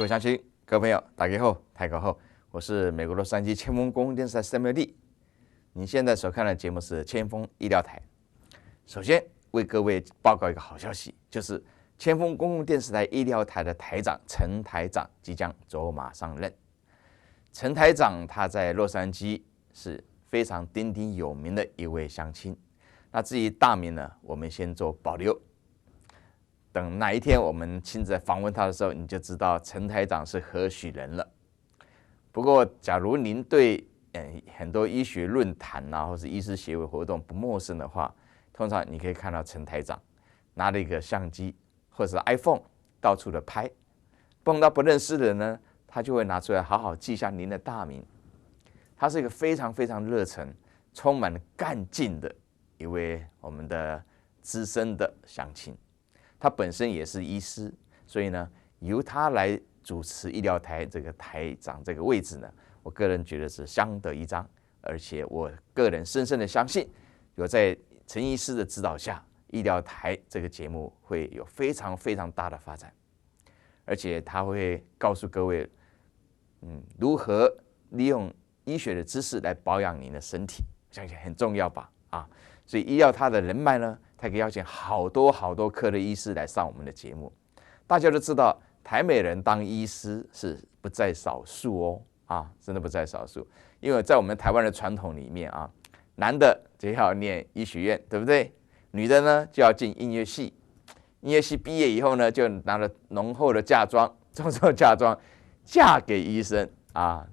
各位乡亲、各位朋友，大家好，大家好，我是美国洛杉矶千锋公共电视台 Samuel Lee。您现在所看的节目是千锋医疗台。首先为各位报告一个好消息，就是千锋公共电视台医疗台的台长陈台长即将走马上任。陈台长他在洛杉矶是非常鼎鼎有名的一位乡亲。那至于大名呢，我们先做保留。等哪一天我们亲自访问他的时候，你就知道陈台长是何许人了。不过，假如您对很多医学论坛啊，或是医师协会活动不陌生的话，通常你可以看到陈台长拿了一个相机或者是 iPhone 到处的拍，碰到不认识的人呢，他就会拿出来好好记下您的大名。他是一个非常非常热忱、充满了干劲的一位我们的资深的乡亲。他本身也是医师，所以呢，由他来主持医疗台这个台长这个位置呢，我个人觉得是相得益彰，而且我个人深深的相信，有在陈医师的指导下，医疗台这个节目会有非常非常大的发展，而且他会告诉各位，如何利用医学的知识来保养您的身体，相信很重要吧？所以医疗他的人脉呢，他可以邀请好多科的医师来上我们的节目。大家都知道，台美人当医师是不在少数哦，真的不在少数。因为在我们台湾的传统里面啊，男的就要念医学院，对不对？女的呢就要进音乐系，音乐系毕业以后呢，就拿了浓厚的嫁妆，重重嫁妆，嫁给医生啊。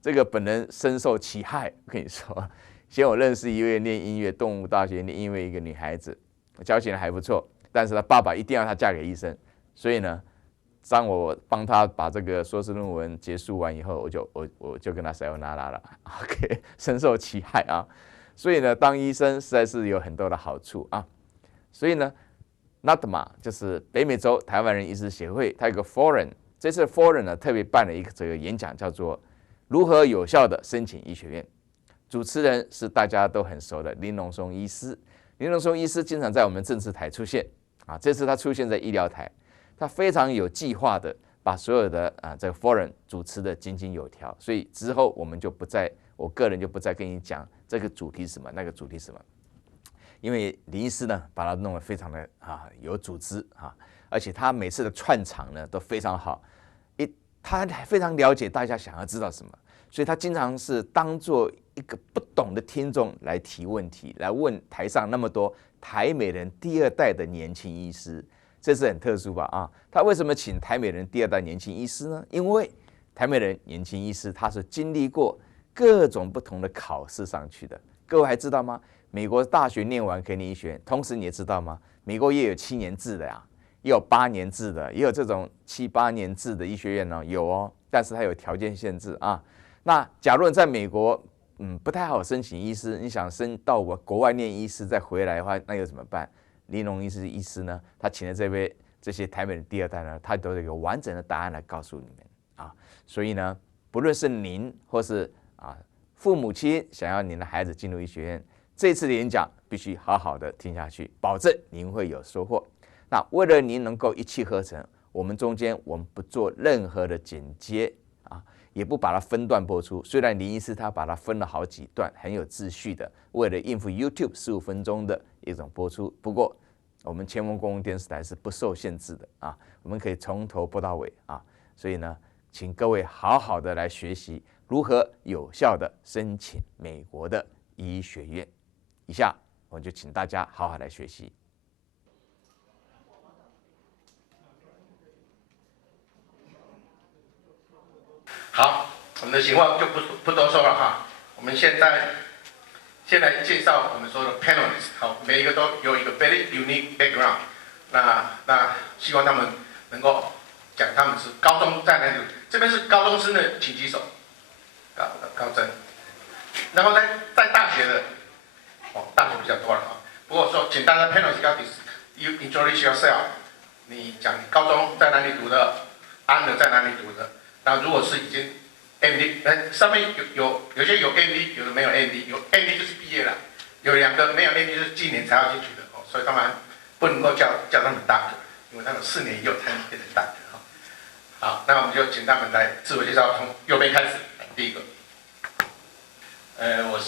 这个本人深受其害，我跟你说。先我认识一位念音乐，动物大学念音乐一个女孩子，交情还不错，但是她爸爸一定要她嫁给医生，所以呢，当我帮她把这个硕士论文结束完以后，我就跟她sayonara了 ，OK， 深受其害啊。所以呢，当医生实在是有很多的好处啊。所以呢 ，NATMA 就是北美洲台湾人医师协会，它有个 Forum， 这次 Forum 呢特别办了一个这个演讲，叫做如何有效的申请医学院。主持人是大家都很熟的林荣松医师。林荣松医师经常在我们政治台出现啊，这次他出现在医疗台，他非常有计划的把所有的这个 forum 主持的井井有条，所以之后我个人就不再跟你讲这个主题什么那个主题什么，因为林医师呢把它弄得非常的有组织而且他每次的串场呢都非常好，他非常了解大家想要知道什么。所以他经常是当作一个不懂的听众来提问题，来问台上那么多台美人第二代的年轻医师，这是很特殊吧？他为什么请台美人第二代年轻医师呢？因为台美人年轻医师他是经历过各种不同的考试上去的。各位还知道吗？美国大学念完可以念医学院，同时你也知道吗？美国也有7年制的呀，也有8年制的，也有这种7、8年制的医学院呢，有哦，但是它有条件限制啊。那假如你在美国，不太好申请医师，你想到国外念医师再回来的话，那又怎么办？林荣医师呢，他请了这些台美的第二代呢，他都有一个完整的答案来告诉你们所以呢，不论是您或是父母亲想要您的孩子进入医学院，这次的演讲必须好好的听下去，保证您会有收获。那为了您能够一气呵成，我们不做任何的剪接也不把它分段播出。虽然林医师他把它分了好几段，很有秩序的，为了应付 YouTube 15分钟的一种播出。不过我们千锋公共电视台是不受限制的我们可以从头播到尾所以呢，请各位好好的来学习如何有效的申请美国的医学院。以下我就请大家好好来学习。好，我们的情况就不多说了我们先来介绍我们说的 panelists。好，每一个都有一个 very unique background。那希望他们能够讲他们是高中在哪里。这边是高中生的，请举手。高中，然后在大学的，大学比较多了不过说简单的 panelists 要 you introduce yourself。你讲你高中在哪里读的 ，under 在哪里读的。那如果是已经 MD， 上面有些有 MD， 有的没有 MD， 有 MD 就是毕业了，有2个没有 MD 就是今年才要进去的所以他们不能够叫他们 doctor， 因为他们4年以后才能变成 doctor 好，那我们就请他们来自我介绍，从右边开始。第一个。我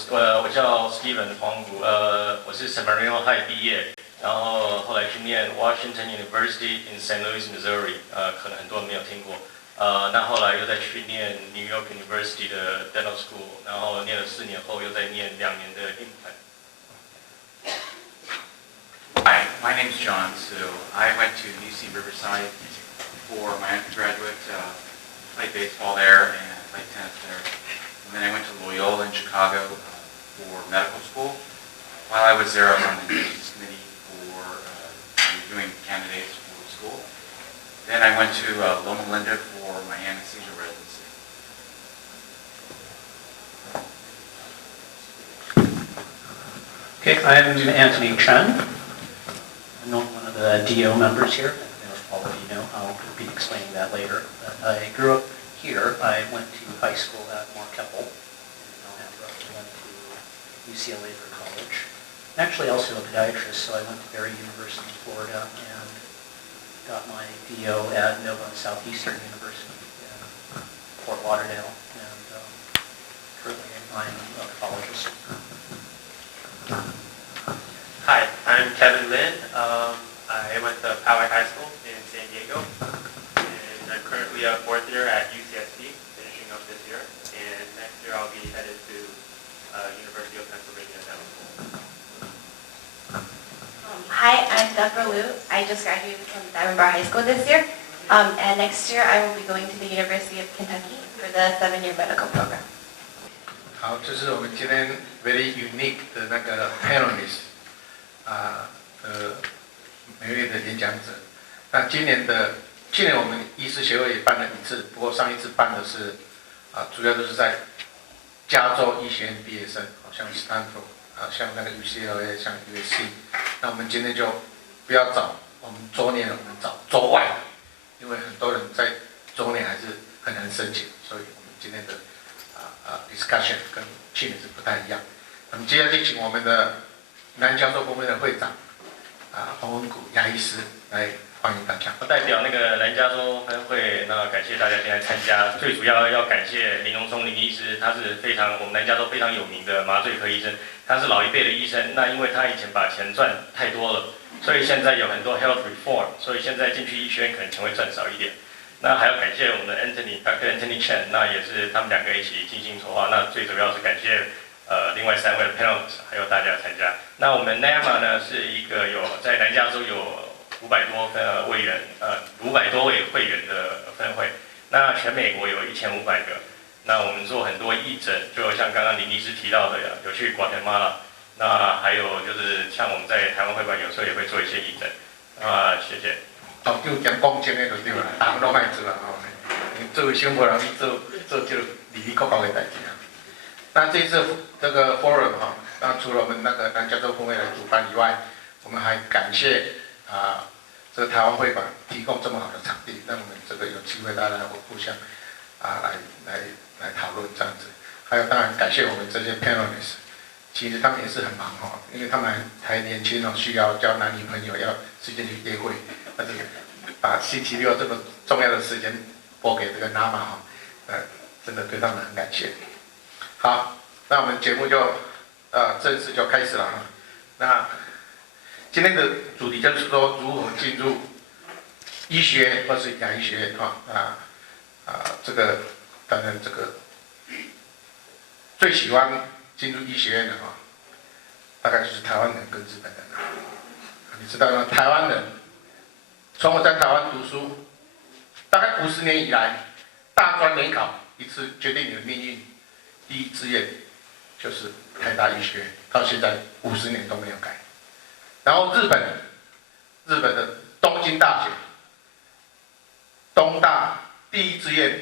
叫 Steven 黄谷，我是 San Marino High 毕业，然后后来去念 Washington University in St. Louis, Missouri， 可能很多人没有听过。那后来又再去念 New York University 的 Dental School， 然后念了4年后又再念2年的 implant。Hi, my name's John. So I went to UC Riverside for my undergraduate, played baseball there and played tennis there. And then I went to Loyola in Chicago for medical school. While I was there, I was on the admissions committee for reviewing candidates for school. Then I went to Loma Linda for my anesthesia residency. Okay, I'm Anthony Chen. I'm one of the DO members here. Most already know. I'll be explaining that later. But I grew up here. I went to high school at Mark Keppel in Alhambra. I went to UCLA for college. I'm actually also a podiatrist, so I went to Barry University in Florida and got my DO at Nova Southeastern University in Fort Lauderdale. And currently I'm a pathologist. Hi, I'm Kevin Lin. I went to Poway High School in San Diego, and I'm currently a 4th year at UCSD, finishing up this year. And next year I'll be headed to University of Pennsylvania Dental School. Hi, I'm Deborah Liu. I just graduated from Diamond Bar High School this year. And next year I will be going to the University of Kentucky for the 7-year medical program. 好，这是我们今天 very unique 的那个 panelist 每位的演讲者。那去年我们医师协会也办了1次，不过上一次办的是主要都是在加州医学院毕业生，好像 Stanford 像那个 UCLA， 像 USC。那我们今天就不要找我们州内的，我们找州外的，因为很多人在州内还是很难申请，所以我们今天的discussion 跟去年是不太一样。那么接下去请我们的南教授工会的会长黄文谷牙医师来欢迎大家。我代表那个南加州分会，那感谢大家今天参加。最主要要感谢林荣松林医师，他是我们南加州非常有名的麻醉科医生，他是老一辈的医生。那因为他以前把钱赚太多了，所以现在有很多 health reform， 所以现在进去医学院可能钱会赚少一点。那还要感谢我们的 Dr. Anthony Chen， 那也是他们2个一起精心筹划。那最主要是感谢另外3位的 panelists， 还有大家参加。那我们 NATMA 呢是一个在南加州有500多位会员的分会，那全美国有1500个。那我们做很多义诊，就像刚刚林医师提到的，有去瓜地马拉，那还有就是像我们在台湾会馆有时候也会做一些义诊。谢谢。哦，就讲公正的就对了，大家都卖做啦吼。作为生活人去做这利益可高的代志啊。那这一次这个 forum 哈，那除了我们那个南加州工会来主办以外，我们还感谢这个台湾会馆提供这么好的场地，让我们这个有机会大家互相来讨论这样子。还有当然感谢我们这些 panelists， 其实他们也是很忙哈，因为他们还年轻哦，需要交男女朋友，要时间去约会，但是把星期六这么重要的时间拨给这个 NATMA 哈，真的对他们很感谢。好，那我们节目就正式就开始了哈。那今天的主题就是说如何进入医学院或是牙医学院哈。这个当然这个最喜欢进入医学院的哈，大概就是台湾人跟日本人了。你知道吗？台湾人从我在台湾读书，大概50年以来，大专联考一次决定你的命运，第一志愿就是台大医学院，到现在50年都没有改。然后日本的东京大学，东大第一志愿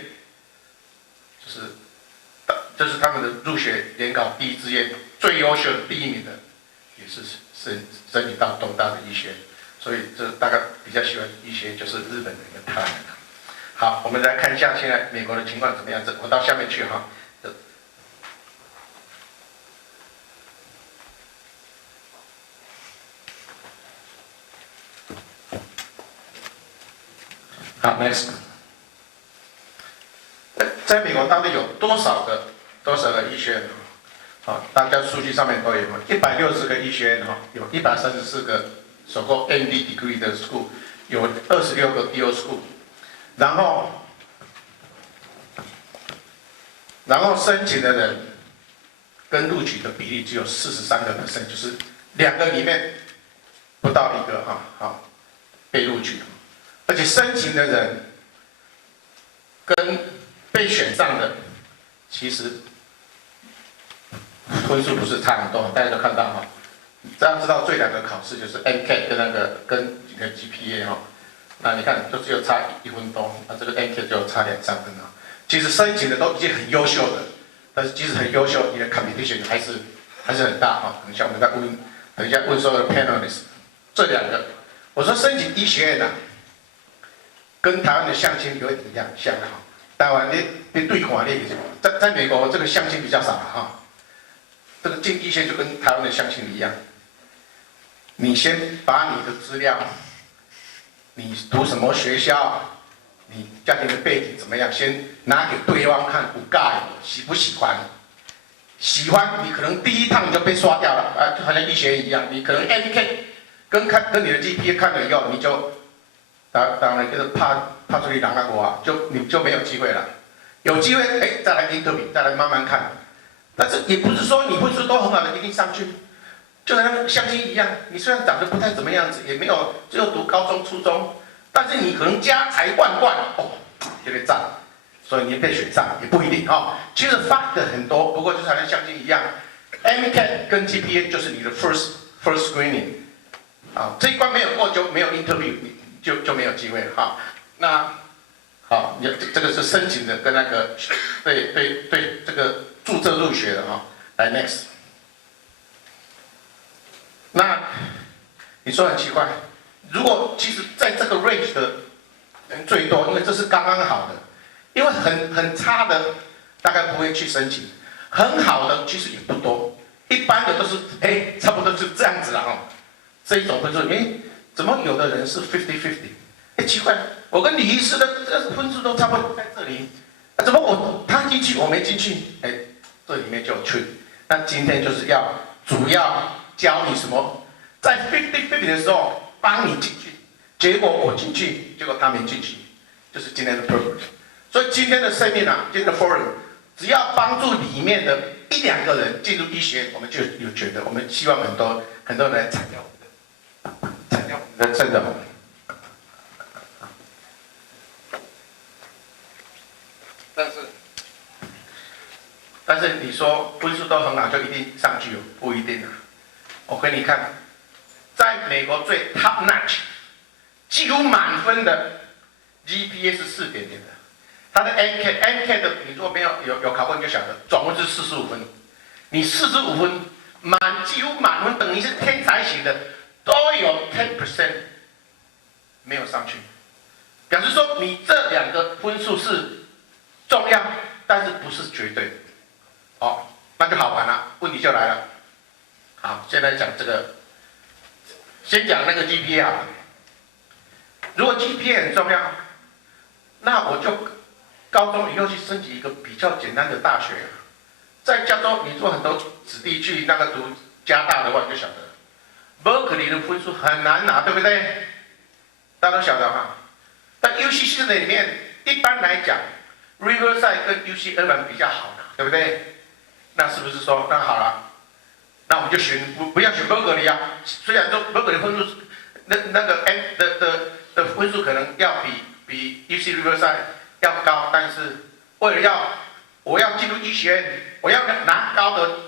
就是他们的入学联考第一志愿最优秀的第1名的，也是申请到东大的医学院，所以这大概比较喜欢医学院就是日本人跟台湾人。好，我们来看一下现在美国的情况怎么样子。我到下面去哈。好 ，next。在美国到底有多少个医学院？好，大家数据上面都有，160个医学院哈，有134个所谓 MD degree 的 school， 有26个 DO school， 然后申请的人跟录取的比例只有43%，就是2个里面不到1个被录取，而且申请的人跟被选上的其实分数不是差很多，大家都看到哈。大家知道最2个考试就是 MCAT 跟你的 GPA 哈，那你看就只有差1分多，那这个 MCAT 就差2、3分啊。其实申请的都已经很优秀的，但是即使很优秀，你的 competition 还是很大哈。等一下我们再等一下问所有的 panelists， 这2个，我说申请医学院啊，跟台湾的相亲有一点像哈。台湾的对看的，在美国这个相亲比较少哈。这个进医学就跟台湾的相亲一样，你先把你的资料，你读什么学校，你家庭的背景怎么样，先拿给对方看，有介喜不喜欢？喜欢你可能第一趟你就被刷掉了啊，就好像医学院一样，你可能 MK 跟你的 GPA 看了以后，你就当然就是怕出去狼啊我你就没有机会了。有机会再来 interview， 再来慢慢看。但是也不是说你分数都很好的一定上去，就像相亲一样，你虽然长得不太怎么样子，也没有只有读高中、初中，但是你可能家财万贯哦，有点赞，所以你被选上也不一定哦。其实 factor 很多，不过就好像相亲一样 ，MCAT 跟 GPA 就是你的 first screening， 啊，这一关没有过就没有 interview， 就没有机会了哈。那好，这个是申请的跟那个对这个注册入学的哈。来 next， 那你说很奇怪，如果其实在这个 range 的人最多，因为这是刚刚好的，因为很差的大概不会去申请，很好的其实也不多，一般的都是差不多是这样子了哈。这一种分数，怎么有的人是 50-50？ 奇怪，我跟李医师的这分数都差不多在这里，怎么他进去我没进去？这里面就有趣。那今天就是主要教你什么，在 50-50 的时候帮你进去，结果我进去，结果他没进去，就是今天的 program。所以今天的 seminar， 今天的 forum， 只要帮助里面的1-2个人进入医学院，我们就有觉得，我们希望很多人来参加我们的真的。但是你说分数都很好就一定上去不一定啊。我给你看，在美国最 top notch， 几乎满分的 GPA 是4.0的，他的 MK 的你如果没有考过你就晓得，总分是45分，你45分几乎满分，等于是天才型的都有 10% 没有上去，表示说你这2个分数是重要，但是不是绝对的。那就好玩了，问题就来了。好，现在讲这个，先讲那个 GPA 好了。如果 GPA 很重要，那我就高中以后去申请一个比较简单的大学。在加州，你做很多子弟去那个读加大的话，你就晓得，伯克利的分数很难拿，对不对？大家都晓得哈。但 UC 里面，一般来讲 ，Riverside 跟 UC 比较好拿，对不对？那是不是说，那好了，那我们就不要选伯克利啊？虽然说伯克利分数那个 M 的分数可能要比 UC Riverside 要高，但是为了我要进入医学院，我要拿高的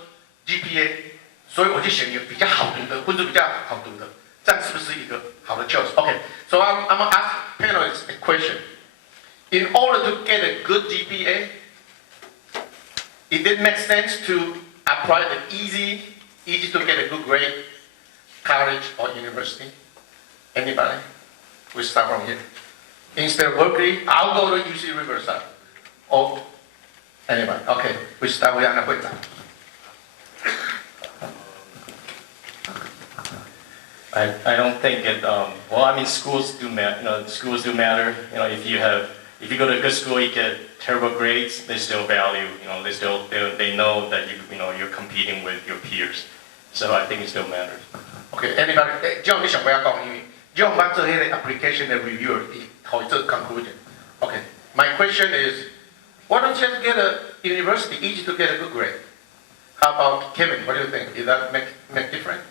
GPA， 所以我就选一个比较好读的，分数比较好读的，这样是不是一个好的 choice？ OK， so I'm gonna ask panelists a question. In order to get a good GPA, it did make sense to apply the easy to get a good grade college or university. Anybody? We start from here. Instead of Berkeley, I'll go to UC Riverside. Or anybody? Okay, we start with Anna会长。I don't think it. Well, I mean, schools do matter. Schools do matter. If you have if you go to a good school, you get terrible grades, they still value, they know that you're competing with your peers. So I think it still matters. Okay, anybody? 只要你想不要讲，因为用班这些 application 的 review 好这 conclusion. Okay, my question is, why don't you get a university easy to get a good grade? How about Kevin? What do you think? Does that make difference?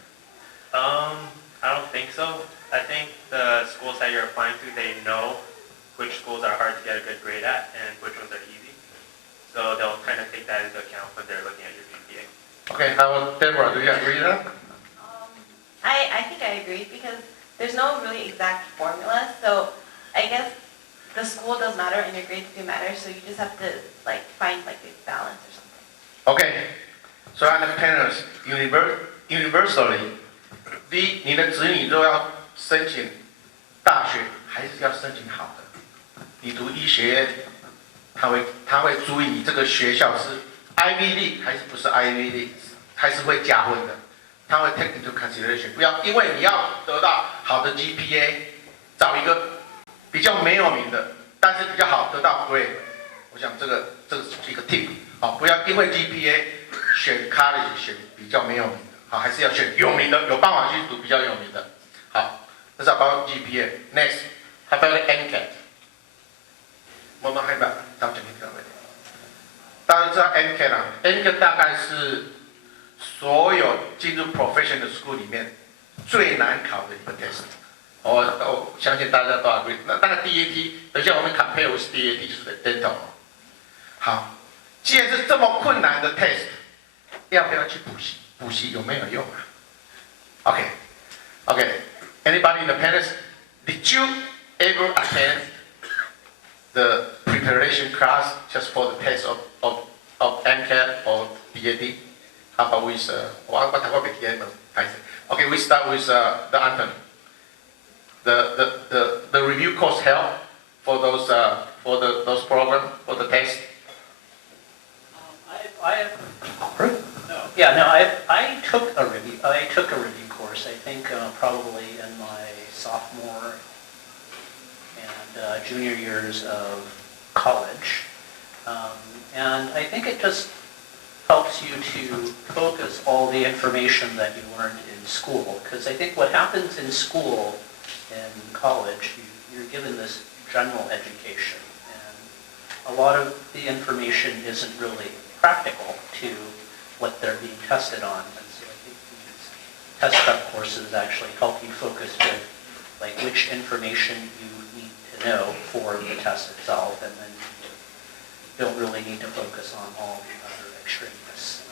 I don't think so. I think the schools that you're applying to, they know which schools are hard to get a good grade at and which ones are easy. So they'll kind of take that into account when they're looking at your GPA. Okay, how about Deborah? Do you agree with that? I think I agree because there's no really exact formula. So I guess the school does matter and your grades do matter. So you just have to find a balance or something. Okay, so on the parents, universally, 第一，你的子女都要申请大学，还是要申请好的。你读医学院，他会注意你这个学校是 Ivy League 还是不是 Ivy League， 还是会加分的。他会 take into consideration， 不要因为你要得到好的 GPA， 找一个比较没有名的，但是比较好得到 grade。我想这个是一个 tip， 好，不要因为 GPA 选 college 选比较没有名的。好，还是要选有名的，有办法去读比较有名的。好，这是包括 GPA。Next， 还包括 NCAT。我们还把到这边条位。大家知道 NCAT 啊 ，NCAT 大概是所有进入 professional school 里面最难考的一个 test。我相信大家都 agree。那当然 DAT， 等一下我们 compare with DAT 就是 dental。好，既然是这么困难的 test， 要不要去补习？补习有没有用啊 ？Okay. Anybody in the parents? Did you ever attend the preparation class just for the test of NCAT or DAT? How about with Okay, we start with the Anthony. The review course help for those those program for the test. I took a review course. I think probably in my sophomore and junior years of college, and I think it just helps you to focus all the information that you learned in school. Because I think what happens in school, in college, you're given this general education, and a lot of the information isn't really practical to what they're being tested on. And so I think these test prep courses actually help you focus with which information you need to know for the test itself, and then you don't really need to focus on all the other extraneous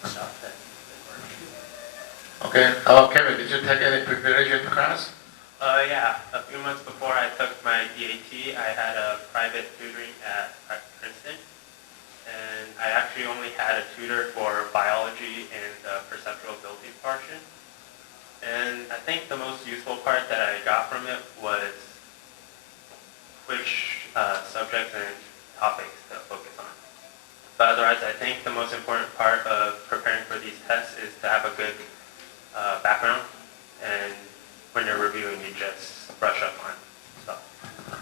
stuff that you've been learning. Okay, how about Kevin? Did you take any preparation class? Yeah, a few months before I took my DAT, I had a private tutoring at Princeton. And I actually only had a tutor for biology and the perceptual ability portion. And I think the most useful part that I got from it was which subjects and topics to focus on. But otherwise, I think the most important part of preparing for these tests is to have a good background. And when you're reviewing, you just brush up on stuff.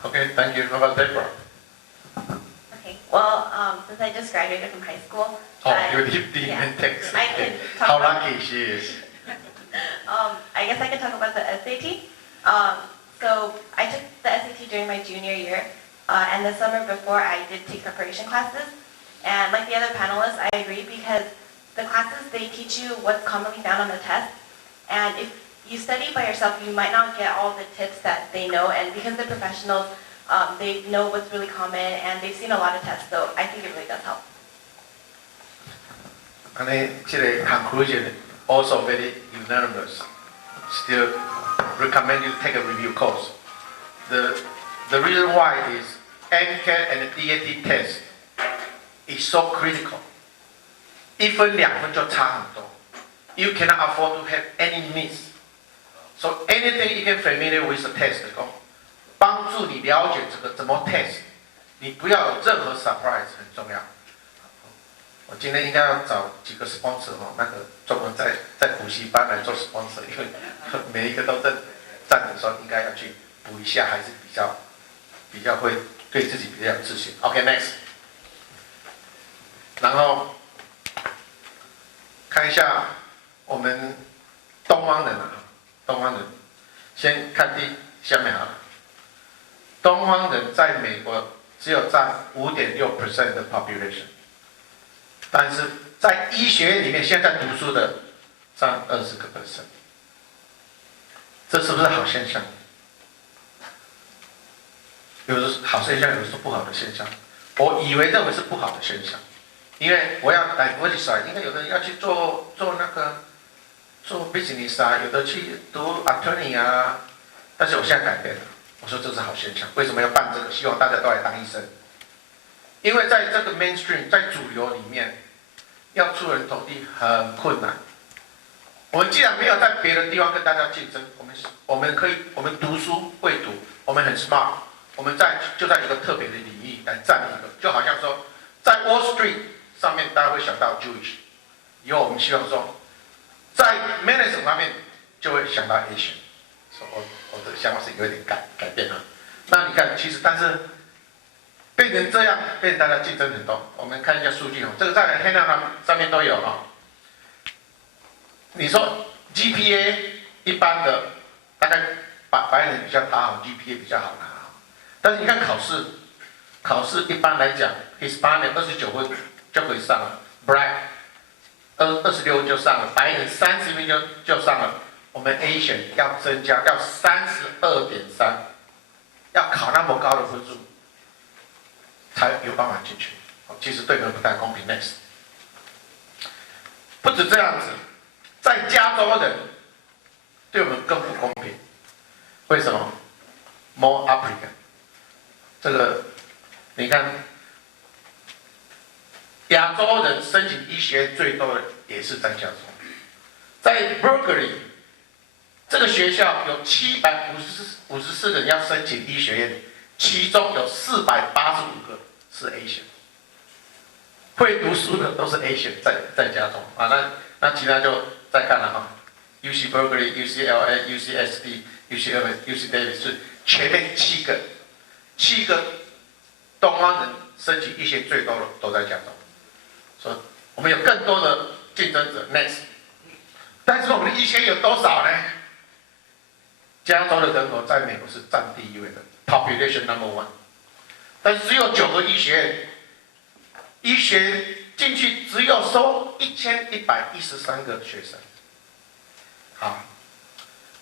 Okay, thank you. How about Deborah? Well, since I just graduated from high school, you did text. I can talk How about, lucky she is. I guess I can talk about the SAT. So I took the SAT during my junior year, and the summer before I did take preparation classes. And like the other panelists, I agree because the classes, they teach you what's commonly found on the test. And if you study by yourself, you might not get all the tips that they know. And because they're professionals, they know what's really common, and they've seen a lot of tests, so I think it really does help. And then the conclusion also very unanimous. Still recommend you take a review course. The reason why is NCAT and the DAT test is so critical. 1分2分就差很多. You cannot afford to have any miss. So anything you can familiar with the test, 帮助你了解这个怎么 test， 你不要有任何 surprise 很重要。我今天应该要找几个 sponsor 那个专门在补习班来做 sponsor， 因为每一个都站着说应该要去补一下，还是比较会对自己比较有自信。OK，next，然后看一下我们东方人啊，东方人先看下面好了。东方人在美国只有占5.6% 的 population， 但是在医学院里面现在读书的占20%，这是不是好现象？有的是好现象，有的是不好的现象。我认为是不好的现象，因为我要diversify，应该有的人要去做business 啊，有的去读 attorney 啊，但是我现在改变了，我说这是好现象。为什么要办这个？希望大家都来当医生，因为在这个 mainstream， 在主流里面，要出人头地很困难。我们既然没有在别的地方跟大家竞争，我们读书会读，我们很 smart， 我们就在一个特别的领域来占一个，就好像说，在 Wall Street 上面大家会想到 Jewish， 以后我们希望说，在 medicine 方面就会想到 Asian， 所以我的想法是有点改变了。那你看，其实但是变成这样，变成大家竞争很多。我们看一下数据哦，这个在 handout 上面都有哦。你说 GPA 一般的，大概白人比较打好 ，GPA 比较好拿。但是你看考试一般来讲 ，Hispanic 29分就可以上了 ，Black 26就上了，白人30分就上了。我们 Asian 要增加，要32.3，要考那么高的分数，才有办法进去。其实对我们不太公平。Next， 不止这样子。在加州人对我们更不公平，为什么 ？More applicant， 这个你看，亚洲人申请医学院最多的也是在加州，在 Berkeley 这个学校有754人要申请医学院，其中有485个是 Asian， 会读书的都是 Asian， 在加州啊，那其他就。再看了哈 ，UC Berkeley、UCLA、UCSD、UC Davis 是前面7个东方人申请医学最多的都在加州，所以我们有更多的竞争者。Next， 但是我们的医学有多少呢？加州的人口在美国是占第1位的 ，population number 1， 但是只有9个医学院，医学进去只有收1113个学生。好，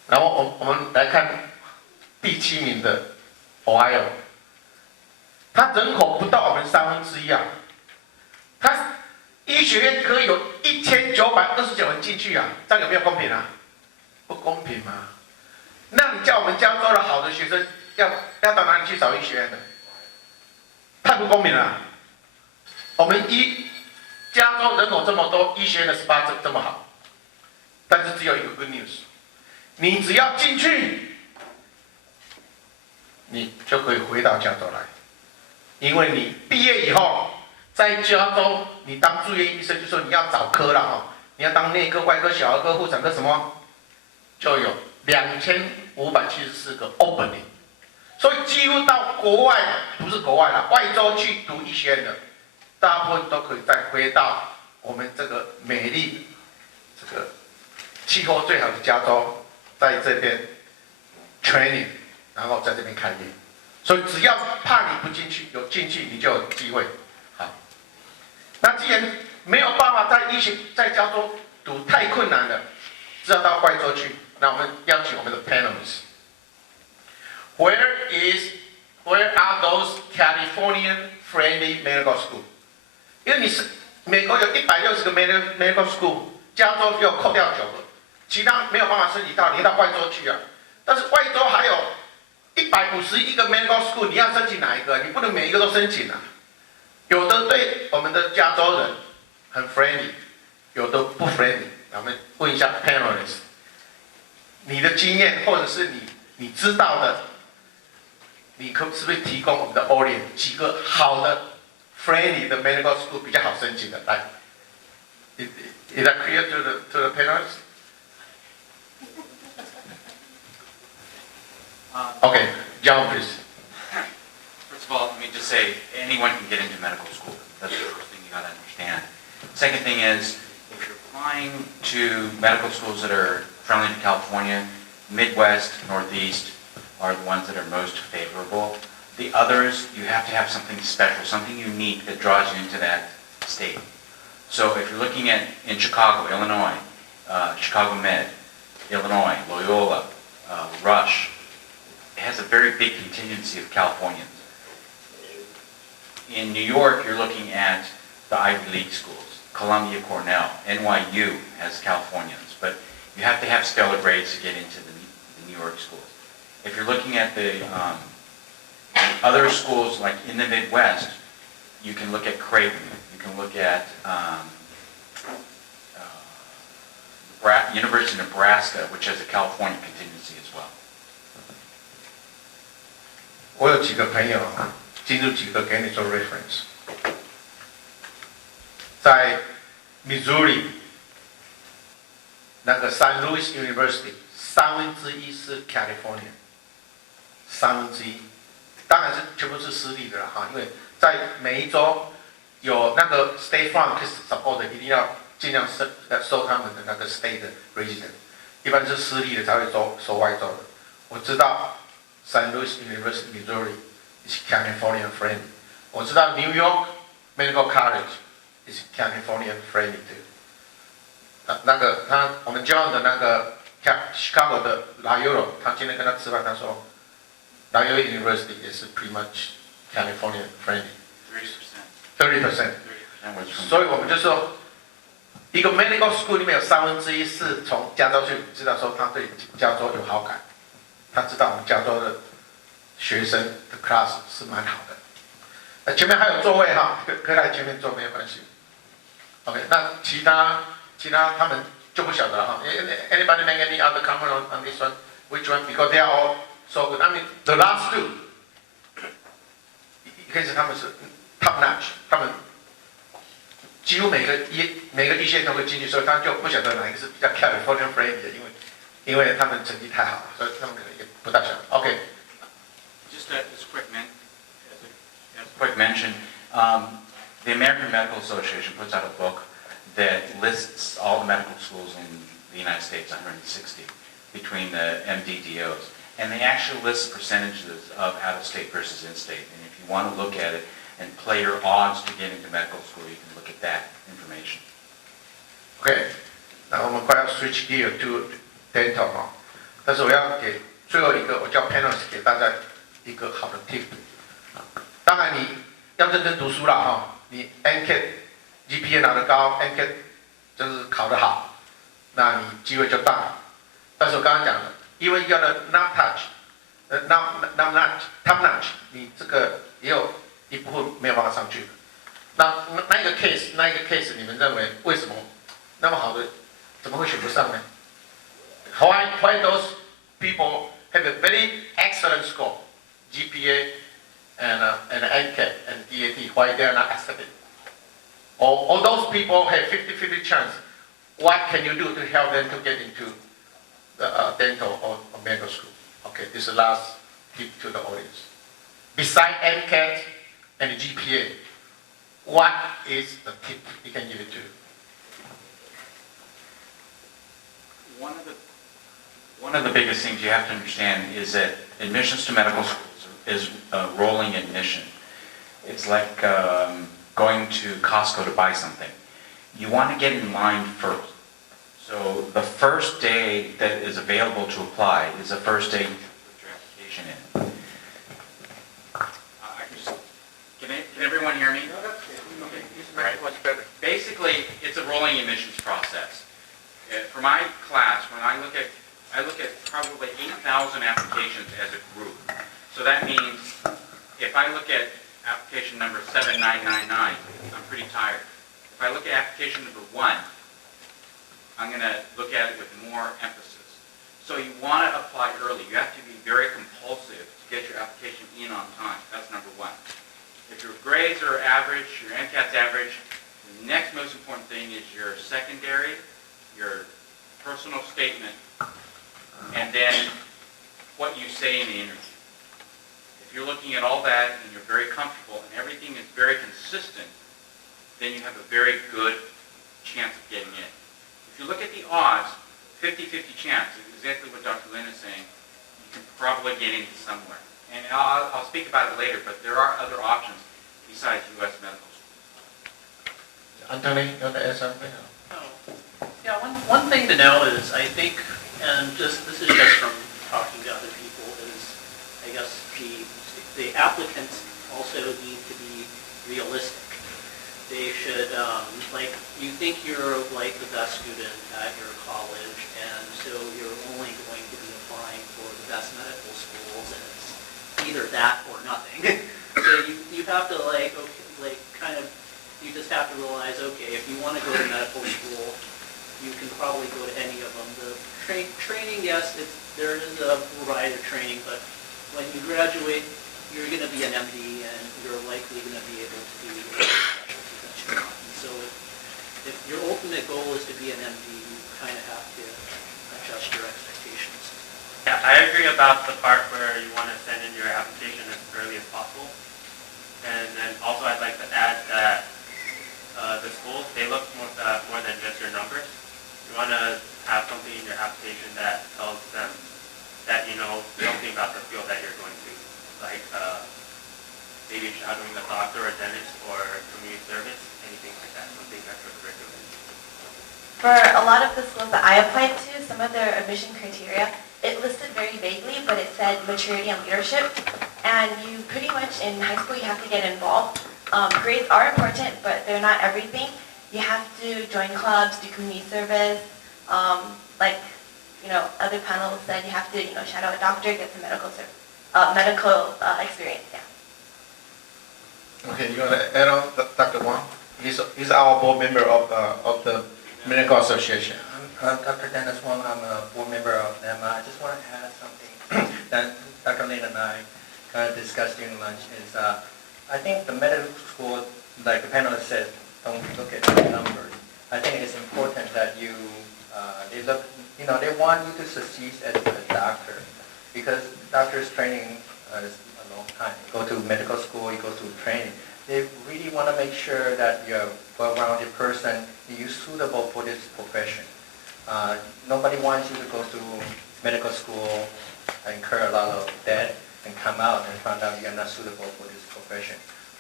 然后我们来看第7名的 Ohio， 它人口不到我们1/3啊，它医学院可以有1929人进去啊，这样有没有公平啊？不公平嘛？那你叫我们加州的好的学生要到哪里去找医学院呢？太不公平了。我们加州人口这么多，医学院的spot这么好，但是只有一个 good news， 你只要进去，你就可以回到加州来，因为你毕业以后，在加州你当住院医生，就说你要找科了哈，你要当内科、外科、小儿科、妇产科什么，就有2574个 opening， 所以几乎到国外，不是国外了，外州去读医学院的。大部分都可以再回到我们这个美丽、这个气候最好的加州，在这边 training， 然后在这边开业。所以只要怕你不进去，有进去你就有机会。好，那既然没有办法在加州读太困难了，只要到外州去，那我们邀请我们的 panelists。Where are those Californian-friendly medical schools？因为美国有160个 medical school， 加州又扣掉9个，其他没有办法申请到，你到外州去啊。但是外州还有151个 medical school， 你要申请哪一个？你不能每一个都申请啊。有的对我们的加州人很 friendly， 有的不 friendly。我们问一下 panelists， 你的经验或者是你知道的，你是不是提供我们的 audience 几个好的？friendly 的 medical school 比较好申請嘅，嚟 ，is that clear to the panelists? Okay, John, please. First of all, let me just say, anyone can get into medical school. That's the first thing you got to understand. Second thing is, if you're applying to medical schools that are friendly to California, Midwest, Northeast are the ones that are most favorable. The others, you have to have something special, something unique that draws you into that state. So if you're looking at in Chicago, Illinois, Chicago Med, Illinois, Loyola, Rush, it has a very big contingency of Californians. In New York, you're looking at the Ivy League schools, Columbia, Cornell, NYU has Californians, but you have to have stellar grades to get into the New York schools. If you're looking at the other schools, like in the Midwest, you can look at Creighton, you can look at University of Nebraska, which has a California contingency as well. 我有几个朋友进入几个给你做 reference， 在 Missouri 那个 St. Louis University 1/3是 California， 1/3，当然是全部是私立的啦哈，因为在每一州有那个 State Farm support 的，一定要尽量收他们的那个 State resident， 一般是私立的才会收外州的。我知道 St. Louis University Missouri is California friendly， 我知道 New York Medical College is California friendly too。那个我们教的那个 Chicago 的 Loyola， 他今天跟他吃饭，他说 Loyola University 也是 pretty much California friendly， 30%。所以我们就说，一个 medical school 里面有1/3是从加州去，知道说他对加州有好感，他知道我们加州的学生的 class 是蛮好的。前面还有座位哈，可以来前面坐没有关系。OK， 那其他他们就不晓得了哈。Anybody make any other comment on this one? Which one? Because they are all so good. I mean, the last two， 一开始他们是 top notch， 他们几乎每个医学院都会进去，所以他们就不晓得哪一个是比较 California friendly 的，因为他们成绩太好了，所以他们可能也不大晓得。OK。Just as a quick mention, the American Medical Association puts out a book that lists all the medical schools in the United States, 160, between the MDDOs. And they actually list percentages of out-of-state versus in-state. And if you want to look at it and play your odds to get into medical school, you can look at that information. OK， 那我们快要 switch gear to dental 哈，但是我要给最后一个，我叫 panelist 给大家一个好的 tip。当然你要认真读书啦哈，你 NCAT、GPA 拿得高 ，NCAT 就是考得好，那你机会就大了。但是我刚刚讲的，因为要的 top notch， 你这个也有一部分没有办法上去的。那一个 case， 你们认为为什么那么好的怎么会选不上呢 ？Why those people have a very excellent score, GPA and NCAT and DAT? Why they are not accepted? Or those people have 50-50 chance. What can you do to help them to get into the dental or medical school? Okay, this is the last tip to the audience. Besides NCAT and the GPA, what is the tip you can give it to? One of the biggest things you have to understand is that admissions to medical schools is a rolling admission. It's like going to Costco to buy something. You want to get in line first. So the first day that is available to apply is the first day you put your application in. Can everyone hear me? Okay. Right. Basically, it's a rolling admissions process. For my class, when I look at probably 8,000 applications as a group. So that means if I look at application number 7999, I'm pretty tired. If I look at application number 1, I'm going to look at it with more emphasis. So you want to apply early. You have to be very compulsive to get your application in on time. That's number 1. If your grades are average, your NCAT's average, the next most important thing is your secondary, your personal statement, and then what you say in the interview. If you're looking at all that and you're very comfortable and everything is very consistent, then you have a very good chance of getting in. If you look at the odds, 50-50 chance, exactly what Dr. Lin is saying, you can probably get into somewhere. And I'll speak about it later, but there are other options besides U.S. medical school. Anthony, you want to add something? Yeah, one thing to know is, I think, and this is just from talking to other people, is I guess the applicants also need to be realistic. They should, like, you think you're like the best student at your college, and so you're only going to be applying for the best medical schools, and it's either that or nothing. So you have to you just have to realize, okay, if you want to go to medical school, you can probably go to any of them. The training, yes, there is a variety of training, but when you graduate, you're going to be an MD, and you're likely going to be able to do the specialty that you want. And so if your ultimate goal is to be an MD, you kind of have to adjust your expectations. Yeah, I agree about the part where you want to send in your application as early as possible. And then also I'd like to add that the schools, they look more than just your numbers. You want to have something in your application that tells them that you know something about the field that you're going to, like maybe shadowing a doctor or dentist or community service, anything like that, something extracurricular. For a lot of the schools that I applied to, some of their admission criteria, it listed very vaguely, but it said maturity and leadership. And you pretty much, in high school, you have to get involved. Grades are important, but they're not everything. You have to join clubs, do community service. Like, other panels said, you have to, shadow a doctor, get some medical experience. Yeah. Okay, you want to add on, Dr. Wang? He's our board member of the Medical Association. I'm Dr. Dennis Wang. I'm a board member of NATMA. I just want to add something that Dr. Lin and I kind of discussed during lunch is I think the medical school, like the panelist said, don't look at the numbers. I think it's important that they want you to succeed as a doctor, because doctor's training is a long time. You go to medical school, you go through training. They really want to make sure that you're a well-rounded person, you're suitable for this profession. Nobody wants you to go through medical school, incur a lot of debt, and come out and find out you're not suitable for this profession.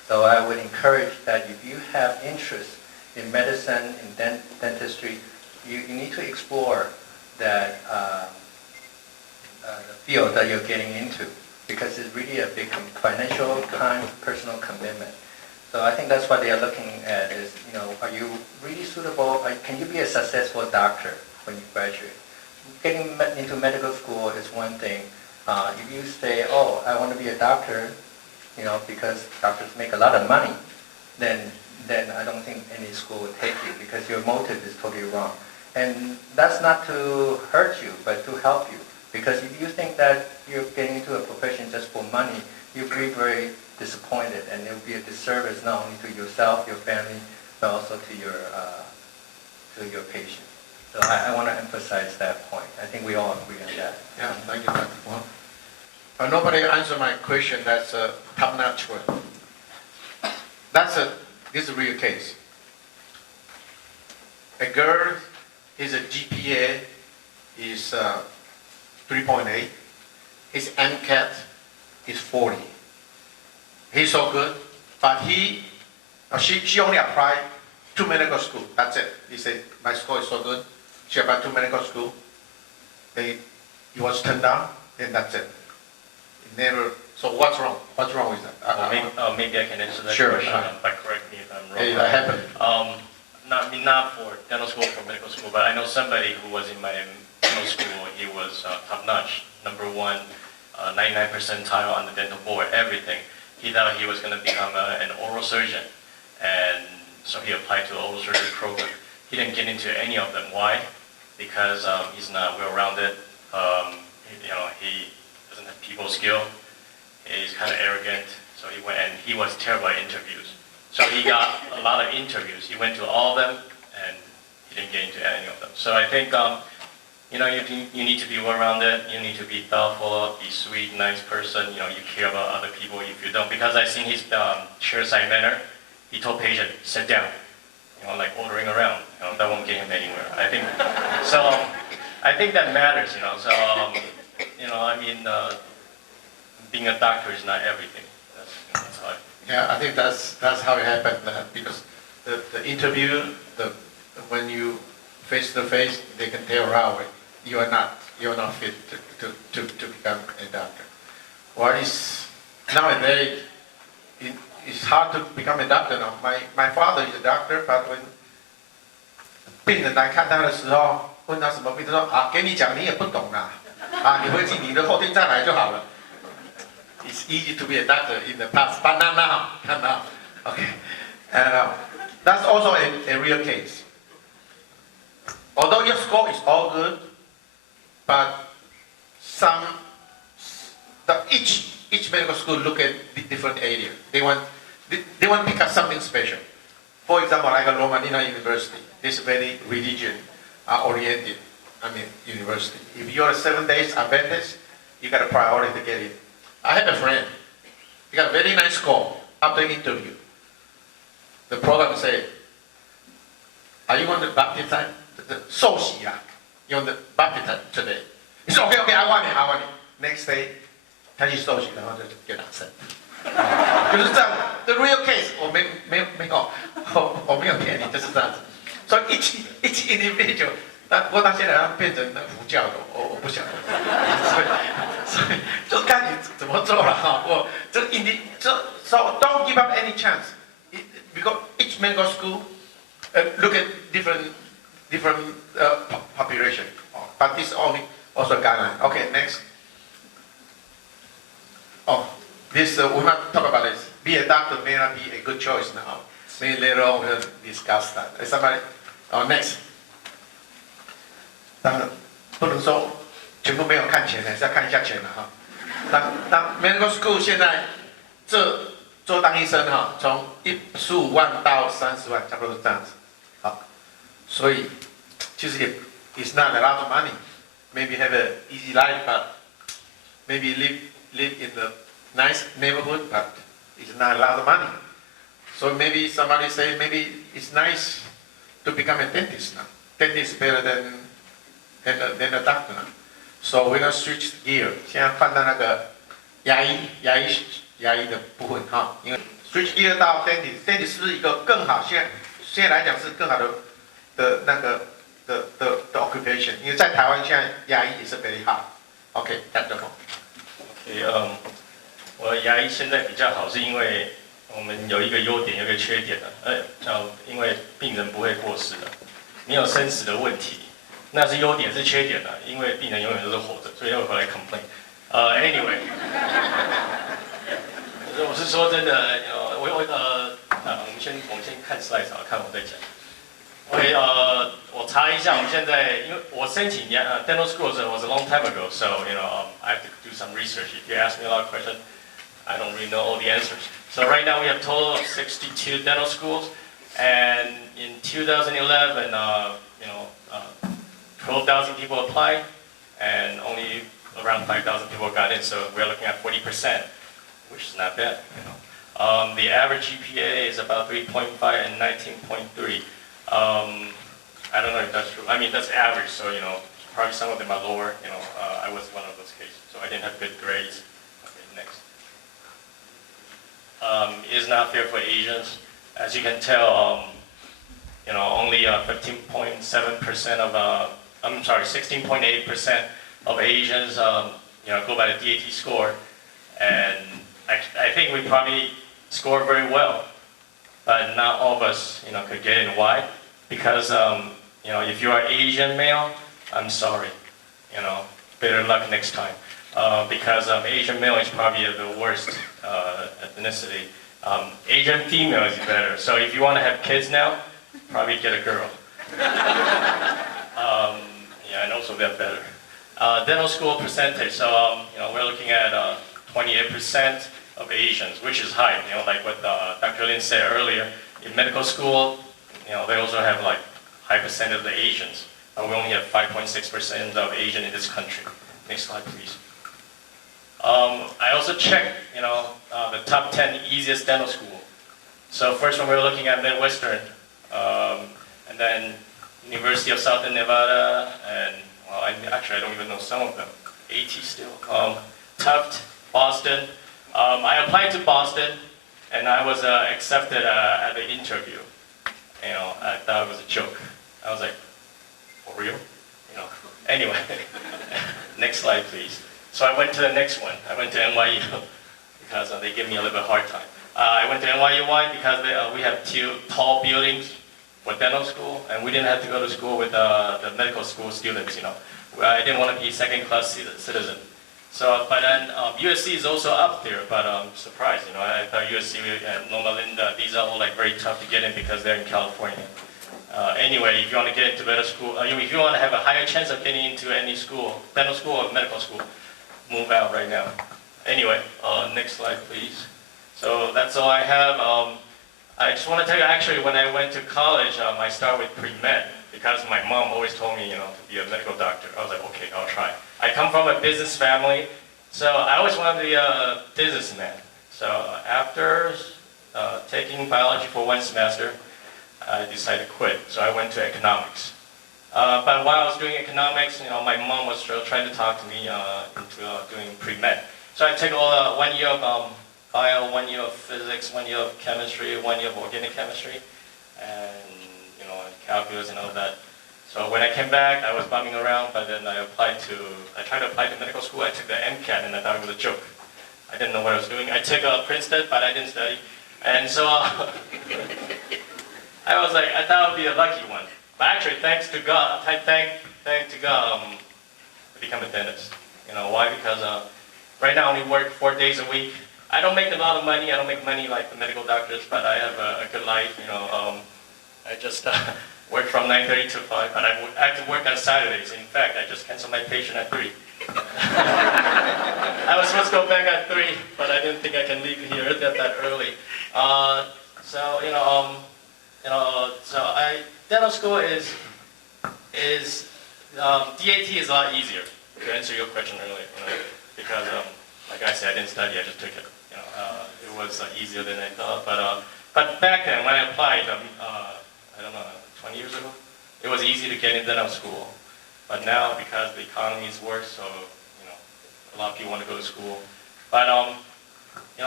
So I would encourage that if you have interest in medicine, in dentistry, you need to explore that field that you're getting into, because it's really a big financial, time, personal commitment. So I think that's what they are looking at is, are you really suitable? Can you be a successful doctor when you graduate? Getting into medical school is one thing. If you say, oh, I want to be a doctor, because doctors make a lot of money, then I don't think any school would take you, because your motive is totally wrong. And that's not to hurt you, but to help you. Because if you think that you're getting into a profession just for money, you'll be very disappointed, and it will be a disservice not only to yourself, your family, but also to your patient. So I want to emphasize that point. I think we all agree on that. Yeah, thank you, Dr. Wang. Nobody answered my question. That's a top-notch one. This is a real case. A girl, his GPA is 3.8. His MCAT is 40. He's so good, but she only applied to medical school. That's it. He said, my score is so good. She applied to medical school. He was turned down, and that's it. Never. So what's wrong? What's wrong with that? Maybe I can answer that Sure, question, but correct me if I'm wrong. Hey, that happened. Not for dental school, for medical school, but I know somebody who was in my dental school. He was top-notch, number one, 99 percentile on the dental board, everything. He thought he was going to become an oral surgeon, and so he applied to the oral surgery program. He didn't get into any of them. Why? Because he's not well-rounded. He doesn't have people skill. He's kind of arrogant. So he went, and he was terrible at interviews. So he got a lot of interviews. He went to all of them, and he didn't get into any of them. So I think You know, you need to be well-rounded. You need to be thoughtful, be sweet, nice person. You know, you care about other people. If you don't, because I seen his chairside manner, he told patient, sit down. You know, like ordering around. You know, that won't get him anywhere. I think so. I think that matters. You know, so you know, I mean, being a doctor is not everything. That's how. Yeah, I think that's how it happened because the interview, when you face to face, they can tell right away you are not fit to become a doctor. What is nowadays it's hard to become a doctor now. My father is a doctor, but when 病人来看他的时候，问他什么病，他说啊，给你讲你也不懂啦，啊，你回去你的后天再来就好了。It's easy to be a doctor in the past, but not now. Not now. Okay, and that's also a real case. Although your score is all good, but each medical school look at different area. They want to pick up something special. For example, like a Loma Linda University, this very religion oriented, university. If you're a 7 days Adventist, you got a priority to get in. I have a friend. He got a very nice score after interview. The program said, "Are you going to baptize?" 受洗啊，用的 baptize today. He said, "Okay, I want it. Next day, 他去受洗，然后就给他生。就是这样 ，the real case， 我没有骗你，就是这样子。所以一起 individual， 不过他现在变成佛教的，我不晓得。所以就看你怎么做了哈。我这so don't give up any chance because each medical school look at different population, but this only also guideline. Okay, next. Oh, this we might talk about this. Be a doctor may not be a good choice now. Maybe later on we'll discuss that. Somebody, next. 当然不能说全部没有看钱，还是要看一下钱了哈。当 medical school 现在做当医生哈，从15万到30万，差不多是这样子。好，所以其实也 it's not a lot of money. Maybe have an easy life, but maybe live in the nice neighborhood, but it's not a lot of money. So maybe somebody say maybe it's nice to become a dentist now. Dentist is better than a doctor now. So we're gonna switch gear. 现在换到那个牙医的部分哈，因为 switch gear 到 dentist 是不是一个更好？现在来讲是更好的那个的 occupation， 因为在台湾现在牙医也是 very hard。OK， 大家好。我牙医现在比较好，是因为我们有一个优点，有一个缺点因为病人不会过世的，没有生死的问题，那是优点，是缺点的，因为病人永远都是活着，所以会回来 complain。Anyway， 我是说真的，我们先看 slide 好，看我再讲。我查一下，我们现在因为我申请dental school was a long time ago, so I have to do some research. If you ask me a lot of questions, I don't really know all the answers. So right now we have a total of 62 dental schools, and in 2011, 12,000 people applied, and only around 5,000 people got in. So we're looking at 40%, which is not bad. The average GPA is about 3.5 and 19.3. I don't know if that's true. I mean, that's average, so, probably some of them are lower. I was one of those cases, so I didn't have good grades. Okay, next. It is not fair for Asians. As you can tell, only 15.7% of, 16.8% of Asians, go by the DAT score. And I think we probably score very well, but not all of us, could get in. Why? Because, if you are Asian male, I'm sorry, better luck next time. Because Asian male is probably the worst ethnicity. Asian female is better. So if you want to have kids now, probably get a girl. And also they're better. Dental school percentage. So we're looking at 28% of Asians, which is high. Like what Dr. Lin said earlier. In medical school, they also have like high percent of the Asians. We only have 5.6% of Asian in this country. Next slide, please. I also checked, the top 10 easiest dental school. So first one we were looking at Midwestern, and then University of Southern Nevada, and I don't even know some of them. AT still. Tufts, Boston. I applied to Boston, and I was accepted at the interview. I thought it was a joke. I was like, for real? Anyway, next slide, please. So I went to the next one. I went to NYU because they gave me a little bit hard time. I went to NYU. Why? Because we have 2 tall buildings for dental school, and we didn't have to go to school with the medical school students. I didn't want to be second-class citizen. So, but then USC is also up there, but I'm surprised. I thought USC and Loma Linda, these are all very tough to get in because they're in California. Anyway, if you want to get into better school, if you want to have a higher chance of getting into any school, dental school or medical school, move out right now. Anyway, next slide, please. So that's all I have. I just want to tell you, actually, when I went to college, I started with pre-med because my mom always told me, to be a medical doctor. I was like, okay, I'll try. I come from a business family, so I always wanted to be a businessman. So after taking biology for 1 semester, I decided to quit. So I went to economics. But while I was doing economics, my mom was still trying to talk to me into doing pre-med. So I took 1 year of bio, 1 year of physics, 1 year of chemistry, 1 year of organic chemistry, and calculus and all that. So when I came back, I was bumming around, but then I tried to apply to medical school. I took the MCAT, and I thought it was a joke. I didn't know what I was doing. I took Princeton, but I didn't study. And so I was like, I thought I would be a lucky one. But actually, thanks to God, I become a dentist. Why? Because right now I only work 4 days a week. I don't make a lot of money. I don't make money like the medical doctors, but I have a good life. I just work from 9:30 to 5, but I have to work on Saturdays. In fact, I just canceled my patient at 3. I was supposed to go back at 3, but I didn't think I can leave here that early. Dental school is DAT is a lot easier, to answer your question earlier, because like I said, I didn't study, I just took it. It was easier than I thought, but back then when I applied, I don't know, 20 years ago, it was easy to get in dental school. But now, because the economy is worse, so a lot of people want to go to school. But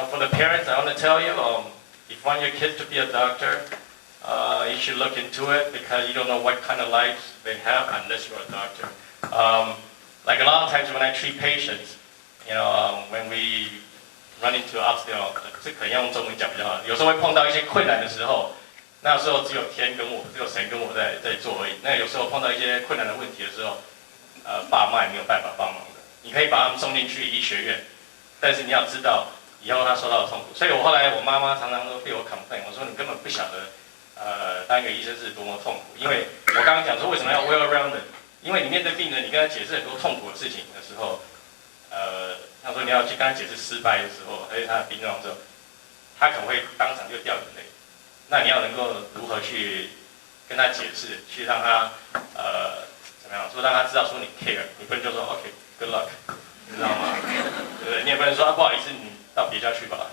for the parents, I want to tell you, if you want your kids to be a doctor, you should look into it because you don't know what kind of lives they have unless you're a doctor. Like a lot of times when I treat patients, when we run into obstacles, 这可能要用中文讲比较好。有时候会碰到一些困难的时候，那时候只有天跟我，只有神跟我在做而已。那有时候碰到一些困难的问题的时候，爸妈也没有办法帮忙的。你可以把他们送进去医学院，但是你要知道以后他受到的痛苦。所以我后来我妈妈常常都被我 complain， 我说你根本不晓得，当一个医生是多么痛苦。因为我刚刚讲说为什么要 well-rounded， 因为你面对病人，你跟他解释很多痛苦的事情的时候，像说你要去跟他解释失败的时候，而且他的病状之后，他可能会当场就掉眼泪。那你要能够如何去跟他解释，去让他怎么样说，让他知道说你 care， 你不能就说 OK good luck， 你知道吗？对不对？你也不能说不好意思，你到别家去吧，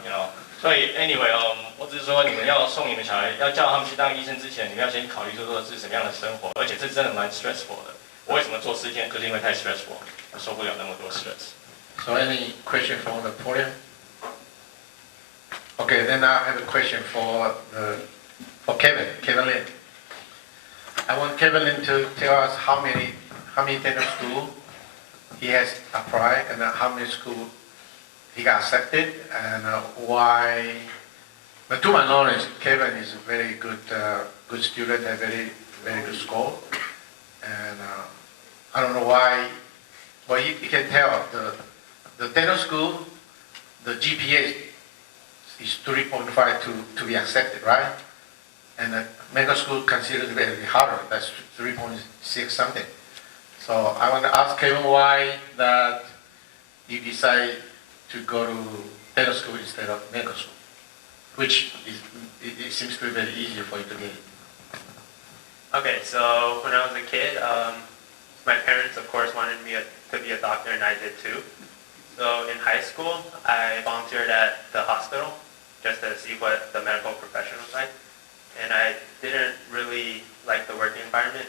所以 anyway 我只是说你们要送你们小孩，要叫他们去当医生之前，你们要先考虑说是什么样的生活，而且这真的蛮 stressful 的。我为什么做4天，就是因为太 stressful， 我受不了那么多 stress。 So any question from the podium? Okay, then I have a question for Kevin Lin. I want Kevin Lin to tell us how many dental school he has applied and how many school he got accepted and why. But to my knowledge, Kevin is a very good student, a very good score, and I don't know why. Well, you can tell the dental school, the GPA is 3.5 to be accepted, right? And the medical school considered very harder, that's 3.6 something. So I want to ask Kevin why that you decide to go to dental school instead of medical school, which it seems to be very easy for you to get it. Okay, so when I was a kid, my parents, of course, wanted me to be a doctor, and I did too. So in high school, I volunteered at the hospital just to see what the medical profession was like. And I didn't really like the working environment.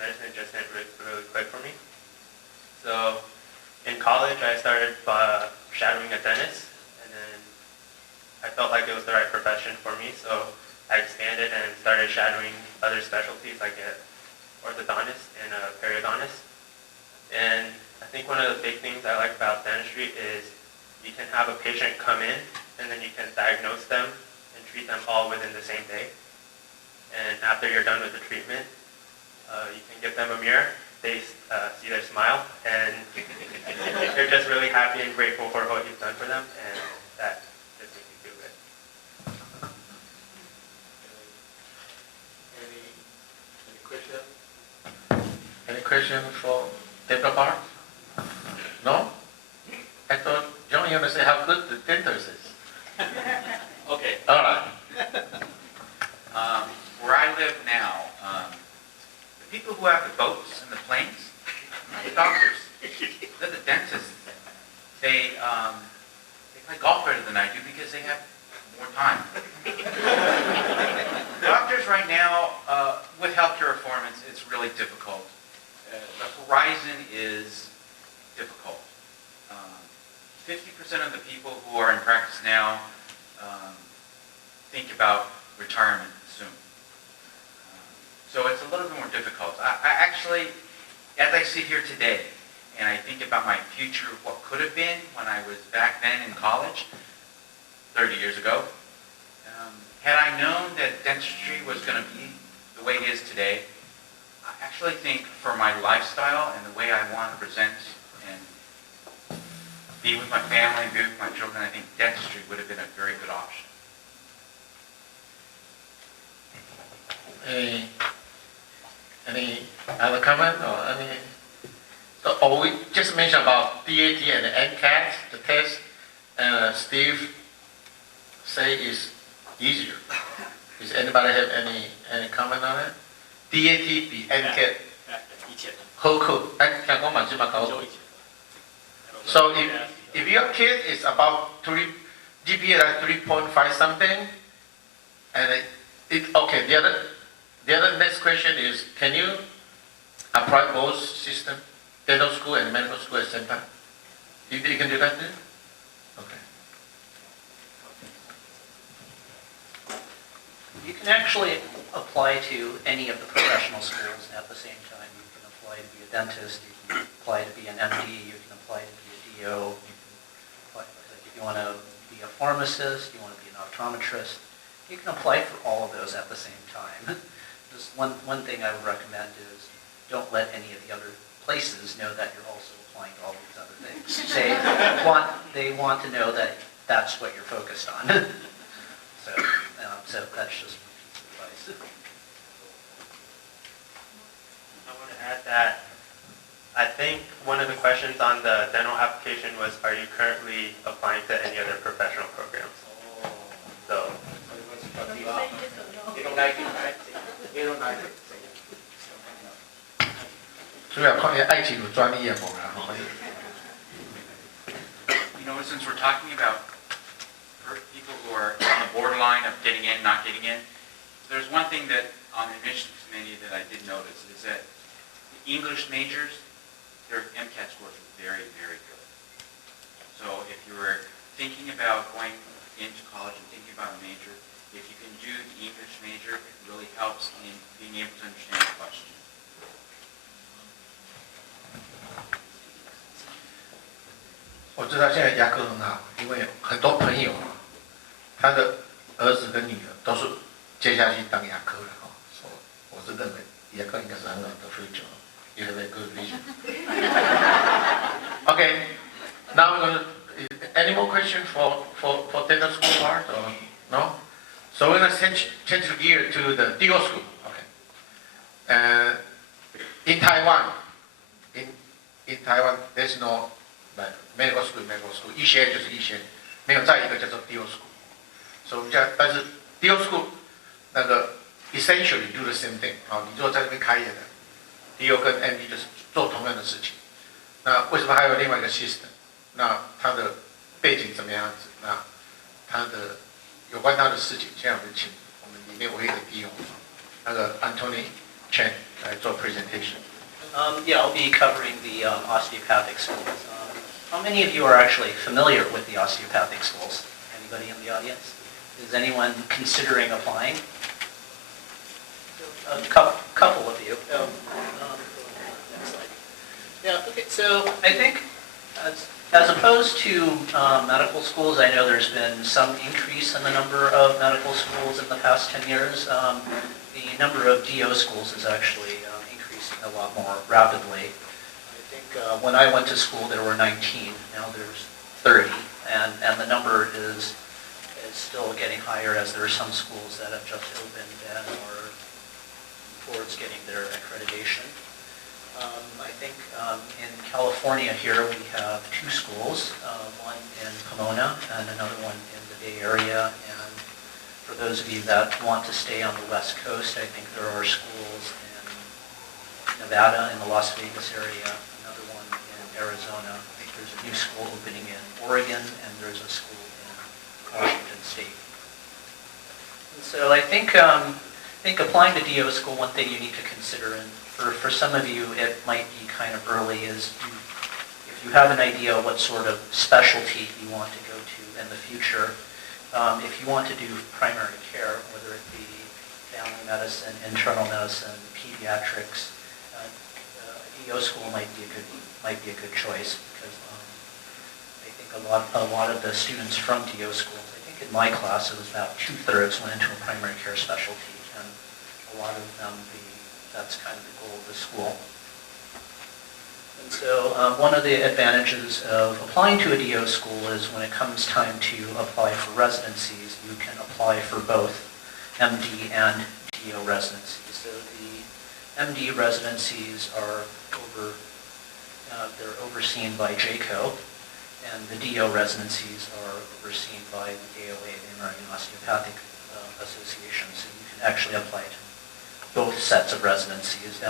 Medicine just didn't really click for me. So in college, I started shadowing a dentist, and then I felt like it was the right profession for me. So I expanded and started shadowing other specialties like an orthodontist and a periodontist. And I think one of the big things I like about dentistry is you can have a patient come in, and then you can diagnose them and treat them all within the same day. And after you're done with the treatment, you can give them a mirror, they see their smile, and they're just really happy and grateful for what you've done for them, and that just makes me feel good. Any question? Any question for dental part? No? I thought John, you want to say how good the dentist is. Okay. All right. Where I live now, the people who have the boats and the planes, the doctors, they're the dentists. They play golf better than I do because they have more time. Doctors right now, with healthcare reform, it's really difficult. The horizon is difficult. 50% of the people who are in practice now think about retirement soon. So it's a little bit more difficult. I actually, as I sit here today, and I think about my future, what could have been when I was back then in college, 30 years ago, had I known that dentistry was going to be the way it is today, I actually think for my lifestyle and the way I want to present and be with my family, be with my children, I think dentistry would have been a very good option. Any other comment or any? So, we just mentioned about DAT and the NCAT, the test, and Steve say is easier. Does anybody have any comment on it? DAT 比 NCAT 好考，想讲嘛，起码考。So if your kid is about GPA like 3.5 something, and okay, the other next question is, can you apply both system, dental school and medical school at the same time? You can do that too? Okay. You can actually apply to any of the professional schools at the same time. You can apply to be a dentist, you can apply to be an MD, you can apply to be a DO, you can apply, if you want to be a pharmacist, you want to be an optometrist, you can apply for all of those at the same time. Just one thing I would recommend is don't let any of the other places know that you're also applying to all these other things. They want to know that that's what you're focused on. So that's just one piece of advice. I want to add that I think one of the questions on the dental application was, are you currently applying to any other professional programs? So. You don't like it, right? You don't like it. 主要看爱情有专业无啦，吼。You know, since we're talking about people who are on the borderline of getting in, not getting in, there's one thing that on the admissions committee that I did notice is that the English majors, their MCAT scores were very, very good. So if you were thinking about going into college and thinking about a major, if you can do the English major, it really helps in being able to understand the question. 我知道现在牙科很好，因为很多朋友啊，他的儿子跟女儿都是接下去当牙科了哈。所以我是认为牙科应该是很好的 future. You have a good vision. Okay, now we're going to, any more questions for dental school part or no? So we're going to change the gear to the DO school. Okay. In Taiwan, in Taiwan, there's no like medical school, 医学院就是医学院，没有再一个叫做 DO school。所以我们讲，但是 DO school 那个 is essentially do the same thing。好，你如果在这边开业的 DO 跟 MD 就是做同样的事情。那为什么还有另外一个 system？ 那它的背景怎么样子？那它的有关它的事情，现在我们请我们里面唯一的 DO， 那个 Anthony Chen 来做 presentation。Yeah, I'll be covering the osteopathic schools. How many of you are actually familiar with the osteopathic schools? Anybody in the audience? Is anyone considering applying? A couple of you. Next slide. Yeah, okay, so I think as opposed to medical schools, I know there's been some increase in the number of medical schools in the past 10 years. The number of DO schools is actually increasing a lot more rapidly. I think when I went to school there were 19, now there's 30, and the number is still getting higher as there are some schools that have just opened and are towards getting their accreditation. I think in California here we have 2 schools, one in Pomona and another one in the Bay Area. And for those of you that want to stay on the West Coast, I think there are schools in Nevada, in the Las Vegas area, another one in Arizona. I think there's a new school opening in Oregon, and there's a school in Washington State. And so I think applying to DO school, one thing you need to consider, and for some of you it might be kind of early, is if you have an idea what sort of specialty you want to go to in the future. If you want to do primary care, whether it be family medicine, internal medicine, pediatrics, DO school might be a good choice, because I think a lot of the students from DO schools, I think in my class it was about 2/3 went into a primary care specialty, and a lot of them that's kind of the goal of the school. And so one of the advantages of applying to a DO school is when it comes time to apply for residencies, you can apply for both MD and DO residencies. So the MD residencies are they're overseen by JCO, and the DO residencies are overseen by the AOA, the American Osteopathic Association. So you can actually apply to both sets of residencies.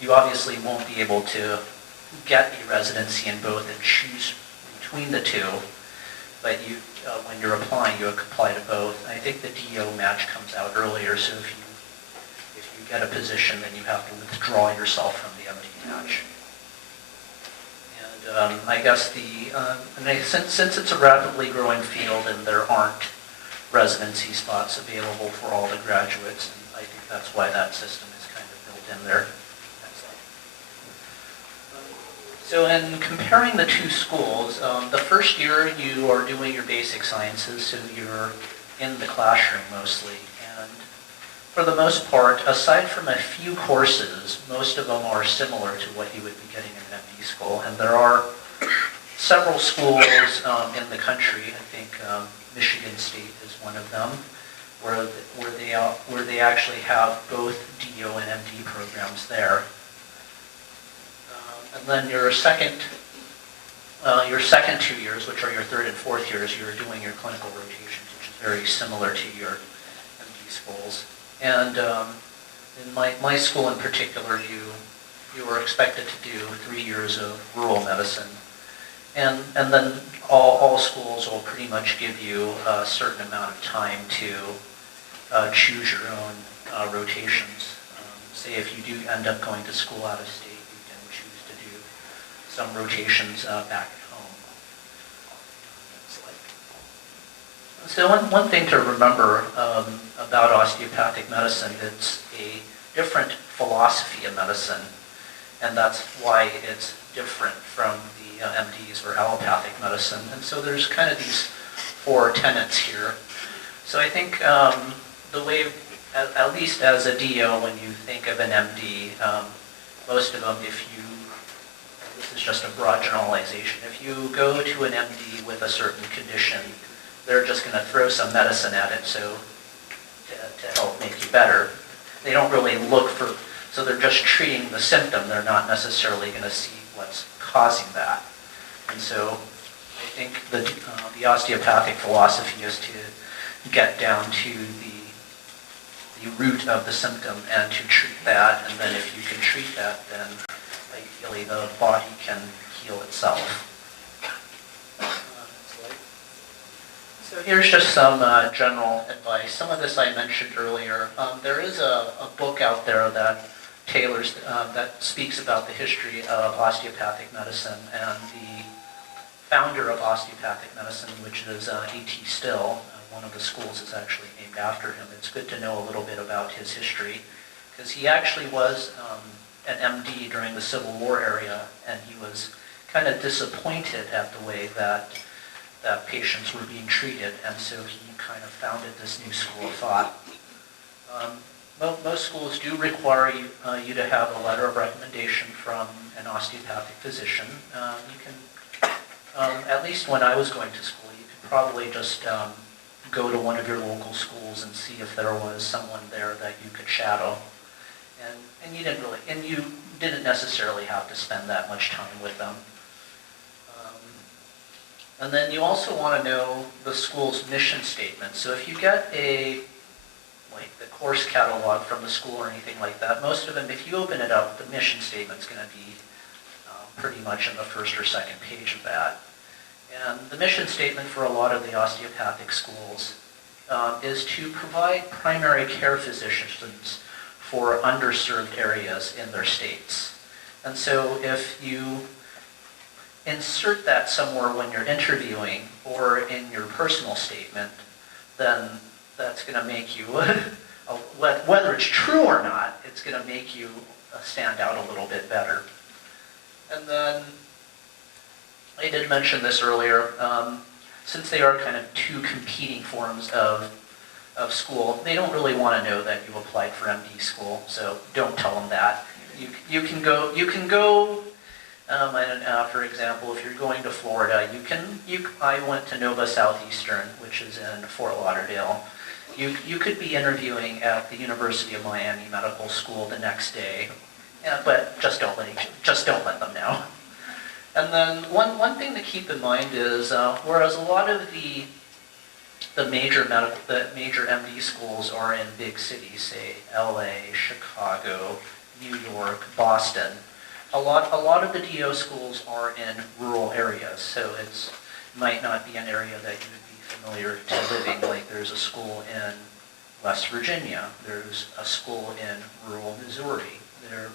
You obviously won't be able to get a residency in both and choose between the two, but when you're applying, you apply to both. I think the DO match comes out earlier, so if you get a position, then you have to withdraw yourself from the MD match. And I guess since it's a rapidly growing field and there aren't residency spots available for all the graduates, and I think that's why that system is kind of built in there. Next slide. So in comparing the 2 schools, the first year you are doing your basic sciences, so you're in the classroom mostly, and for the most part, aside from a few courses, most of them are similar to what you would be getting in an MD school, and there are several schools in the country. I think Michigan State is one of them, where they actually have both DO and MD programs there. And then your second 2 years, which are your 3rd and 4th years, you're doing your clinical rotations, which is very similar to your MD schools. And in my school in particular, you were expected to do 3 years of rural medicine. And then all schools will pretty much give you a certain amount of time to choose your own rotations. Say if you do end up going to school out of state, you can choose to do some rotations back at home. So one thing to remember about osteopathic medicine, it's a different philosophy of medicine, and that's why it's different from the MDs or allopathic medicine. And so there's kind of these 4 tenets here. So I think the way, at least as a DO, when you think of an MD, most of them, this is just a broad generalization, if you go to an MD with a certain condition, they're just going to throw some medicine at it to help make you better. They don't really look for, so they're just treating the symptom. They're not necessarily going to see what's causing that. And so I think the osteopathic philosophy is to get down to the root of the symptom and to treat that. And then if you can treat that, then ideally the body can heal itself. So here's just some general advice. Some of this I mentioned earlier. There is a book out there that that speaks about the history of osteopathic medicine, and the founder of osteopathic medicine, which is A.T. Still, one of the schools is actually named after him. It's good to know a little bit about his history, because he actually was an MD during the Civil War era, and he was kind of disappointed at the way that patients were being treated, and so he kind of founded this new school of thought. Most schools do require you to have a letter of recommendation from an osteopathic physician. You can, at least when I was going to school, you could probably just go to one of your local schools and see if there was someone there that you could shadow. And you didn't necessarily have to spend that much time with them. And then you also want to know the school's mission statement. So if you get the course catalog from the school or anything like that, most of them, if you open it up, the mission statement's going to be pretty much in the first or second page of that. And the mission statement for a lot of the osteopathic schools is to provide primary care physicians for underserved areas in their states. And so if you insert that somewhere when you're interviewing or in your personal statement, then that's going to make you, whether it's true or not, it's going to make you stand out a little bit better. And then, I did mention this earlier, since they are kind of two competing forms of school, they don't really want to know that you applied for MD school, so don't tell them that. You can go, for example, if you're going to Florida, I went to Nova Southeastern, which is in Fort Lauderdale. You could be interviewing at the University of Miami Medical School the next day, but just don't let them know. And then one thing to keep in mind is, whereas a lot of the major MD schools are in big cities, say LA, Chicago, New York, Boston, a lot of the DO schools are in rural areas, so it might not be an area that you would be familiar to living. Like there's a school in West Virginia, there's a school in rural Missouri. They're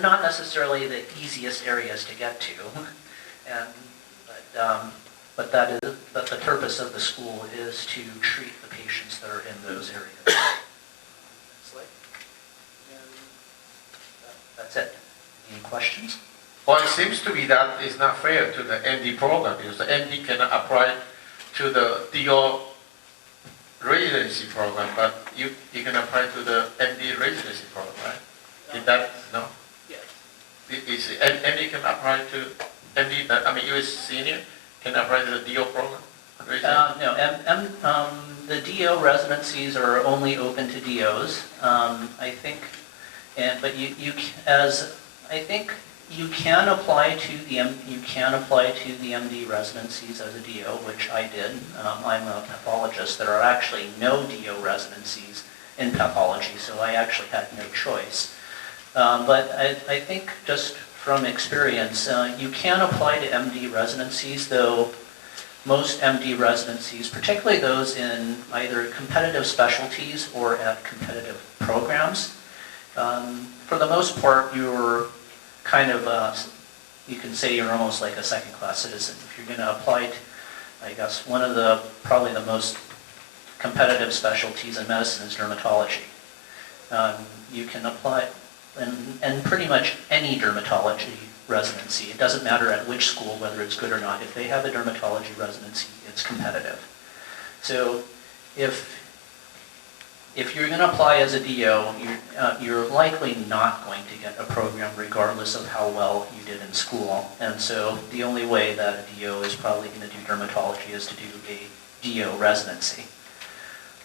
not necessarily the easiest areas to get to, but the purpose of the school is to treat the patients that are in those areas. That's it. Any questions? Well, it seems to me that it's not fair to the MD program, because the MD cannot apply to the DO residency program, but you can apply to the MD residency program, right? Is that, no? Yes. MD can apply to MD, US senior can apply to the DO program? No, the DO residencies are only open to DOs, I think, but I think you can apply to the MD residencies as a DO, which I did. I'm a pathologist. There are actually no DO residencies in pathology, so I actually had no choice. But I think just from experience, you can apply to MD residencies, though most MD residencies, particularly those in either competitive specialties or at competitive programs, for the most part, you're kind of, you can say you're almost like a second-class citizen. If you're going to apply to, I guess, one of probably the most competitive specialties in medicine is dermatology. You can apply in pretty much any dermatology residency. It doesn't matter at which school, whether it's good or not. If they have a dermatology residency, it's competitive. So if you're going to apply as a DO, you're likely not going to get a program regardless of how well you did in school. And so the only way that a DO is probably going to do dermatology is to do a DO residency.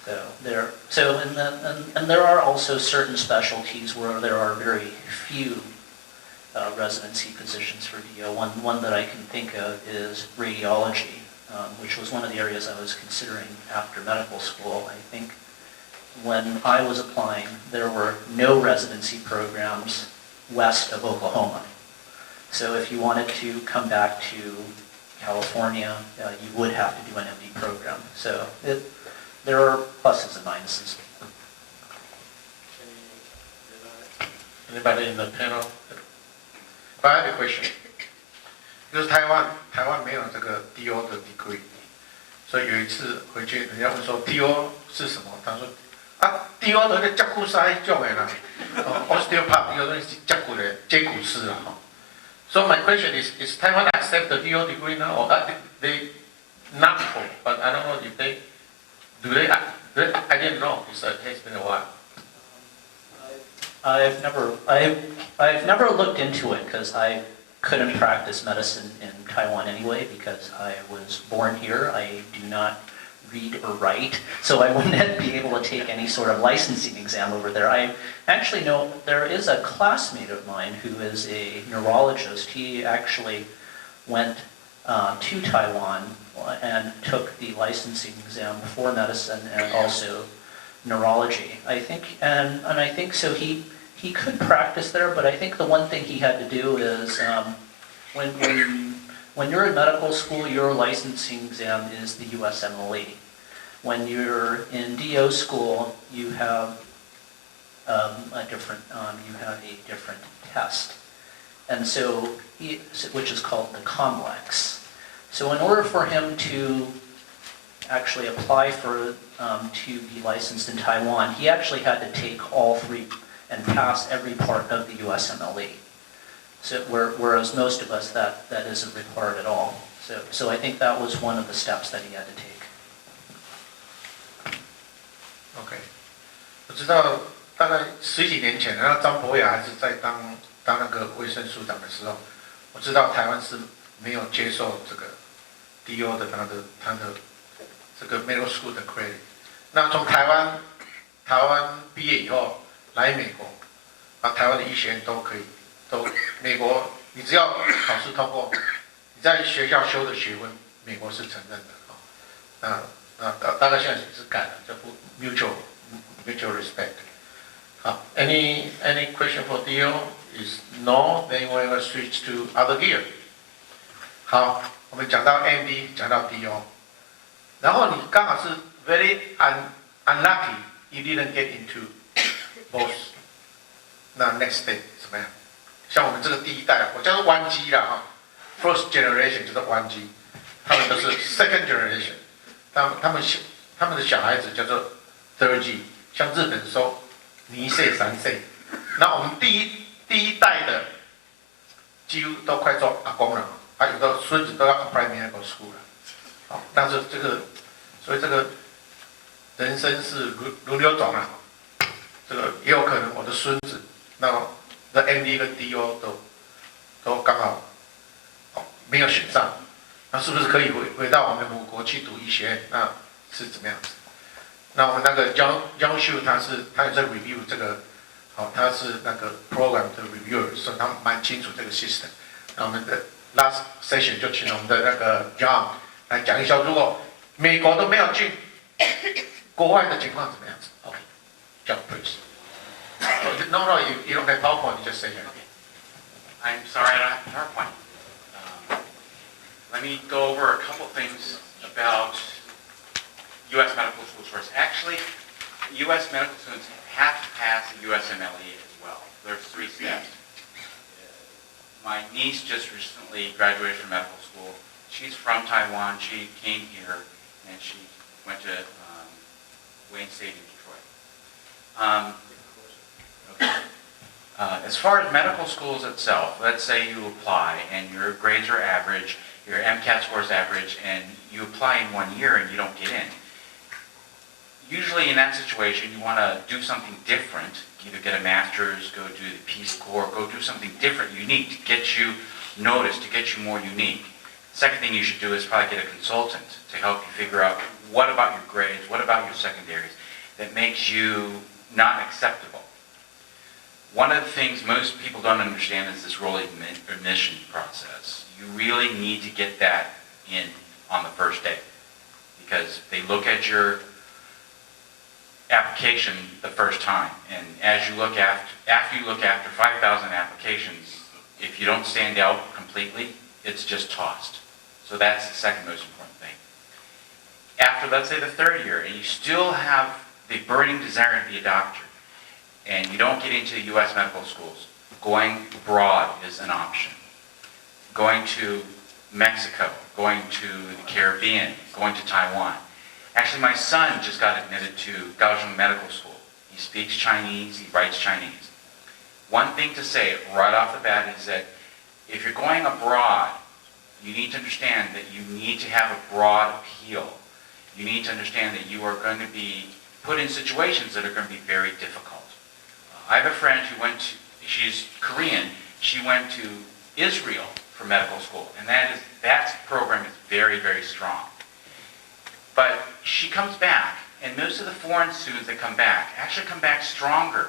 And there are also certain specialties where there are very few residency positions for DO. One that I can think of is radiology. which was one of the areas I was considering after medical school. I think when I was applying, there were no residency programs west of Oklahoma. So if you wanted to come back to California, you would have to do an MD program. So there are pluses and minuses. Anybody in the panel? I have a question. 就是台湾没有这个 DO 的 degree， 所以有一次回去，人家问说 DO 是什么？他说啊 ，DO 都是接骨师那种的啦，osteopath 有东西接骨的接骨师啦。So my question is Taiwan accept the DO degree now, or they not before? But I don't know if they do they. I didn't know. It's been a while. I've never looked into it because I couldn't practice medicine in Taiwan anyway because I was born here. I do not read or write, so I wouldn't be able to take any sort of licensing exam over there. I actually know there is a classmate of mine who is a neurologist. He actually went to Taiwan and took the licensing exam for medicine and also neurology. I think, and I think so. He could practice there, but I think the one thing he had to do is when you're in medical school, your licensing exam is the USMLE. When you're in DO school, you have a different test, and so which is called the COMLEX. So in order for him to actually apply for to be licensed in Taiwan, he actually had to take all three and pass every part of the USMLE. So whereas most of us that isn't required at all. So I think that was one of the steps that he had to take. OK， 我知道大概10几年前，然后张博雅还是在当那个卫生署长的时候，我知道台湾是没有接受这个 DO 的他的这个 medical school 的 credit。那从台湾毕业以后来美国，台湾的医学院都可以，美国你只要考试通过，你在学校修的学分，美国是承认的。那大概现在是改了，这不 mutual respect。好 ，any question for DO is no, then we will switch to other gear。好，我们讲到 MD， 讲到 DO， 然后你刚好是 very unlucky, you didn't get into both。那 next step 怎么样？像我们这个第一代，我叫做弯机啦，first generation 就是弯机，他们都是 second generation， 他们的小孩子叫做 third G， 像日本说2岁3岁，那我们第一代的几乎都快做阿公了，有的孙子都要 apply medical school 了，好，但是所以这个人生是如流转啊，这个也有可能我的孙子。那MD 跟 DO 都刚好没有选上，那是不是可以回到我们的母国去读医学院？那是怎么样子？那我们那个 John Shu 他有在 review 这个，他是那个 program 的 reviewer， 所以他蛮清楚这个 system。那我们的 last session 就请我们的那个 John 来讲一下，如果美国都没有进，国外的情况怎么样子 ？OK， John please。No, you don't have PowerPoint, you just say it. I'm sorry, I don't have PowerPoint. Let me go over a couple things about U.S. medical schools first. Actually, U.S. medical students have to pass the USMLE as well. There's 3 steps. My niece just recently graduated from medical school. She's from Taiwan. She came here and she went to Wayne State in Detroit. As far as medical schools itself, let's say you apply and your grades are average, your MCAT score is average, and you apply in 1 year and you don't get in. Usually in that situation, you want to do something different, either get a master's, go do the Peace Corps, go do something different, unique, to get you noticed, to get you more unique. Second thing you should do is probably get a consultant to help you figure out what about your grades, what about your secondaries that makes you not acceptable. One of the things most people don't understand is this rolling admission process. You really need to get that in on the first day, because they look at your application the first time, and as you look after you look after 5,000 applications, if you don't stand out completely, it's just tossed. So that's the second most important thing. After, let's say, the third year, and you still have the burning desire to be a doctor, and you don't get into U.S. medical schools, going abroad is an option. Going to Mexico, going to the Caribbean, going to Taiwan. Actually, my son just got admitted to Kaohsiung Medical School. He speaks Chinese, he writes Chinese. One thing to say right off the bat is that if you're going abroad, you need to understand that you need to have a broad appeal. You need to understand that you are going to be put in situations that are going to be very difficult. I have a friend who went to, she's Korean, she went to Israel for medical school, and that program is very, very strong. But she comes back, and most of the foreign students that come back actually come back stronger.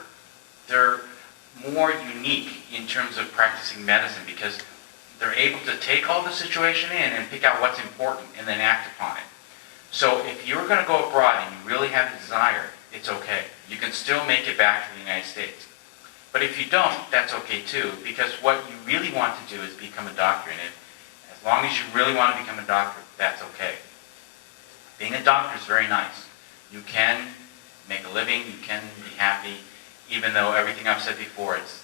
They're more unique in terms of practicing medicine because they're able to take all the situation in and pick out what's important and then act upon it. So if you're going to go abroad and you really have a desire, it's okay. You can still make it back to the United States. But if you don't, that's okay too, because what you really want to do is become a doctor. And as long as you really want to become a doctor, that's okay. Being a doctor is very nice. You can make a living, you can be happy, even though everything I've said before, it's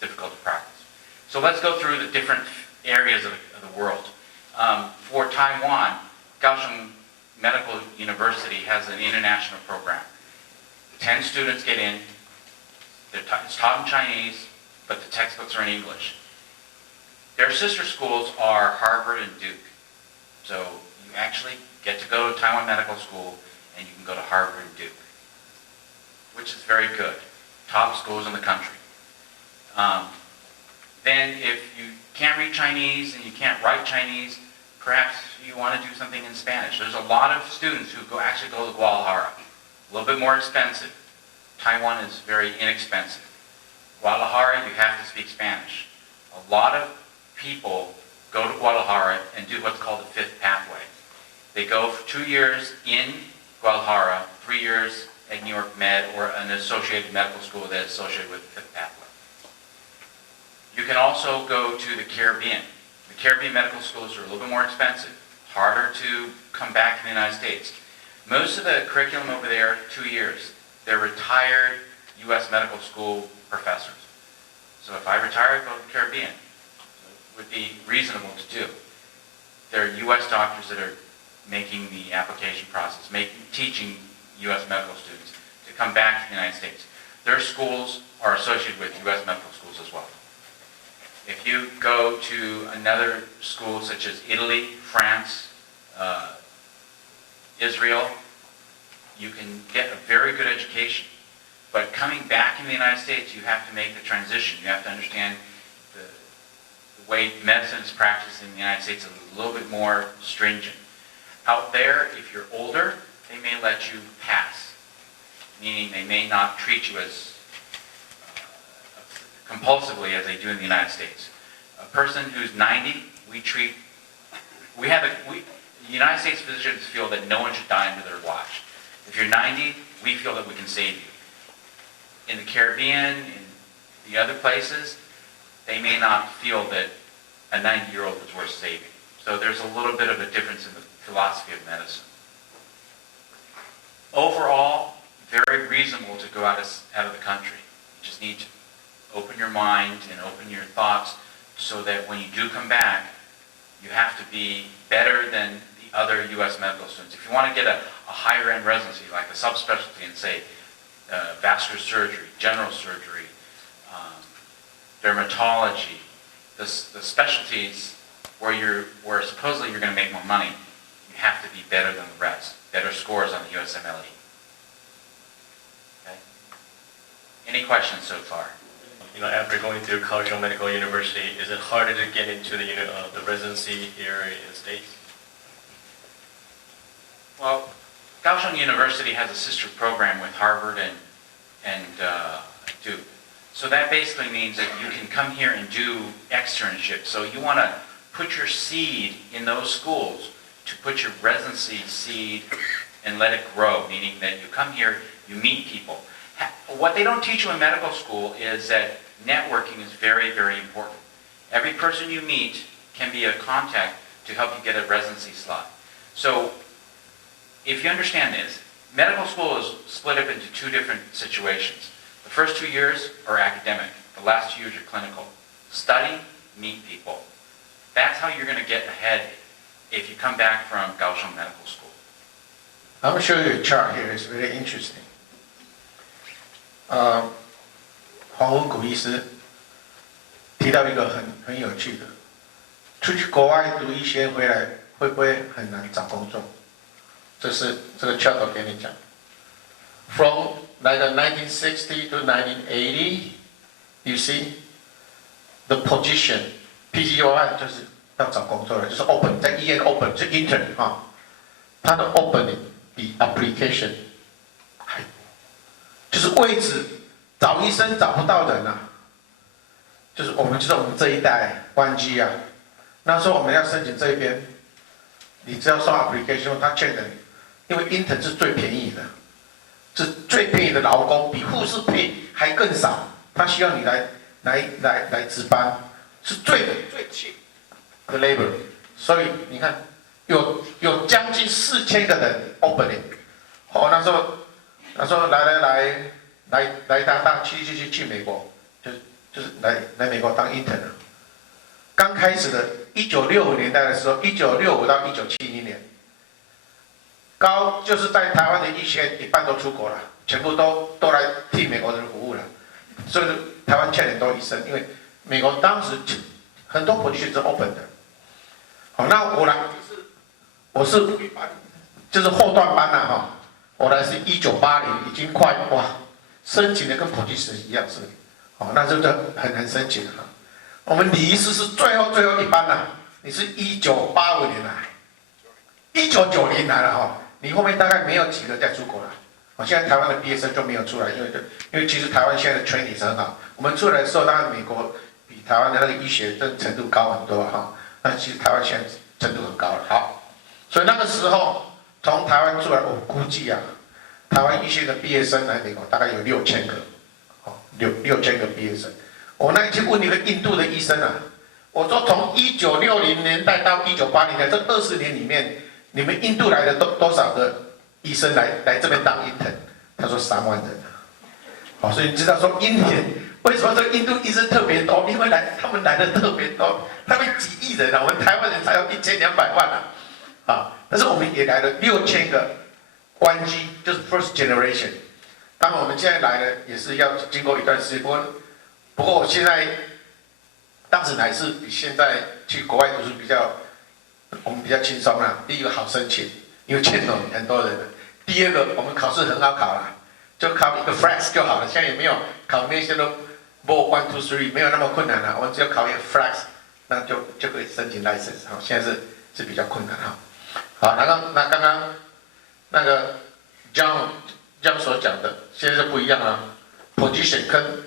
difficult to practice. So let's go through the different areas of the world. For Taiwan, Kaohsiung Medical University has an international program. 10 students get in. It's taught in Chinese, but the textbooks are in English. Their sister schools are Harvard and Duke. So you actually get to go to Taiwan Medical School, and you can go to Harvard and Duke, which is very good. Top schools in the country. Then if you can't read Chinese and you can't write Chinese, perhaps you want to do something in Spanish. There's a lot of students who actually go to Guadalajara. A little bit more expensive. Taiwan is very inexpensive. Guadalajara, you have to speak Spanish. A lot of people go to Guadalajara and do what's called the fifth pathway. They go for 2 years in Guadalajara, 3 years at New York Med or an associated medical school that's associated with the fifth pathway. You can also go to the Caribbean. The Caribbean medical schools are a little bit more expensive, harder to come back to the United States. Most of the curriculum over there, 2 years. They're retired U.S. medical school professors. So if I retire, go to the Caribbean. It would be reasonable to do. There are U.S. doctors that are making the application process, teaching U.S. medical students to come back to the United States. Their schools are associated with U.S. medical schools as well. If you go to another school such as Italy, France, Israel, you can get a very good education. But coming back in the United States, you have to make the transition. You have to understand the way medicine is practiced in the United States is a little bit more stringent. Out there, if you're older, they may let you pass, meaning they may not treat you as compulsively as they do in the United States. A person who's 90, the United States physicians feel that no one should die under their watch. If you're 90, we feel that we can save you. In the Caribbean, in the other places, they may not feel that a 90-year-old is worth saving. So there's a little bit of a difference in the philosophy of medicine. Overall, very reasonable to go out of the country. You just need to open your mind and open your thoughts so that when you do come back, you have to be better than the other U.S. medical students. If you want to get a higher-end residency, like a subspecialty in, say, vascular surgery, general surgery, dermatology, the specialties where supposedly you're going to make more money, you have to be better than the rest, better scores on the USMLE. Okay? Any questions so far? After going through Kaohsiung Medical University, is it harder to get into the residency here in the States? Well, Kaohsiung University has a sister program with Harvard and Duke. So that basically means that you can come here and do externships. So you want to put your seed in those schools to put your residency seed and let it grow, meaning that you come here, you meet people. What they don't teach you in medical school is that networking is very, very important. Every person you meet can be a contact to help you get a residency slot. So if you understand this, medical school is split up into two different situations. The first 2 years are academic. The last 2 years are clinical. Study, meet people. That's how you're going to get ahead if you come back from Kaohsiung Medical School. I'm going to show you a chart here. It's very interesting. 黄文谷医师提到一个很有趣的，出去国外读医学回来会不会很难找工作？这是这个 chart 我给你讲。From like 1960 to 1980, you see the position PGY 就是要找工作了，就是 open 在医院 open 是 intern 啊，它的 opening 比 application 还多，就是位置找医生找不到人啊，就是我们这一代湾区啊，那时候我们要申请这边，你只要送 application， 他确认，因为 intern 是最便宜的。是最便宜的劳工，比护士配还更少。他需要你来值班，是最 cheap 的 labor。所以你看，有将近4000个人 opening。哦，那时候来当去美国，就是来美国当 intern 的。刚开始的1965年代的时候，1965到1970年。就是在台湾的医学院一半都出国了，全部都来替美国人服务了，所以台湾欠很多医生，因为美国当时很多position是 open 的。好，那我是就是后段班了哈，我来是1980，已经快哇，申请的跟position一样是，好，那就很申请了哈。我们李医师是最后一班了，你是1985年来，1990来了哈。你后面大概没有几个再出国了，现在台湾的毕业生就没有出来，因为其实台湾现在的 training 是很好，我们出来的时候，当然美国比台湾的那个医学的程度高很多哈，那其实台湾现在程度很高了，好，所以那个时候从台湾出来，我估计啊，台湾医学的毕业生来美国大概有6000个，6000个毕业生。我那一天问一个印度的医生啊，我说从1960年代到1980年这20年里面。你们印度来的多少个医生来这边当 intern？ 他说3万人啊，所以你知道说intern为什么这个印度医生特别多？因为他们来的特别多，他们几亿人啊，我们台湾人才有1200万啊，但是我们也来了6000个湾区，就是 first generation。当然我们现在来的也是要经过一段时间，不过我现在当时来是比现在去国外读书我们比较轻松啦。第一个好申请，因为欠很多人的。第二个，我们考试很好考啦，就考一个 flex 就好了。现在也没有考那些都 board 1 2 3，没有那么困难了。我们只要考一个 flex， 那就可以申请 license。好，现在是比较困难哈。好，那刚刚那个 John 所讲的，现在就不一样了。position 跟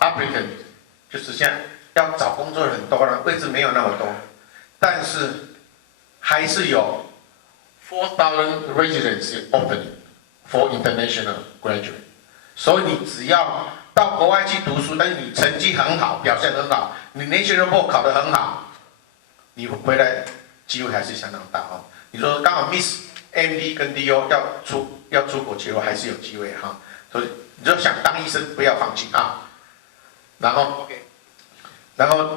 applicant 就是现在要找工作很多了，位置没有那么多。但是还是有 4,000 residency opening for international graduate， 所以你只要到国外去读书，但是你成绩很好，表现很好，你 national board 考得很好，你回来机会还是相当大哦。你说刚好 miss MD 跟 DO 要出国，结果还是有机会哈。所以你就想当医生不要放弃啊。然后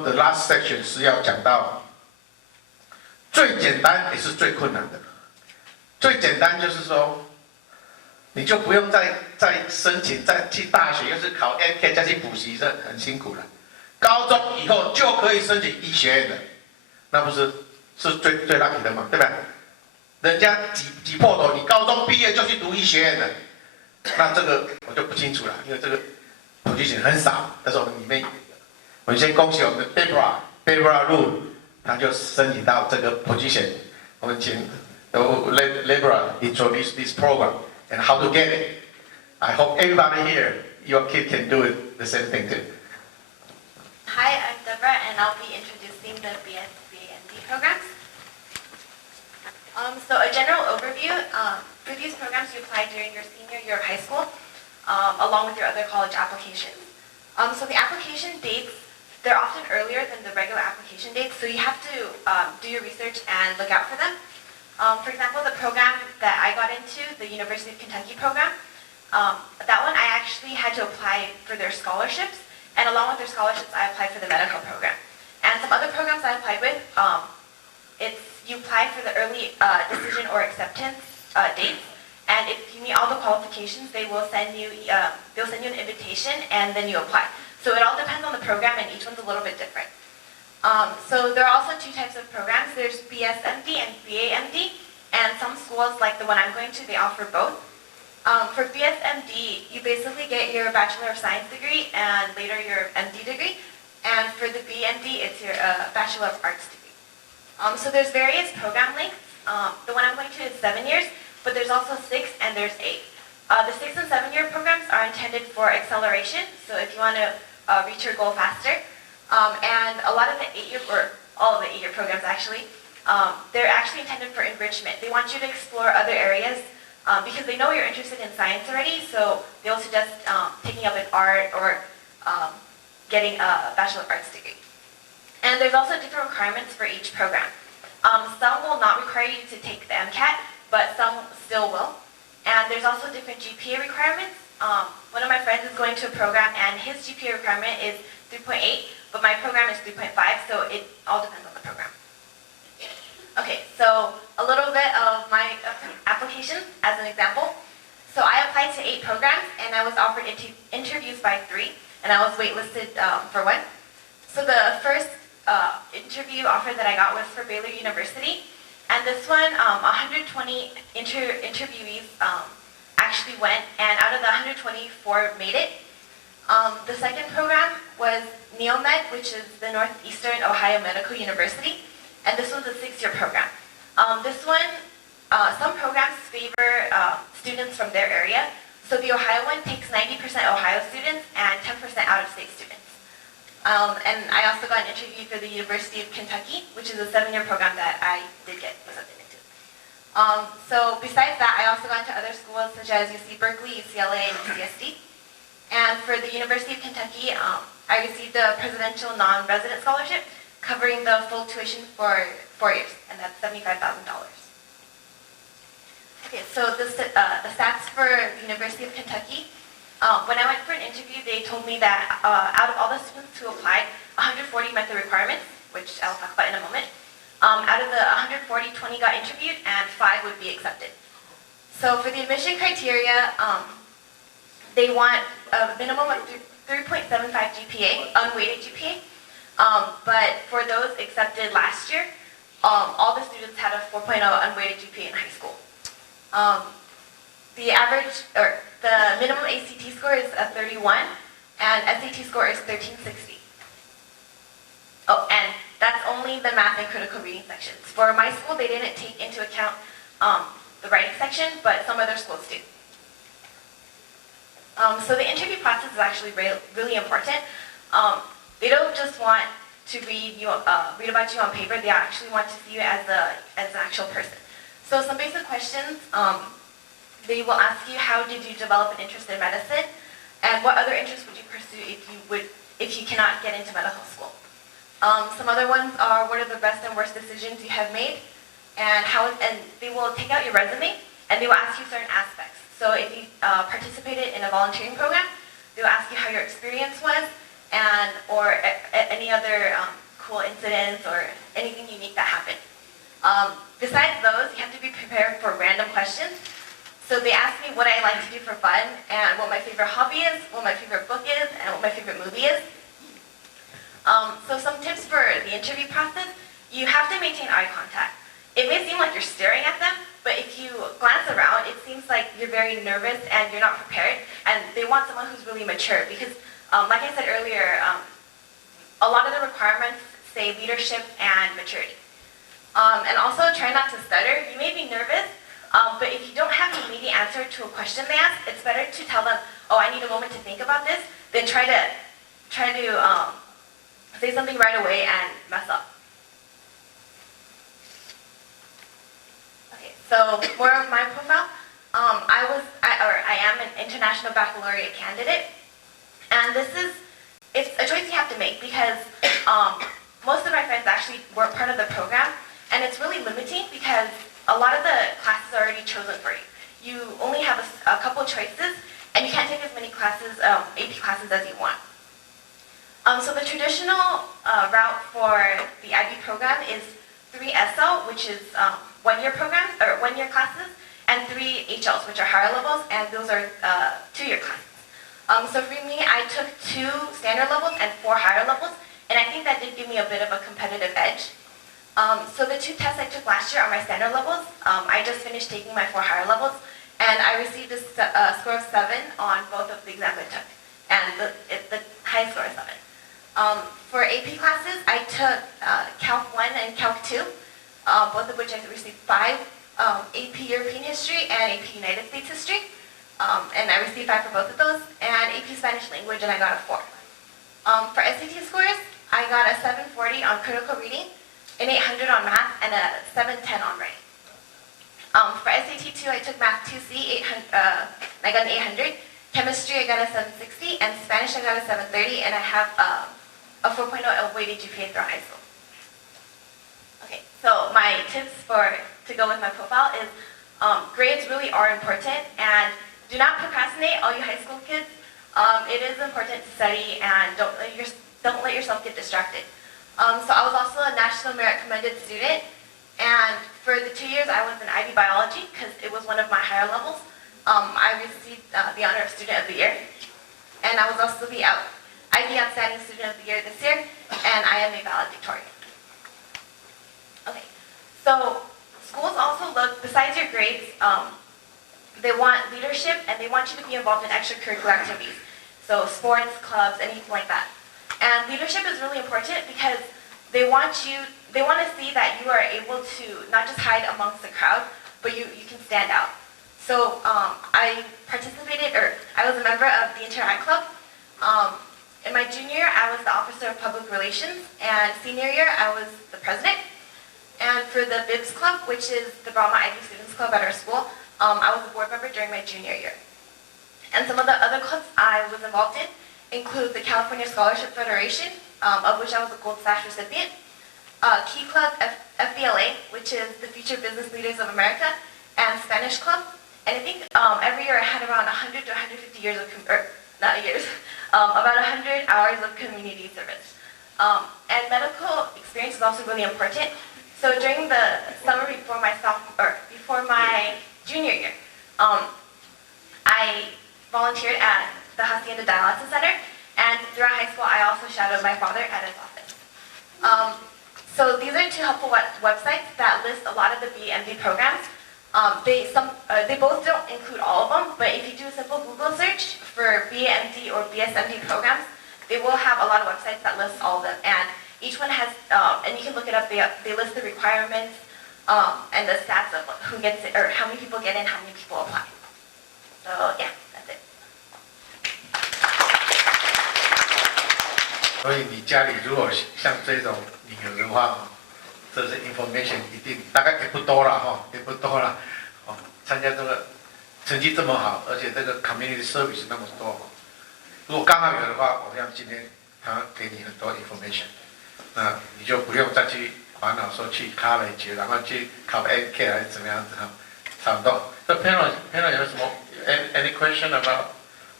the last section 是要讲到。最简单也是最困难的。最简单就是说，你就不用再申请，再去大学，又是考 MK 再去补习，这很辛苦了。高中以后就可以申请医学院的，那不是最 lucky 的嘛，对吧？人家挤破头，你高中毕业就去读医学院的，那这个我就不清楚了，因为这个position很少。但是我们里面，我们先恭喜我们的 Deborah Lu。他就申请到这个 position， 我们请 Deborah introduce this program and how to get it. I hope everybody here, your kid can do it the same thing too. Hi, I'm Deborah, and I'll be introducing the BSc and D programs. So a general overview, for these programs you apply during your senior year of high school, along with your other college applications. So the application dates, they're often earlier than the regular application dates, so you have to do your research and look out for them. For example, the program that I got into, the University of Kentucky program, that one I actually had to apply for their scholarships, and along with their scholarships, I applied for the medical program. And some other programs I applied with, you apply for the early decision or acceptance dates, and if you meet all the qualifications, they will send you an invitation, and then you apply. So it all depends on the program, and each one's a little bit different. So there are also two types of programs. There's BSMD and BAMD, and some schools, like the one I'm going to, they offer both. For BSMD, you basically get your Bachelor of Science degree and later your MD degree. And for the BMD, it's your Bachelor of Arts degree. So there's various program lengths. The one I'm going to is 7 years, but there's also 6 and there's 8. The 6 and 7 year programs are intended for acceleration, so if you want to reach your goal faster. And a lot of the 8 year, or all of the 8 year programs actually, they're actually intended for enrichment. They want you to explore other areas because they know you're interested in science already, so they'll suggest taking up an art or getting a Bachelor of Arts degree. And there's also different requirements for each program. Some will not require you to take the MCAT, but some still will. And there's also different GPA requirements. One of my friends is going to a program and his GPA requirement is 3.8, but my program is 3.5, so it all depends on the program. Okay, so a little bit of my application as an example. So I applied to 8 programs and I was offered interviews by 3, and I was waitlisted for 1. So the first interview offer that I got was for Baylor University, and this one, 120 interviewees actually went, and out of the 124 made it. The second program was NeoMed, which is the Northeastern Ohio Medical University, and this was a 6-year program. This one, some programs favor students from their area, so the Ohio one takes 90% Ohio students and 10% out-of-state students. And I also got an interview for the University of Kentucky, which is a 7-year program that I did get accepted into. So besides that, I also got into other schools such as UC Berkeley, UCLA, and UCSD. And for the University of Kentucky, I received a presidential non-resident scholarship covering the full tuition for 4 years, and that's $75,000. Okay, so the stats for the University of Kentucky. When I went for an interview, they told me that out of all the students who applied, 140 met the requirements, which I'll talk about in a moment. Out of the 140, 20 got interviewed, and 5 would be accepted. So for the admission criteria, they want a minimum of 3.75 GPA, unweighted GPA. But for those accepted last year, all the students had a 4.0 unweighted GPA in high school. The average, or the minimum ACT score is a 31, and SAT score is 1360. Oh, and that's only the math and critical reading sections. For my school, they didn't take into account the writing section, but some other schools do. So the interview process is actually really important. They don't just want to read about you on paper. They actually want to see you as an actual person. So some basic questions. They will ask you, how did you develop an interest in medicine, and what other interests would you pursue if you cannot get into medical school? Some other ones are, what are the best and worst decisions you have made, and they will take out your resume and they will ask you certain aspects. So if you participated in a volunteering program, they will ask you how your experience was, or any other cool incidents or anything unique that happened. Besides those, you have to be prepared for random questions. So they asked me what I like to do for fun, and what my favorite hobby is, what my favorite book is, and what my favorite movie is. So some tips for the interview process: you have to maintain eye contact. It may seem like you're staring at them, but if you glance around, it seems like you're very nervous and you're not prepared, and they want someone who's really mature because, like I said earlier, a lot of the requirements say leadership and maturity. And also try not to stutter. You may be nervous, but if you don't have an immediate answer to a question they ask, it's better to tell them, oh, I need a moment to think about this, than try to say something right away and mess up. So more of my profile. I am an international baccalaureate candidate, and it's a choice you have to make because most of my friends actually weren't part of the program, and it's really limiting because a lot of the classes are already chosen for you. You only have a couple of choices, and you can't take as many classes, AP classes as you want. So the traditional route for the IB program is 3 SL, which is one-year programs or one-year classes, and 3 HLs, which are higher levels, and those are 2-year classes. So for me, I took 2 standard levels and 4 higher levels, and I think that did give me a bit of a competitive edge. So the 2 tests I took last year are my standard levels. I just finished taking my 4 higher levels, and I received a score of 7 on both of the exams I took, and the highest score is 7. For AP classes, I took Calc 1 and Calc 2, both of which I received 5, AP European History and AP United States History, and I received 5 for both of those, and AP Spanish Language, and I got a 4. For SAT scores, I got a 740 on critical reading, an 800 on math, and a 710 on writing. For SAT 2, I took Math 2C, I got an 800. Chemistry, I got a 760, and Spanish, I got a 730, and I have a 4.0 weighted GPA throughout high school. Okay, so my tips to go with my profile is grades really are important, and do not procrastinate, all you high school kids. It is important to study, and don't let yourself get distracted. So I was also a National Merit Commended student, and for the 2 years I was in IB Biology because it was one of my higher levels. I received the honor of Student of the Year, and I was also the IB Outstanding Student of the Year this year, and I am a valedictorian. Okay, so schools also look, besides your grades, they want leadership, and they want you to be involved in extracurricular activities. So sports, clubs, anything like that. And leadership is really important because they want to see that you are able to not just hide amongst the crowd, but you can stand out. So I was a member of the Inter-I Club. In my junior year, I was the Officer of Public Relations, and senior year, I was the president. And for the BIBS Club, which is the Brahma IB Students Club at our school, I was a board member during my junior year. And some of the other clubs I was involved in include the California Scholarship Federation, of which I was a Gold Sash recipient, Key Club FBLA, which is the Future Business Leaders of America, and Spanish Club. And I think every year I had around 100 to 150 years of, about 100 hours of community service. And medical experience is also really important. So during the summer before my junior year, I volunteered at the Hacienda Dialysis Center, and throughout high school I also shadowed my father at his office. So these are 2 helpful websites that list a lot of the BMD programs. They both don't include all of them, but if you do a simple Google search for BMD or BSMD programs, they will have a lot of websites that list all of them, and each one has, and you can look it up, they list the requirements and the stats of who gets it, or how many people get in, how many people apply. So yeah, that's it. 所以你家里如果像这种女儿的话，这是 information 一定大概也不多了哈，也不多了。参加这个成绩这么好，而且这个 community service 那么多，如果刚好有的话，我想今天他给你很多 information， 那你就不用再去烦恼说去 college， 然后去考 NK 还是怎么样子哈，差不多。这 panel 有什么 any question about?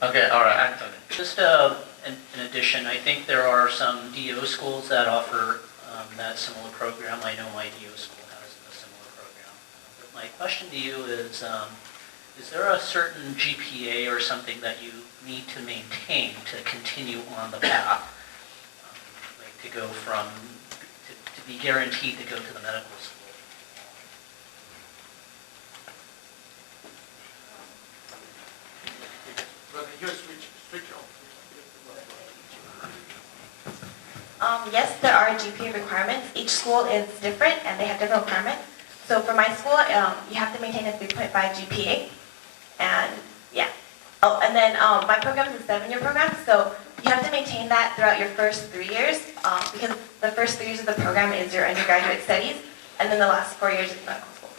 Okay, all right, Anthony. Just in addition, I think there are some DO schools that offer that similar program. I know my DO school has a similar program. But my question to you is there a certain GPA or something that you need to maintain to continue on the path, like to go from, to be guaranteed to go to the medical school? Yes, there are GPA requirements. Each school is different and they have different requirements. So for my school, you have to maintain a 3.5 GPA. And yeah. Oh, and then my program is a 7-year program, so you have to maintain that throughout your first 3 years, because the first 3 years of the program is your undergraduate studies, and then the last 4 years is medical school.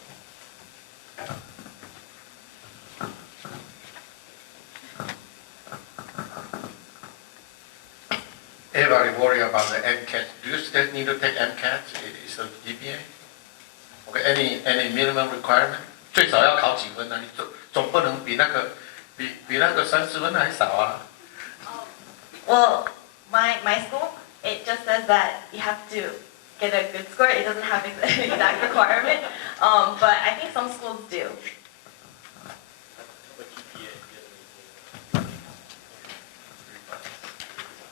everybody worry about the MCAT. Do you still need to take MCAT? Is a GPA? Okay, any minimum requirement? 最少要考几分呢？你总不能比那个30分还少啊。Well, my school, it just says that you have to get a good score. It doesn't have an exact requirement, but I think some schools do.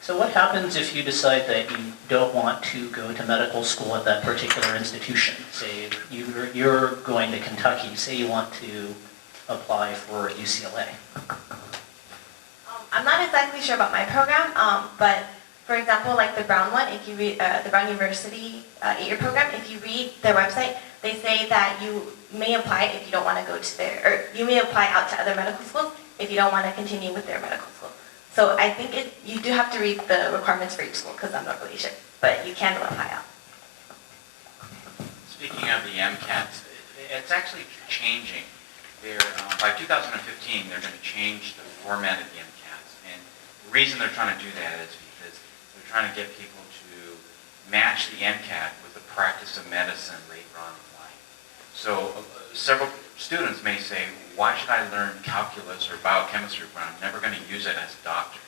So what happens if you decide that you don't want to go to medical school at that particular institution? Say you're going to Kentucky, say you want to apply for UCLA. I'm not exactly sure about my program, but for example, like the Brown one, if you read the Brown University 8-year program, if you read their website, they say that you may apply if you don't want to go to or you may apply out to other medical schools if you don't want to continue with their medical school. So I think you do have to read the requirements for each school because I'm not really sure, but you can apply out. Speaking of the MCATs, it's actually changing. By 2015, they're going to change the format of the MCATs. And the reason they're trying to do that is because they're trying to get people to match the MCAT with the practice of medicine later on in life. So several students may say, why should I learn calculus or biochemistry when I'm never going to use it as a doctor?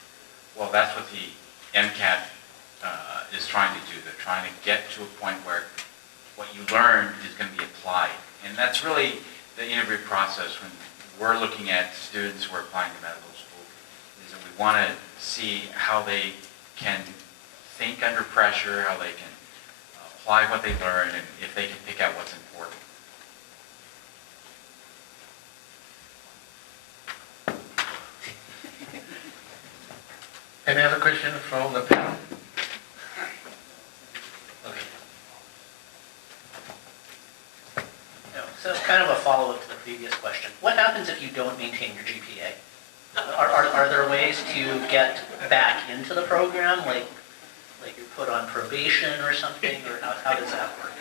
Well, that's what the MCAT is trying to do. They're trying to get to a point where what you learn is going to be applied. And that's really the interview process when we're looking at students who are applying to medical school, is that we want to see how they can think under pressure, how they can apply what they learn, and if they can pick out what's important. Any other question from the panel? Okay. So kind of a follow-up to the previous question. What happens if you don't maintain your GPA? Are there ways to get back into the program, like you're put on probation or something, or how does that work?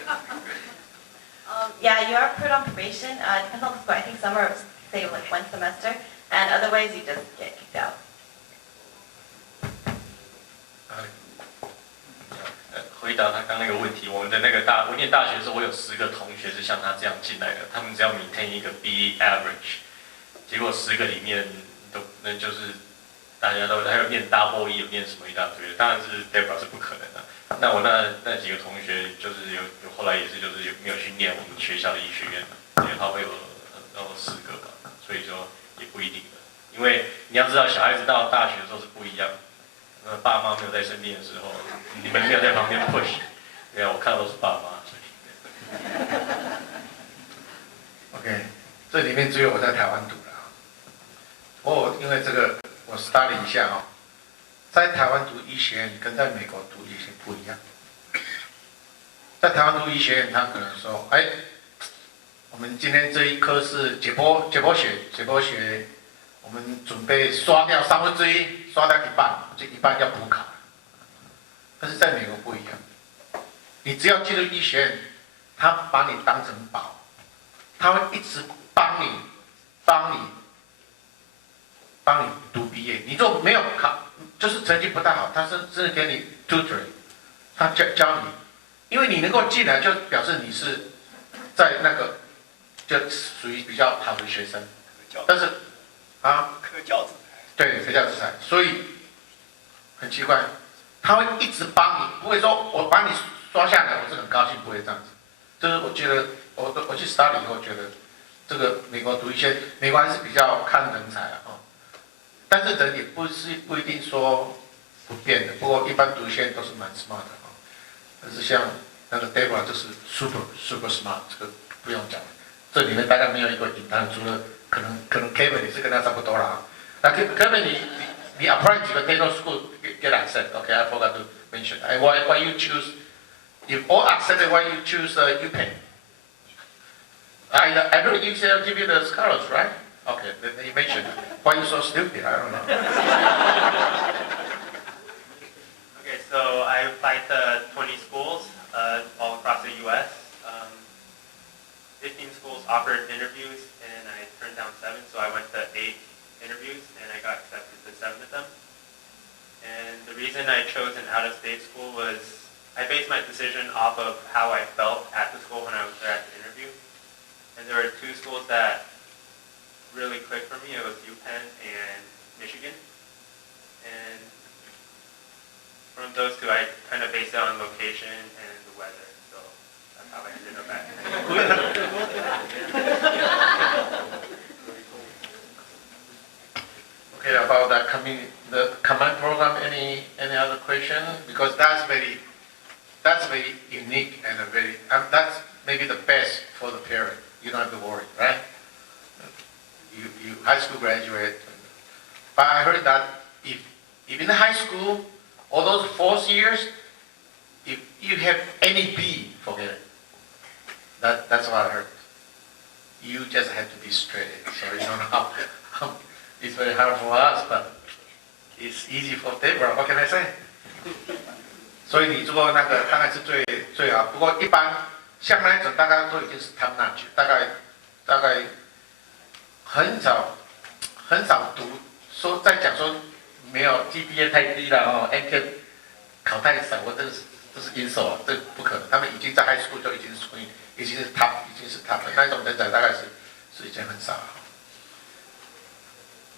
Yeah, you are put on probation. Depends on the school. I think some are say like 1 semester, and otherwise you just get kicked out. 回答他刚那个问题，我念大学的时候，我有10个同学是像他这样进来的，他们只要maintain一个 B average， 结果10个里面那就是大家都还有念 double E， 有念什么一大堆的，当然是 Debra 是不可能的。那我那几个同学就是有后来也是就是没有去念我们学校的医学院，因为他会有10个吧，所以说也不一定的，因为你要知道小孩子到大学的时候是不一样。爸妈没有在身边的时候，你们没有在旁边 push， 对啊，我看到都是爸妈。OK， 这里面只有我在台湾读了啊。因为这个我 study 一下啊，在台湾读医学院跟在美国读医学院不一样。在台湾读医学院，他可能说，我们今天这一科是解剖学。我们准备刷掉1/3，刷掉一半，这一半要补考。但是在美国不一样，你只要进入医学院，他把你当成宝，他会一直帮你读毕业。你如果没有考，就是成绩不太好，他是给你 tutoring， 他教你，因为你能够进来，就表示你是在那个就属于比较好的学生，但是。科教制裁。对，科教制裁，所以很奇怪，他会一直帮你，不会说我把你刷下来，我是很高兴，不会这样子。就是我觉得我去 study 以后，觉得这个美国读医学，美国还是比较看人才啊，但是人也不一定说不变的，不过一般读医学都是蛮 smart 的啊。但是像那个 Debra 就是 super smart， 这个不用讲，这里面大概没有一个隐藏，除了。可能 Kevin 你是跟他差不多了啊。那 Kevin 你 apply 几个 dental school get accepted? Okay, I forgot to mention. And why you choose? If all accepted, why you choose UPenn? I know UCL give you the scholars, right? Okay, then you mentioned. Why you so stupid? I don't know. Okay, so I applied to 20 schools all across the U.S. 15 schools offered interviews, and I turned down 7, so I went to 8 interviews, and I got accepted to 7 of them. And the reason I chose an out out-of-state school was, I based my decision off of how I felt at the school when I was there at the interview. And there were two schools that really clicked for me. It was UPenn and Michigan. And from those two, I kind of based it on location and the weather. So that's how I ended up at. Okay, about the command program, any other question? Because that's very unique and that's maybe the best for the parent. You don't have to worry, right? You high school graduate, but I heard that if in the high school, all those 4 years, if you have any B, forget it. That's what I heard. You just have to be straight. So you don't know how it's very hard for us, but it's easy for Deborah. What can I say? 所以你做那个当然是最好，不过一般像那种大概都已经是 top notch， 大概很少读说在讲说没有 GPA 太低了哦 ，NQ 考太少，这是 insult 啊，这不可能。他们已经在 high school 就已经是 top， 已经是 top 了，那种人才大概是已经很少了。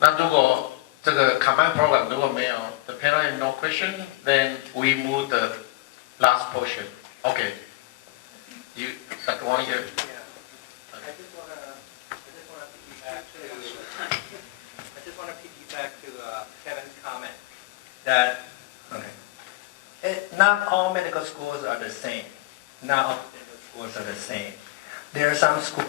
那如果这个 command program 如果没有 the panel have no question, then we move the last portion. Okay. You Dr. Wang here. I just want to piggyback to Kevin's comment that not all medical schools are the same. Not all medical schools are the same. There are some schools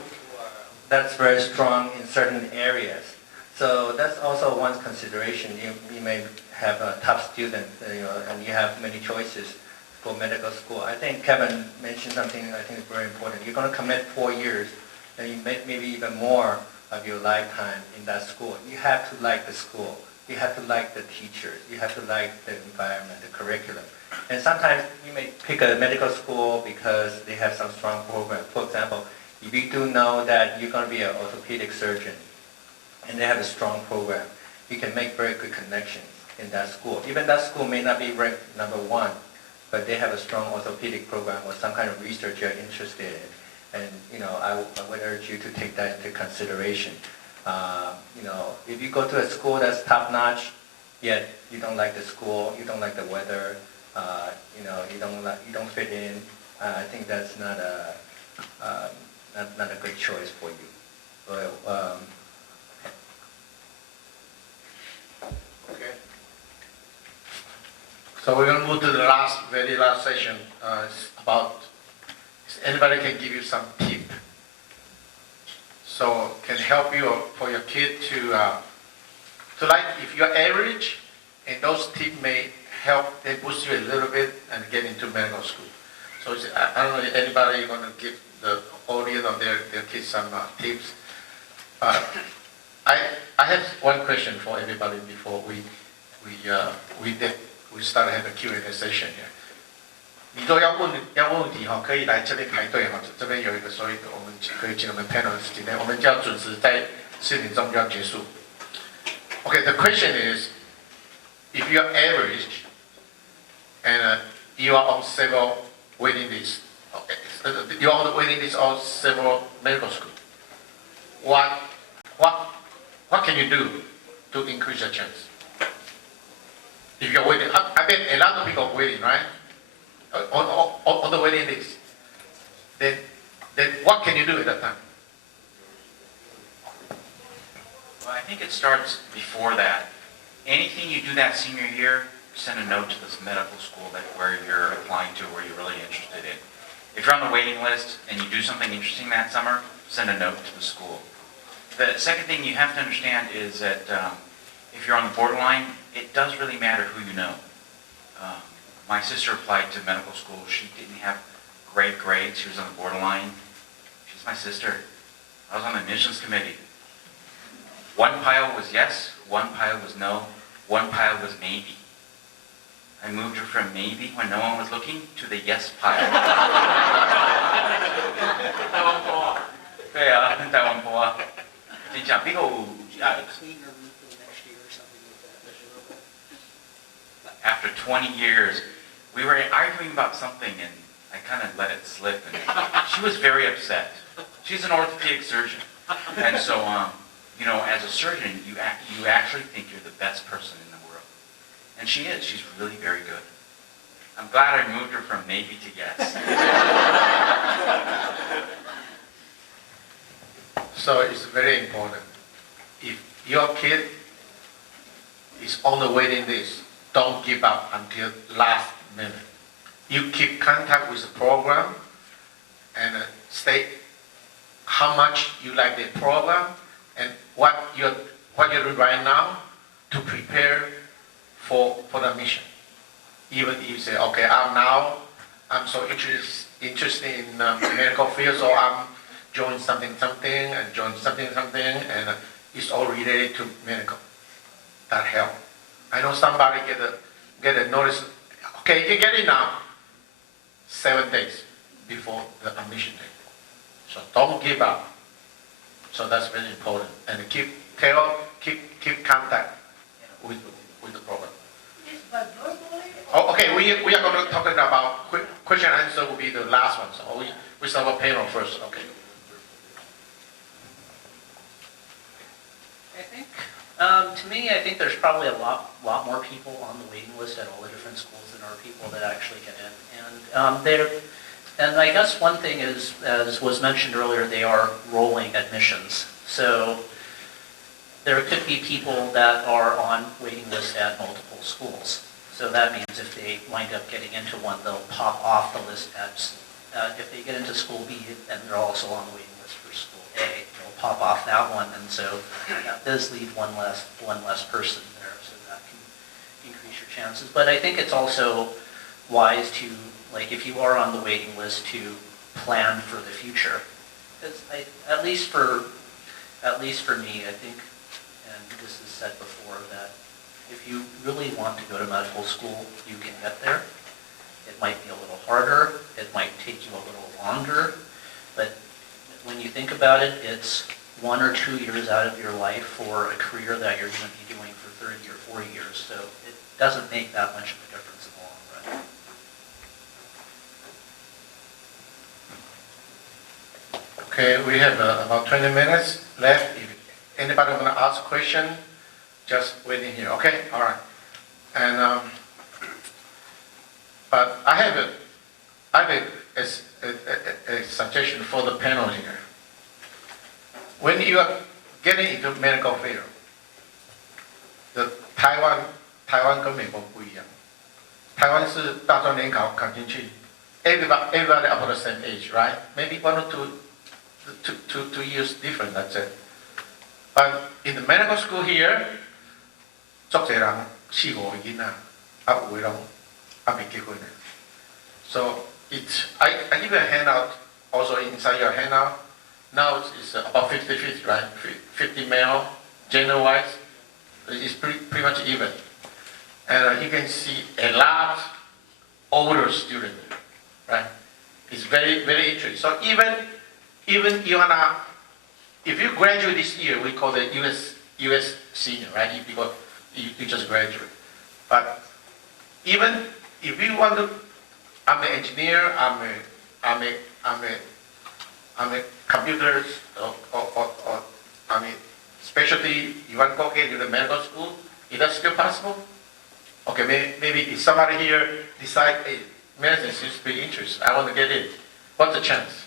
that's very strong in certain areas. So that's also one consideration. You may have a top student, and you have many choices for medical school. I think Kevin mentioned something I think is very important. You're going to commit 4 years, and you maybe even more of your lifetime in that school. You have to like the school. You have to like the teachers. You have to like the environment, the curriculum. And sometimes you may pick a medical school because they have some strong program. For example, if you do know that you're going to be an orthopedic surgeon, and they have a strong program, you can make very good connections in that school. Even that school may not be ranked number 1, but they have a strong orthopedic program or some kind of research you're interested in. And I would urge you to take that into consideration. If you go to a school that's top notch, yet you don't like the school, you don't like the weather, you don't fit in, I think that's not a good choice for you. But, Okay. So we're going to move to the very last session. It's about, anybody can give you some tip. So can help you for your kid to like, if you're average, and those tips may help, they boost you a little bit and get into medical school. So I don't know, anybody going to give the audience or their kids some tips. I have one question for everybody before we start to have a Q&A session here. 你如果要问问题可以来这边排队这边有一个所谓的我们可以请我们 panelists 今天我们就要准时在4点钟就要结束。Okay, the question is, if you are average and you are on several waiting lists, you are on the waiting list of several medical schools, what can you do to increase your chance? If you're waiting, I bet a lot of people are waiting, right? On the waiting list. Then what can you do at that time? Well, I think it starts before that. Anything you do that senior year, send a note to this medical school where you're applying to, where you're really interested in. If you're on the waiting list and you do something interesting that summer, send a note to the school. The second thing you have to understand is that if you're on the borderline, it does really matter who you know. My sister applied to medical school. She didn't have great grades. She was on the borderline. She's my sister. I was on the admissions committee. One pile was yes, one pile was no, one pile was maybe. I moved her from maybe when no one was looking to the yes pile. 台湾坡啊。对啊，台湾坡啊。真正比較 Cleaner route for the next year or something like that. After 20 years, we were arguing about something, and I kind of let it slip, and she was very upset. She's an orthopedic surgeon, and so you know, as a surgeon, you actually think you're the best person in the world, and she is. She's really very good. I'm glad I moved her from maybe to yes. So it's very important. If your kid is on the waiting list, don't give up until last minute. You keep contact with the program and state how much you like the program and what you're doing right now to prepare for the mission. Even if you say, okay, I'm so interested in medical field, so I'm join something and join something, and it's all related to medical. That help. I know somebody get a notice. Okay, you get it now. 7 days before the admission date. So don't give up. So that's very important. And keep contact with the program. Oh, okay, we are going to talk about question and answer will be the last one. So we start with panel first. Okay. I think, to me, I think there's probably a lot more people on the waiting list at all the different schools than are people that actually get in. And I guess one thing is, as was mentioned earlier, they are rolling admissions. So there could be people that are on waiting lists at multiple schools. So that means if they wind up getting into one, they'll pop off the list if they get into school B and they're also on the waiting list for school A, they'll pop off that one, and so that does leave one less person there, so that can increase your chances. But I think it's also wise to, like, if you are on the waiting list, to plan for the future. Because at least for me, I think, and this is said before, that if you really want to go to medical school, you can get there. It might be a little harder, it might take you a little longer, but when you think about it, it's 1 or 2 years out of your life for a career that you're going to be doing for 30 or 40 years, so it doesn't make that much of a difference in the long run. Okay, we have about 20 minutes left. If anybody want to ask a question, just waiting here. Okay, all right. And but I have a suggestion for the panel here. When you are getting into medical field, the 台湾跟美国不一样。台湾是大专联考考进去 ，everybody about the same age, right? Maybe 1 or 2 years different. That's it. But in the medical school here, 足侪人4、5个囡仔，有的拢还没结婚呢。So I give you a handout also inside your handout. Now it's about 50-50, right? 50 male, gender-wise, it's pretty much even. And you can see a lot older student, right? It's very, very interesting. So even you wanna, if you graduate this year, we call it US senior, right? Because you just graduate. But even if you want to, I'm an engineer, I'm a computer, or I mean, specialty, you want to go get into the medical school, is that still possible? Okay, maybe if somebody here decide, hey, medicine seems to be interesting, I want to get in. What's the chance?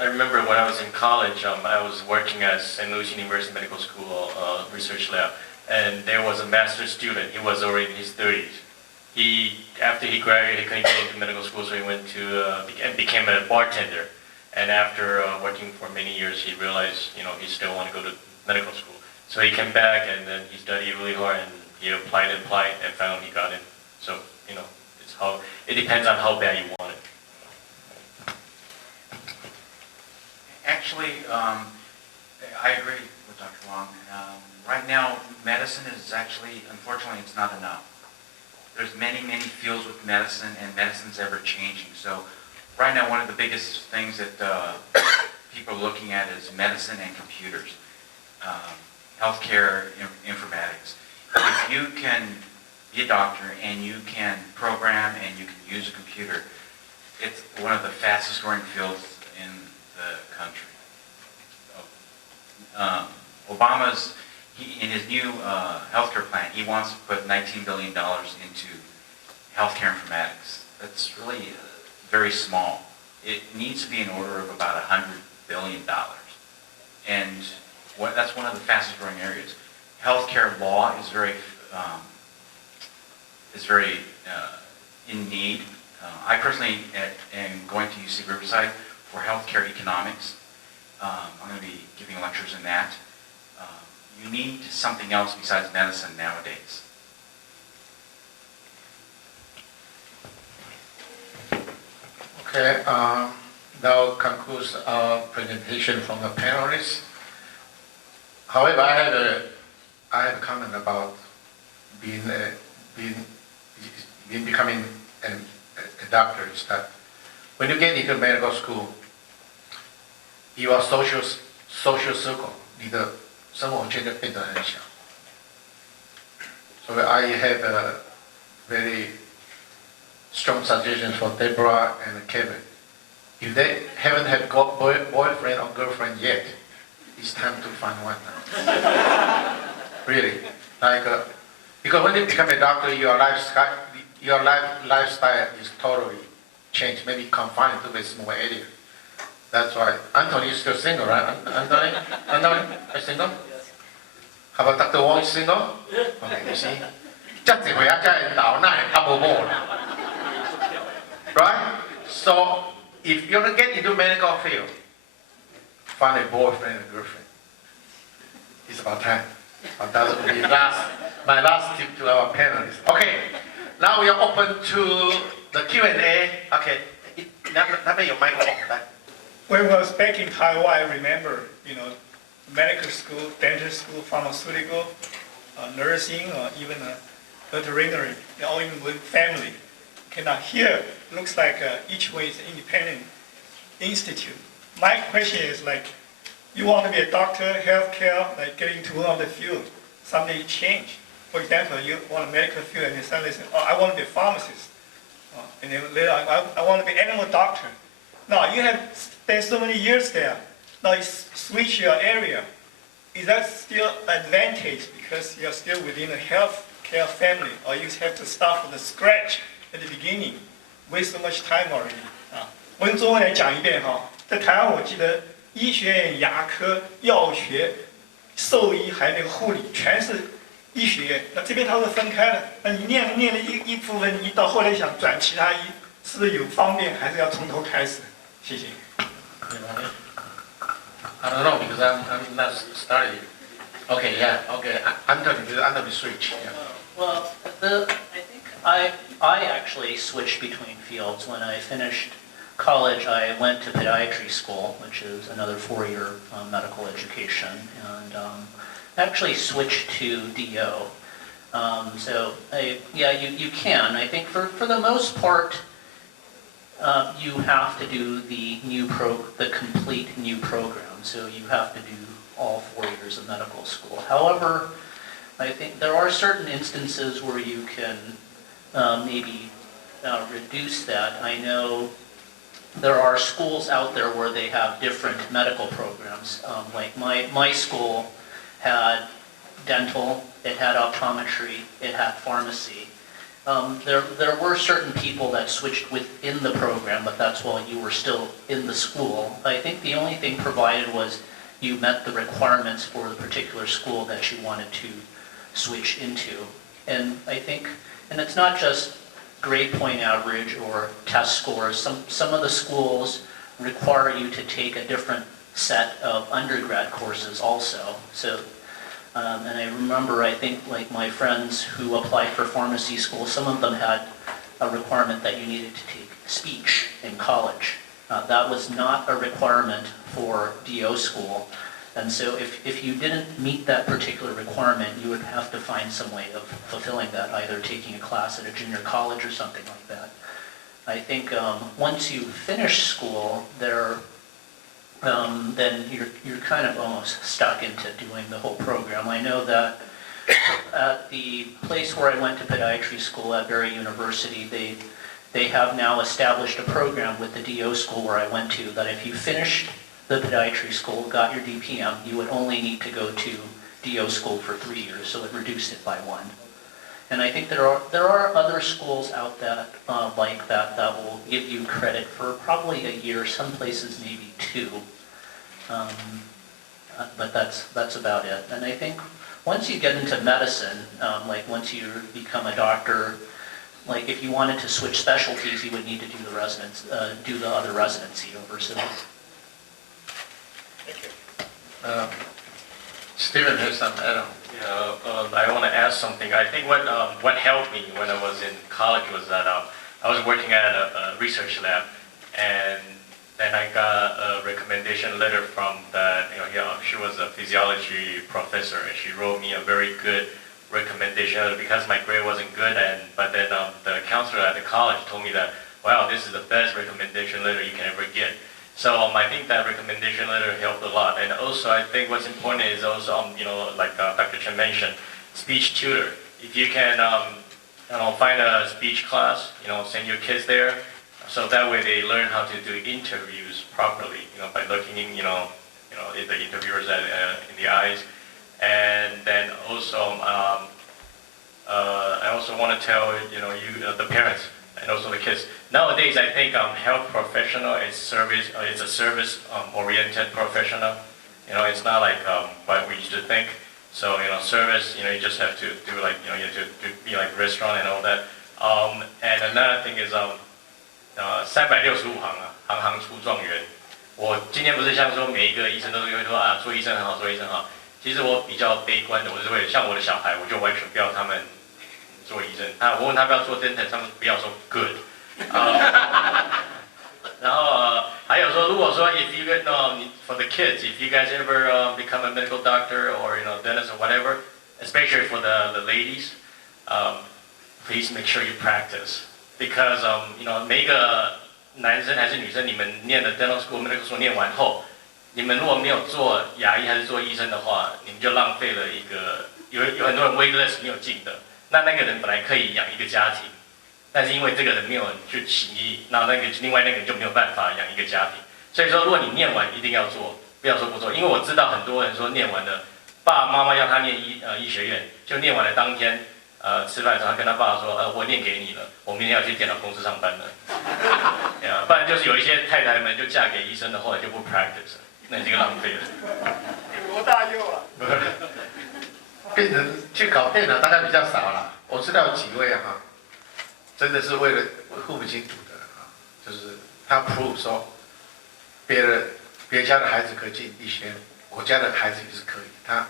I remember when I was in college, I was working at St. Louis University Medical School research lab, and there was a master's student. He was already in his 30s. After he graduated, he couldn't get into medical school, so he went to and became a bartender. And after working for many years, he realized, he still wanted to go to medical school. So he came back, and then he studied really hard, and he applied and found he got in. So, it depends on how bad you want it. Actually, I agree with Dr. Wong. Right now, medicine is actually, unfortunately, it's not enough. There's many, many fields with medicine, and medicine's ever changing. So right now, one of the biggest things that people are looking at is medicine and computers, healthcare informatics. if you can be a doctor and you can program and you can use a computer, it's one of the fastest growing fields in the country. Obama's, in his new healthcare plan, he wants to put $19 billion into healthcare informatics. That's really very small. It needs to be in order of about $100 billion. And that's one of the fastest growing areas. Healthcare law is very in need. I personally am going to UC Riverside for healthcare economics. I'm going to be giving lectures in that. You need something else besides medicine nowadays. Okay, now concludes our presentation from the panelists. However, I have a comment about becoming a doctor. Is that when you get into medical school, your social circle, 你的生活圈就变得很小。So I have a very strong suggestion for Deborah and Kevin. If they haven't had boyfriend or girlfriend yet, it's time to find one now. Really, because when you become a doctor, your lifestyle is totally changed. Maybe confined to a small area. That's why Anthony is still single, right? Anthony, are you single? Yes. How about Dr. Wong is single? Okay, you see. Right? So if you're gonna get into medical field, find a boyfriend and girlfriend. It's about time. But that will be my last tip to our panelists. Okay, now we are open to the Q&A. Okay, your microphone. When I was back in Taiwan, I remember, medical school, dental school, pharmaceutical, nursing, or even veterinary, all in one family. Okay, now here, looks like each one is an independent institute. My question is you want to be a doctor, healthcare, getting into one of the field, someday you change. For example, you want a medical field and you suddenly say, oh, I want to be a pharmacist. And then later, I want to be an animal doctor. Now, you have spent so many years there. Now you switch your area. Is that still an advantage because you're still within a healthcare family, or you have to start from the scratch at the beginning, waste so much time already? 我用中文来讲一遍哈，在台湾我记得医学院、牙科、药学、兽医还有那个护理，全是医学院。那这边它是分开的，那你念了一部分，你到后来想转其他医，是不是有方便，还是要从头开始？谢谢。I don't know because I'm not studying. Okay, yeah, okay. Anthony switch. Yeah. Well, I think I actually switched between fields. When I finished college, I went to podiatry school, which is another 4-year medical education, and actually switched to DO. You can. I think for the most part, you have to do the complete new program. So you have to do all 4 years of medical school. However, I think there are certain instances where you can maybe reduce that. I know there are schools out there where they have different medical programs. Like my school had dental, it had optometry, it had pharmacy. There were certain people that switched within the program, but that's while you were still in the school. I think the only thing provided was you met the requirements for the particular school that you wanted to switch into. And I think, and it's not just grade point average or test scores. Some of the schools require you to take a different set of undergrad courses also. So, and I remember, I think, like my friends who applied for pharmacy school, some of them had a requirement that you needed to take speech in college. That was not a requirement for DO school. And so if you didn't meet that particular requirement, you would have to find some way of fulfilling that, either taking a class at a junior college or something like that. I think once you finish school, then you're kind of almost stuck into doing the whole program. I know that At the place where I went to podiatry school at Barry University, they have now established a program with the DO school where I went to that if you finished the podiatry school, got your DPM, you would only need to go to DO school for 3 years, so it reduced it by 1. And I think there are other schools out that like that will give you credit for probably a year, some places maybe 2. But that's about it. And I think once you get into medicine, like once you become a doctor, like if you wanted to switch specialties, you would need to do the other residency over. So. Stephen has some add-on. Yeah, I want to ask something. I think what helped me when I was in college was that I was working at a research lab, and then I got a recommendation letter from she was a physiology professor, and she wrote me a very good recommendation letter because my grade wasn't good, but then the counselor at the college told me that, wow, this is the best recommendation letter you can ever get. So I think that recommendation letter helped a lot. And also I think what's important is also, like Dr. Chen mentioned, speech tutor. If you can find a speech class, send your kids there, so that way they learn how to do interviews properly, by looking in, the interviewers in the eyes. And then also, I also want to tell, the parents, and also the kids. Nowadays, I think health professional is it's a service-oriented professional. It's not like what we used to think. So, service, you just have to do like, you have to be like restaurant and all that. And another thing is, 365行啊，行行出状元。我今天不是像说每一个医生都会说啊，做医生很好，做医生好。其实我比较悲观的，我是会像我的小孩，我就完全不要他们做医生。我问他不要做 dental， 他们不要说 good。然后还有说，如果说 if you for the kids, if you guys ever become a medical doctor or dentist or whatever, especially for the ladies, please make sure you practice because 每一个男生还是女生，你们念的 dental school, medical school 念完后，你们如果没有做牙医还是做医生的话，你们就浪费了一个有很多人 waitlist 没有进的，那个人本来可以养一个家庭。但是因为这个人没有去行医，那另外那个人就没有办法养一个家庭。所以说，如果你念完一定要做，不要说不做。因为我知道很多人说念完了，爸爸妈妈要他念医学院，就念完了当天吃饭的时候，他跟他爸爸说，我念给你了，我明天要去电脑公司上班了。不然就是有一些太太们就嫁给医生的，后来就不 practice， 那这个浪费了。罗大佑啊，变成去搞电脑大概比较少了。我知道几位哈。真的是为父母亲读的啊，就是他 prove 说，别家的孩子可以进医学院，我家的孩子也是可以。他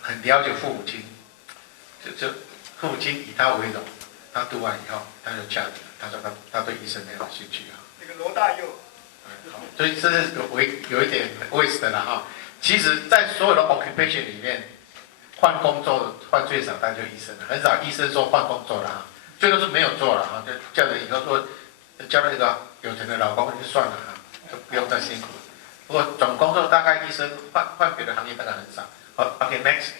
很了解父母亲，就父母亲以他为荣。他读完以后，他就嫁人了。他说他对医生很有兴趣啊。那个罗大佑，所以这是有一点 waste 的了哈。其实，在所有的 occupation 里面，换工作换最少，当然就医生了，很少医生说换工作了哈。最多是没有做了哈，就叫人以后说交了一个有钱的老公就算了哈，就不用再辛苦。不过总工作大概医生换别的行业大概很少。Okay, next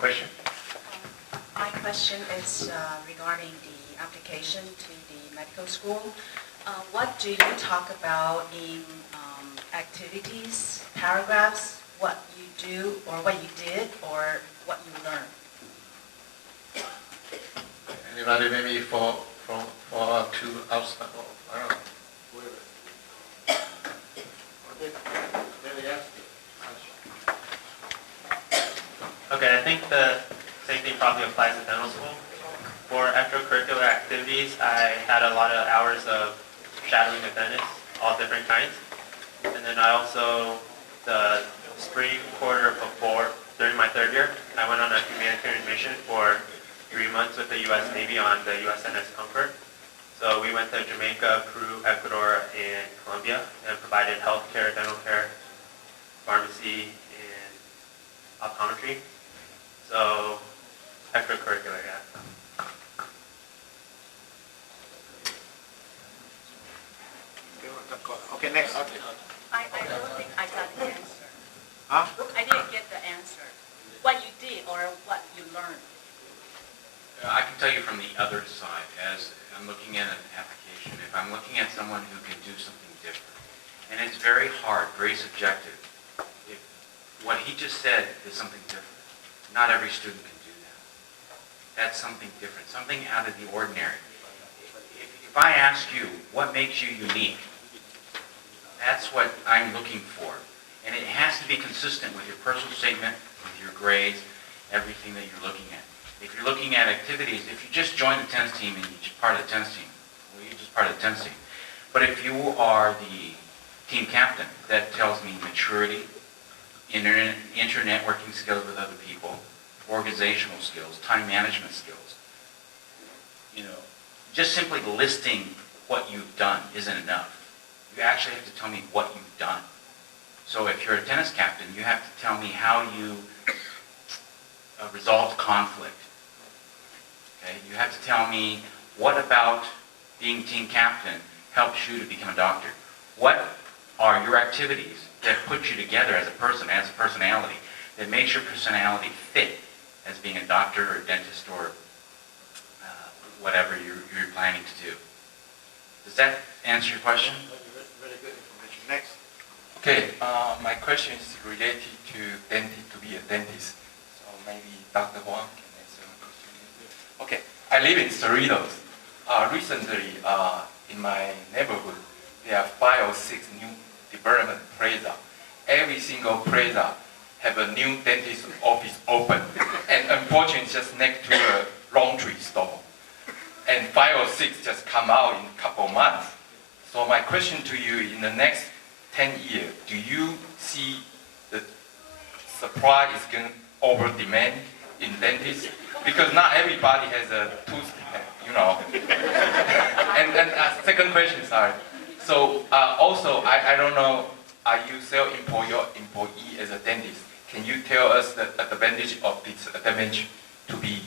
question. My question is regarding the application to the medical school. What do you talk about in activities, paragraphs, what you do or what you did or what you learned? Anybody maybe for 2 hours? I don't know. Okay, I think the same thing probably applies to dental school. For extracurricular activities, I had a lot of hours of shadowing the dentists, all different kinds. And then I also, the spring quarter before, during my 3rd year, I went on a humanitarian mission for 3 months with the U.S. Navy on the USNS Comfort. So we went to Jamaica, Peru, Ecuador, and Colombia and provided health care, dental care, pharmacy, and optometry. So extracurricular, yeah. Okay, next. I don't think I got the answer. Huh? I didn't get the answer. What you did or learn? I can tell you from the other side, as I'm looking at an application, if I'm looking at someone who can do something different, and it's very hard, very subjective. If what he just said is something different, not every student can do that. That's something different, something out of the ordinary. If I ask you, what makes you unique? That's what I'm looking for. And it has to be consistent with your personal statement, with your grades, everything that you're looking at. If you're looking at activities, if you just join the tennis team and you're just part of the tennis team, well, you're just part of the tennis team. But if you are the team captain, that tells me maturity, inter-networking skills with other people, organizational skills, time management skills. You know, just simply listing what you've done isn't enough. You actually have to tell me what you've done. So if you're a tennis captain, you have to tell me how you resolved conflict. Okay? You have to tell me what about being team captain helps you to become a doctor. What are your activities that put you together as a person, as a personality, that makes your personality fit as being a doctor or a dentist or whatever you're planning to do. Does that answer your question? Very good information. Next. Okay, my question is related to to be a dentist. So maybe Dr. Huang can answer my question. Okay, I live in Cerritos. Recently, in my neighborhood, there are 5 or 6 new development plaza. Every single plaza have a new dentist office open, and unfortunately, just next to a laundry store. And 5 or 6 just come out in a couple months. So my question to you, in the next 10 years, do you see the supply is going to over demand in dentists? Because not everybody has a tooth, you know. and second question, sorry. So also, I don't know, are you self-employee as a dentist? Can you tell us the advantage of this advantage to be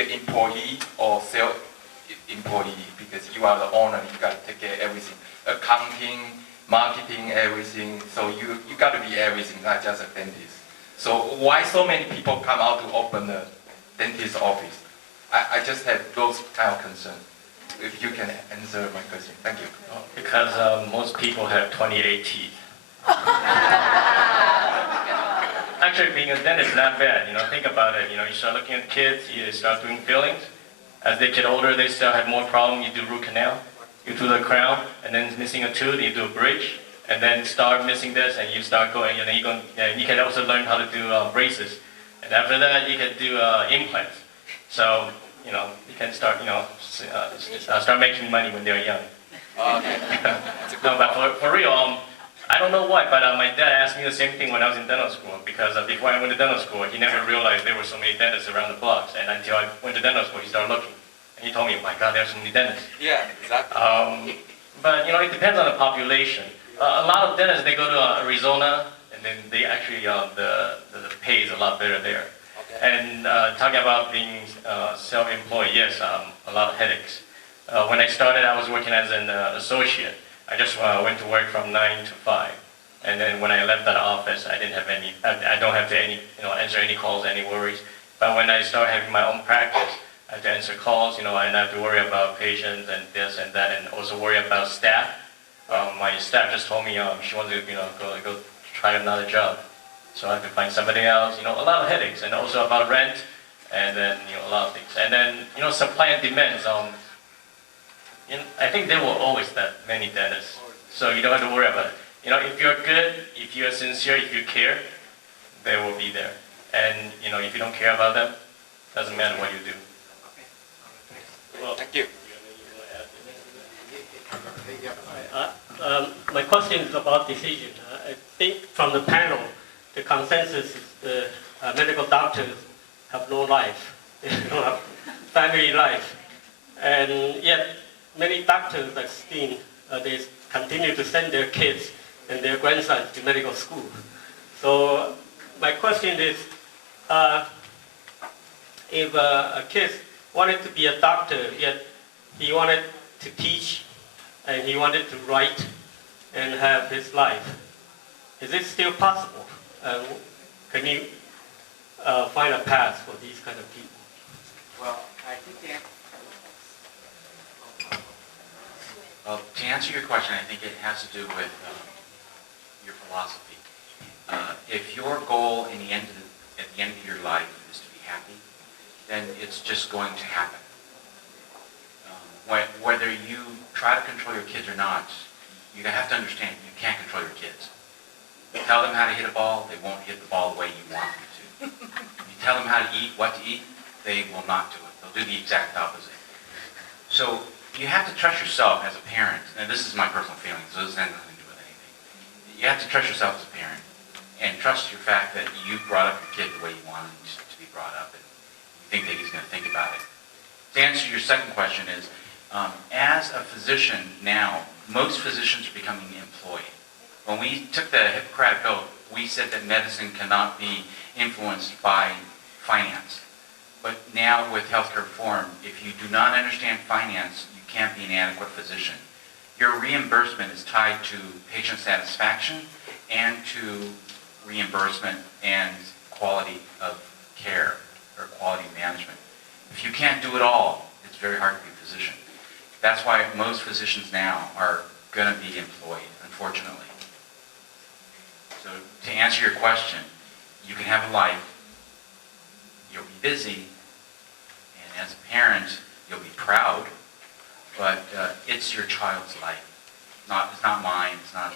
an employee or self-employee? Because you are the owner, you got to take care of everything. Accounting, marketing, everything. So you got to be everything, not just a dentist. So why so many people come out to open a dentist office? I just have those kind of concerns. If you can answer my question, thank you. Because most people have 28 teeth. Actually, being a dentist is not bad. You know, think about it. You know, you start looking at kids, you start doing fillings. As they get older, they still have more problems. You do root canal, you do the crown, and then missing a tooth, you do a bridge, and then start missing this, and you start going. And then you can also learn how to do braces, and after that, you can do implants. So you know, you can start, you know, start making money when they're young. Okay. No, but for real, I don't know why, but my dad asked me the same thing when I was in dental school, because before I went to dental school, he never realized there were so many dentists around the blocks, and until I went to dental school, he started looking, and he told me, oh my God, there's so many dentists. Yeah, exactly. But, you know, it depends on the population. A lot of dentists, they go to Arizona, and then they actually, the pay is a lot better there. Okay. And talking about being self-employed, yes, a lot of headaches. When I started, I was working as an associate. I just went to work from 9 to 5. And then when I left that office, I didn't have any, I don't have to answer any calls, any worries. But when I started having my own practice, I have to answer calls, and I have to worry about patients and this and that, and also worry about staff. My staff just told me she wants to, go try another job. So I have to find somebody else, a lot of headaches, and also about rent, and then, a lot of things. And then, supply and demand. I think there will always that many dentists, so you don't have to worry about it. If you're good, if you're sincere, if you care, they will be there. And if you don't care about them, doesn't matter what you do. Well, thank you. My question is about decision. I think from the panel, the consensus is the medical doctors have no life, they don't have family life, and yet many doctors I've seen, they continue to send their kids and their grandsons to medical school. So my question is, if a kid wanted to be a doctor, yet he wanted to teach and he wanted to write and have his life, is it still possible? Can you find a path for these kind of people? Well, I think well, to answer your question, I think it has to do with your philosophy. If your goal at the end of your life is to be happy, then it's just going to happen. Whether you try to control your kids or not, you have to understand you can't control your kids. You tell them how to hit a ball, they won't hit the ball the way you want them to. You tell them how to eat, what to eat, they will not do it. They'll do the exact opposite. So you have to trust yourself as a parent, and this is my personal feeling, so this has nothing to do with anything. You have to trust yourself as a parent, and trust your fact that you brought up your kid the way you wanted him to be brought up, and you think that he's going to think about it. To answer your second question is, as a physician now, most physicians are becoming employed. When we took the Hippocratic Oath, we said that medicine cannot be influenced by finance. But now with healthcare reform, if you do not understand finance, you can't be an adequate physician. Your reimbursement is tied to patient satisfaction and to reimbursement and quality of care or quality management. If you can't do it all, it's very hard to be a physician. That's why most physicians now are going to be employed, unfortunately. So to answer your question, you can have a life, you'll be busy, and as a parent, you'll be proud, but it's your child's life. It's not mine, it's not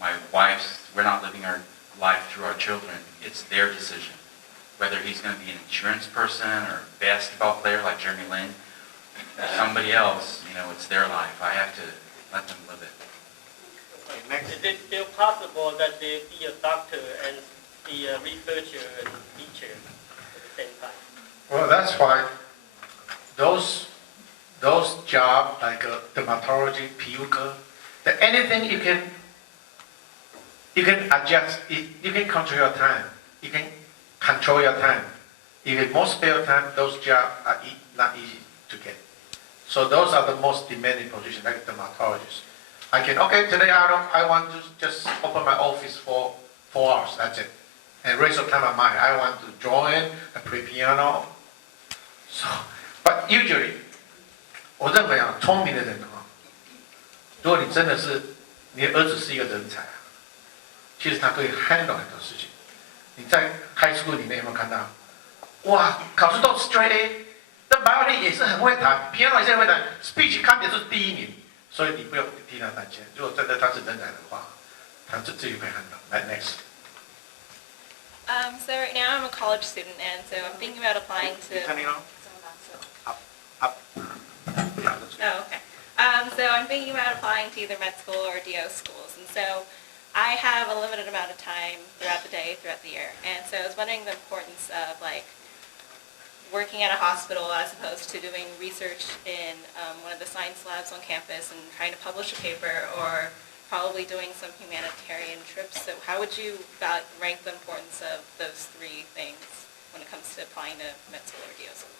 my wife's. We're not living our life through our children. It's their decision. Whether he's going to be an insurance person or a basketball player like Jeremy Lin, or somebody else, it's their life. I have to let them live it. Is it still possible that they be a doctor and be a researcher and teacher at the same time? Well, that's why those jobs like dermatology, PU, that anything you can adjust, you can control your time. You can control your time. If you most spare time, those jobs are not easy to get. So those are the most demanding positions, like dermatologists. Today I want to just open my office for 4 hours, that's it. And rest of the time of mine, I want to join and play piano. So, but usually, 我认为聪明的人如果你真的是你的儿子是一个人才其实他可以 handle 很多事情。你在 high school 里面有没有看到？哇，考试都 straight A， 那 violin 也是很会弹 ，piano 也是很会弹 ，speech 看点是第1名，所以你不用替他担心。如果真的他是人才的话，他自己会 handle。Right next. So right now I'm a college student, and so I'm thinking about applying to. Turning on. Up. Oh, okay. So I'm thinking about applying to either med school or DO schools, and so I have a limited amount of time throughout the day, throughout the year, and so I was wondering the importance of working at a hospital as opposed to doing research in one of the science labs on campus and trying to publish a paper, or probably doing some humanitarian trips. So how would you rank the importance of those 3 things when it comes to applying to med school or DO schools?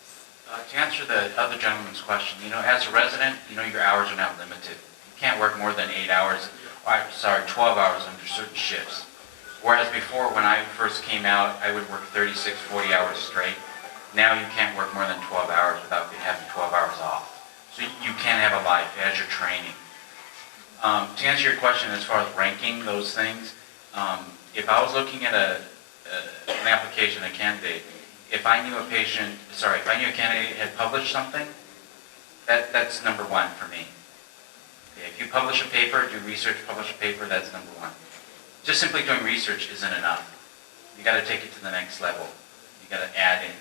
To answer the other gentleman's question, as a resident, your hours are now limited. You can't work more than 12 hours under certain shifts. Whereas before, when I first came out, I would work 36, 40 hours straight. Now you can't work more than 12 hours without having 12 hours off. So you can have a life as you're training. To answer your question as far as ranking those things, if I was looking at an application, a candidate, if I knew a candidate had published something, that's number 1 for me. Okay, if you publish a paper, do research, publish a paper, that's number 1. Just simply doing research isn't enough. You got to take it to the next level. You got to add in.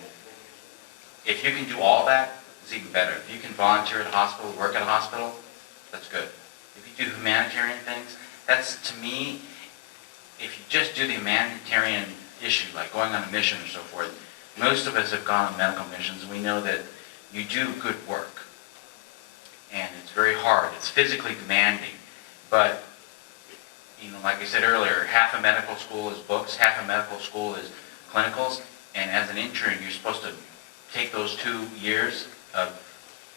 If you can do all that, it's even better. If you can volunteer at a hospital, work at a hospital, that's good. If you do humanitarian things, that's, to me, if you just do the humanitarian issue, like going on a mission or so forth, most of us have gone on medical missions, and we know that you do good work. And it's very hard. It's physically demanding. But, like I said earlier, half of medical school is books, half of medical school is clinicals, and as an intern, you're supposed to take those 2 years of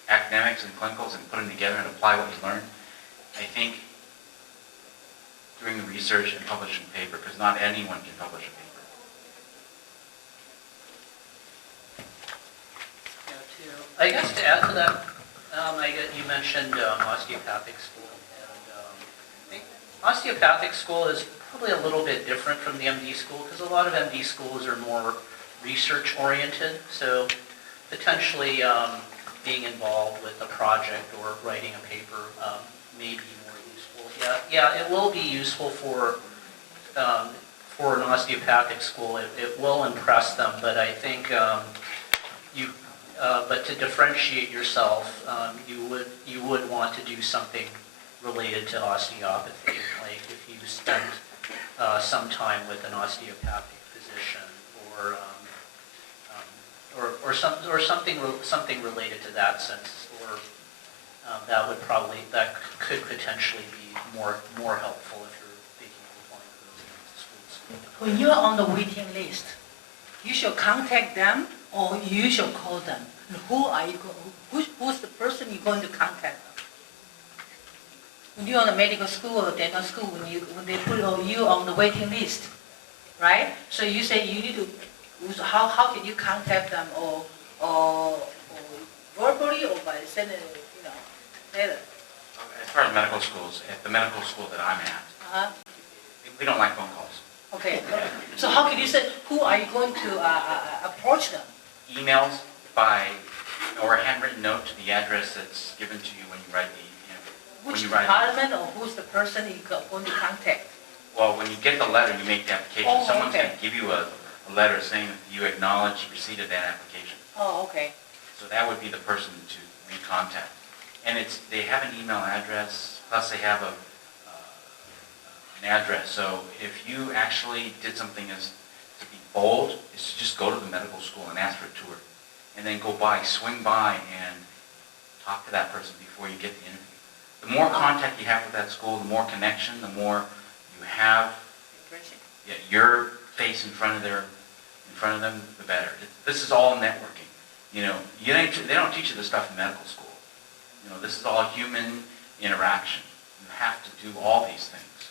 academics and clinicals and put them together and apply what you learned. I think doing the research and publishing a paper, because not anyone can publish a paper. I guess to add to that, you mentioned osteopathic school. And I think osteopathic school is probably a little bit different from the MD school because a lot of MD schools are more research-oriented. So potentially being involved with a project or writing a paper may be more useful. Yeah, it will be useful for an osteopathic school. It will impress them, but I think but to differentiate yourself, you would want to do something related to osteopathy. Like if you spend some time with an osteopathic physician, or something related to that sense, or that could potentially be more helpful if you're thinking of applying for those kinds of schools. When you're on the waiting list, you should contact them or you should call them. And who's the person you're going to contact? When you're on the medical school or dental school, when they put you on the waiting list, right? So you say you need to. How can you contact them or verbally or by sending letter? As far as medical schools, at the medical school that I'm at, we don't like phone calls. Okay. So how can you say who are you going to approach them? Emails or a handwritten note to the address that's given to you when you write the. Which department or who's the person you're going to contact? Well, when you get the letter, you make the application. Oh, Someone's okay. going to give you a letter saying that you acknowledge receipt of that application. Oh, okay. So that would be the person to recontact. And they have an email address, plus they have an address. So if you actually did something as to be bold, is to just go to the medical school and ask for a tour. And then swing by and talk to that person before you get the interview. The more contact you have with that school, the more connection, the more you have your face in front of them, the better. This is all networking. They don't teach you this stuff in medical school. This is all human interaction. You have to do all these things.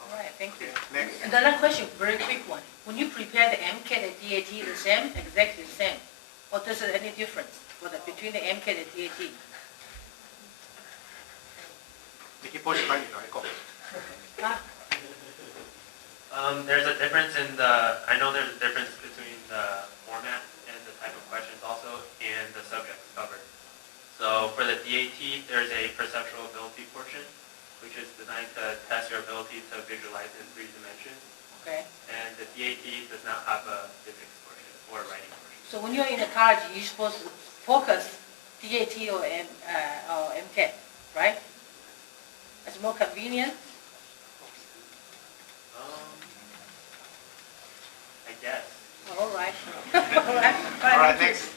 All right, thank you. Next. Another question, very quick one. When you prepare the MCAT and DAT, the same, exactly the same, or does it any difference between the MCAT and DAT? There's a difference I know there's a difference between the format and the type of questions also, and the subjects covered. So for the DAT, there's a perceptual ability portion, which is designed to test your ability to visualize in 3 dimensions. Okay. And the DAT does not have a physics portion or writing portion. So when you're in the college, you're supposed to focus DAT or MCAT, right? It's more convenient. I guess. All right. All right, next.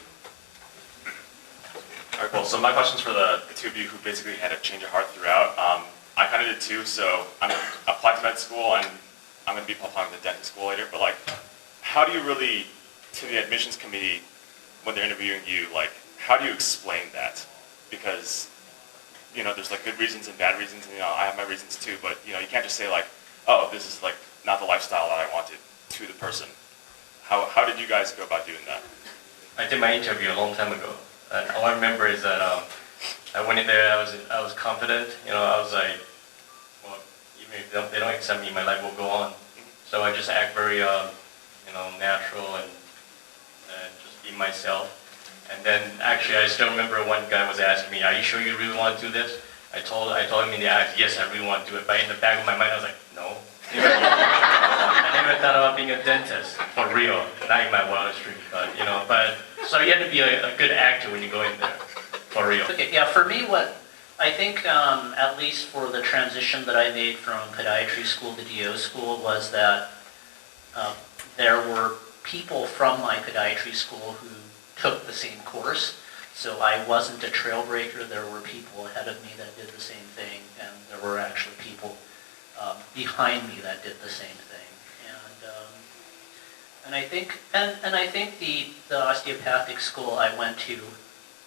All right, cool. So my question's for the two of you who basically had a change of heart throughout. I kind of did too, so I'm applied to med school and I'm going to be applying to dental school later, but how do you really, to the admissions committee, when they're interviewing you, how do you explain that? Because, there's good reasons and bad reasons, and I have my reasons too, but you can't just say oh, this is not the lifestyle that I wanted to the person. How did you guys go about doing that? I did my interview a long time ago. And all I remember is that I went in there, I was confident, I was like, well, even if they don't accept me, my life will go on. So I just act very, natural and just be myself. And then actually I still remember one guy was asking me, are you sure you really want to do this? I told him in the eyes, yes, I really want to do it. But in the back of my mind, I was like, no. I never thought about being a dentist, for real, not in my wildest dreams, but so you have to be a good actor when you go in there, for real. Okay, yeah, for me, I think, at least for the transition that I made from podiatry school to DO school was that there were people from my podiatry school who took the same course. So I wasn't a trailbreaker. There were people ahead of me that did the same thing, and there were actually people behind me that did the same thing. And I think the osteopathic school I went to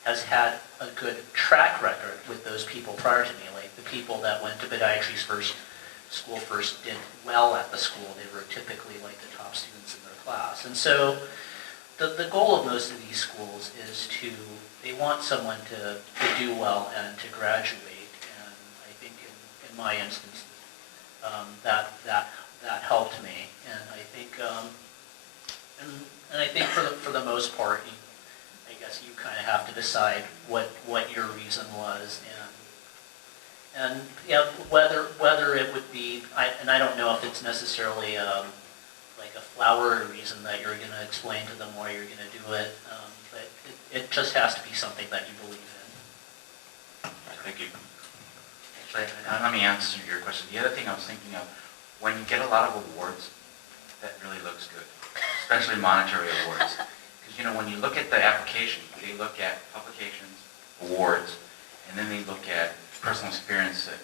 has had a good track record with those people prior to me. Like the people that went to podiatry first did well at the school. They were typically the top students in their class. And so the goal of most of these schools is they want someone to do well and to graduate. And I think in my instance, that helped me. And I think, and I think for the most part, I guess you kind of have to decide what your reason was, and yeah, whether it would be, and I don't know if it's necessarily like a flowery reason that you're going to explain to them why you're going to do it, but it just has to be something that you believe in. Thank you. Actually, let me answer your question. The other thing I was thinking of, when you get a lot of awards, that really looks good, especially monetary awards. Because, you know, when you look at the application, they look at publications, awards, and then they look at personal experience that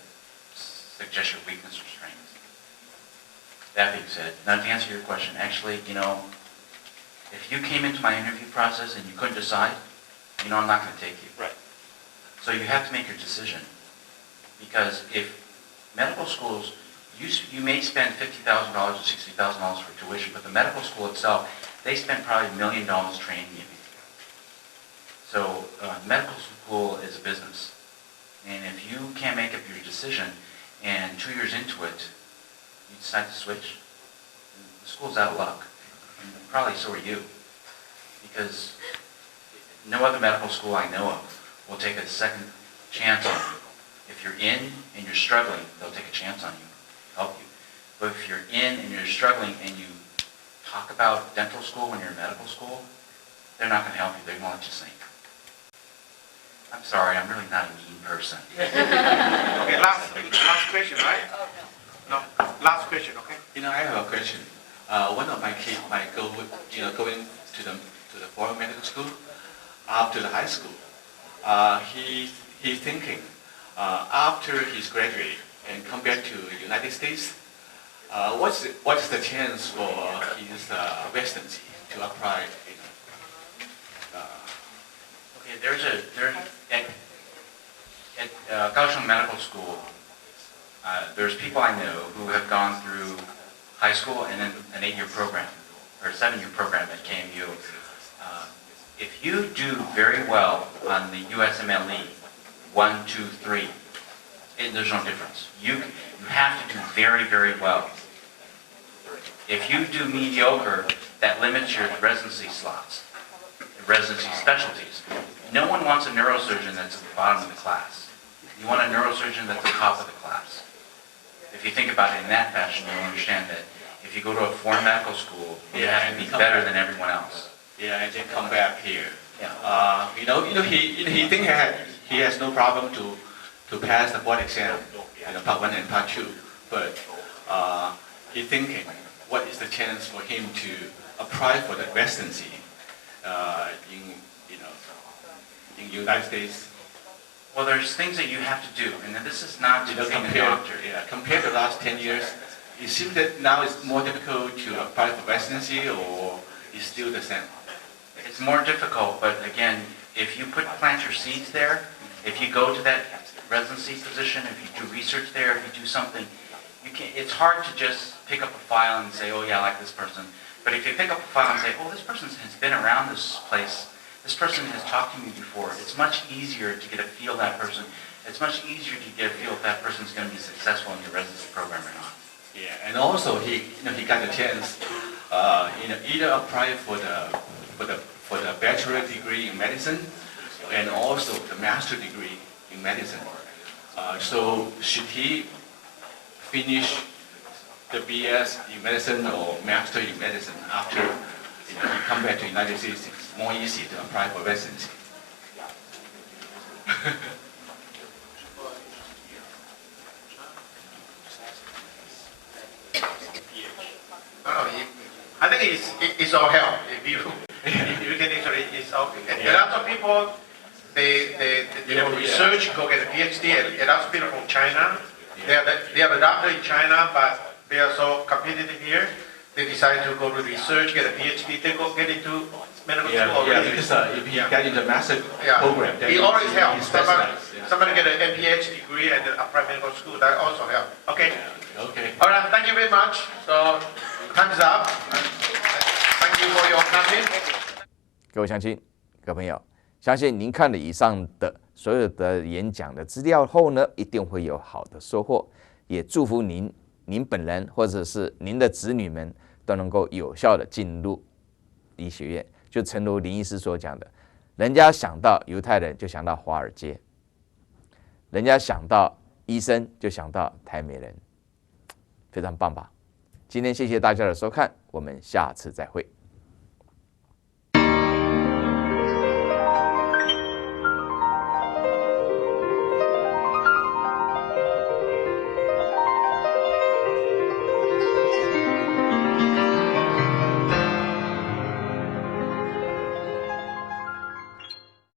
suggest your weakness or strengths. That being said, now to answer your question, actually, you know, if you came into my interview process and you couldn't decide, you know I'm not going to take you. Right. So you have to make your decision. Because if medical schools, you may spend $50,000 or $60,000 for tuition, but the medical school itself, they spend probably $1 million training you. So medical school is a business. And if you can't make up your decision and 2 years into it, you decide to switch, the school's out of luck. And probably so are you. Because no other medical school I know of will take a second chance on you. If you're in and you're struggling, they'll take a chance on you, help you. But if you're in and you're struggling and you talk about dental school when you're in medical school, they're not going to help you. They're going to let you sink. I'm sorry, I'm really not a mean person. Okay, last question, right? No, last question, okay? You know, I have a question. One of my kids might go, going to the foreign medical school after the high school. He's thinking after he's graduated and come back to the United States, what's the chance for his residency to apply? Okay, at Kaohsiung Medical School, there's people I know who have gone through high school and then an 8-year program, or a 7-year program at KMU. If you do very well on the USMLE, 1, 2, 3, there's no difference. You have to do very, very well. If you do mediocre, that limits your residency slots, residency specialties. No one wants a neurosurgeon that's at the bottom of the class. You want a neurosurgeon that's at the top of the class. If you think about it in that fashion, you'll understand that if you go to a foreign medical school, you have to be better than everyone else. Yeah, and then come back here. Yeah. He thinks he has no problem to pass the board exam, part 1 and part 2. But he's thinking, what is the chance for him to apply for the residency in United States? Well, there's things that you have to do, and this is not to become a doctor. Compared to the last 10 years, it seems that now it's more difficult to apply for residency, or it's still the same? It's more difficult, but again, if you plant your seeds there, if you go to that residency position, if you do research there, if you do something, it's hard to just pick up a file and say, oh yeah, I like this person. But if you pick up a file and say, oh, this person has been around this place, this person has talked to me before, it's much easier to get a feel of that person. It's much easier to get a feel if that person's going to be successful in your residency program or not. Yeah, and also he got the chance, either apply for the bachelor degree in medicine, and also the master degree in medicine. So should he finish the BS in medicine or master in medicine after he come back to the United States? It's more easy to apply for residency. I think it's all help. If you can actually, it's all. A lot of people, they research, go get a PhD. A lot of people from China, they are a doctor in China, but they are so competitive here. They decide to go to research, get a PhD, they go get into medical school already. Because if he got into the master program, then it always helps. specialized. Somebody get an MPH degree and then apply medical school, that also helps. Okay. Okay. All right, thank you very much. So, time's up. Thank you for your coming. 各位乡亲、各位朋友，相信您看了以上的所有的演讲的资料后呢，一定会有好的收获。也祝福您本人或者是您的子女们都能够有效的进入医学院。就诚如林医师所讲的，人家想到犹太人就想到华尔街，人家想到医生就想到台美人，非常棒吧？今天谢谢大家的收看，我们下次再会。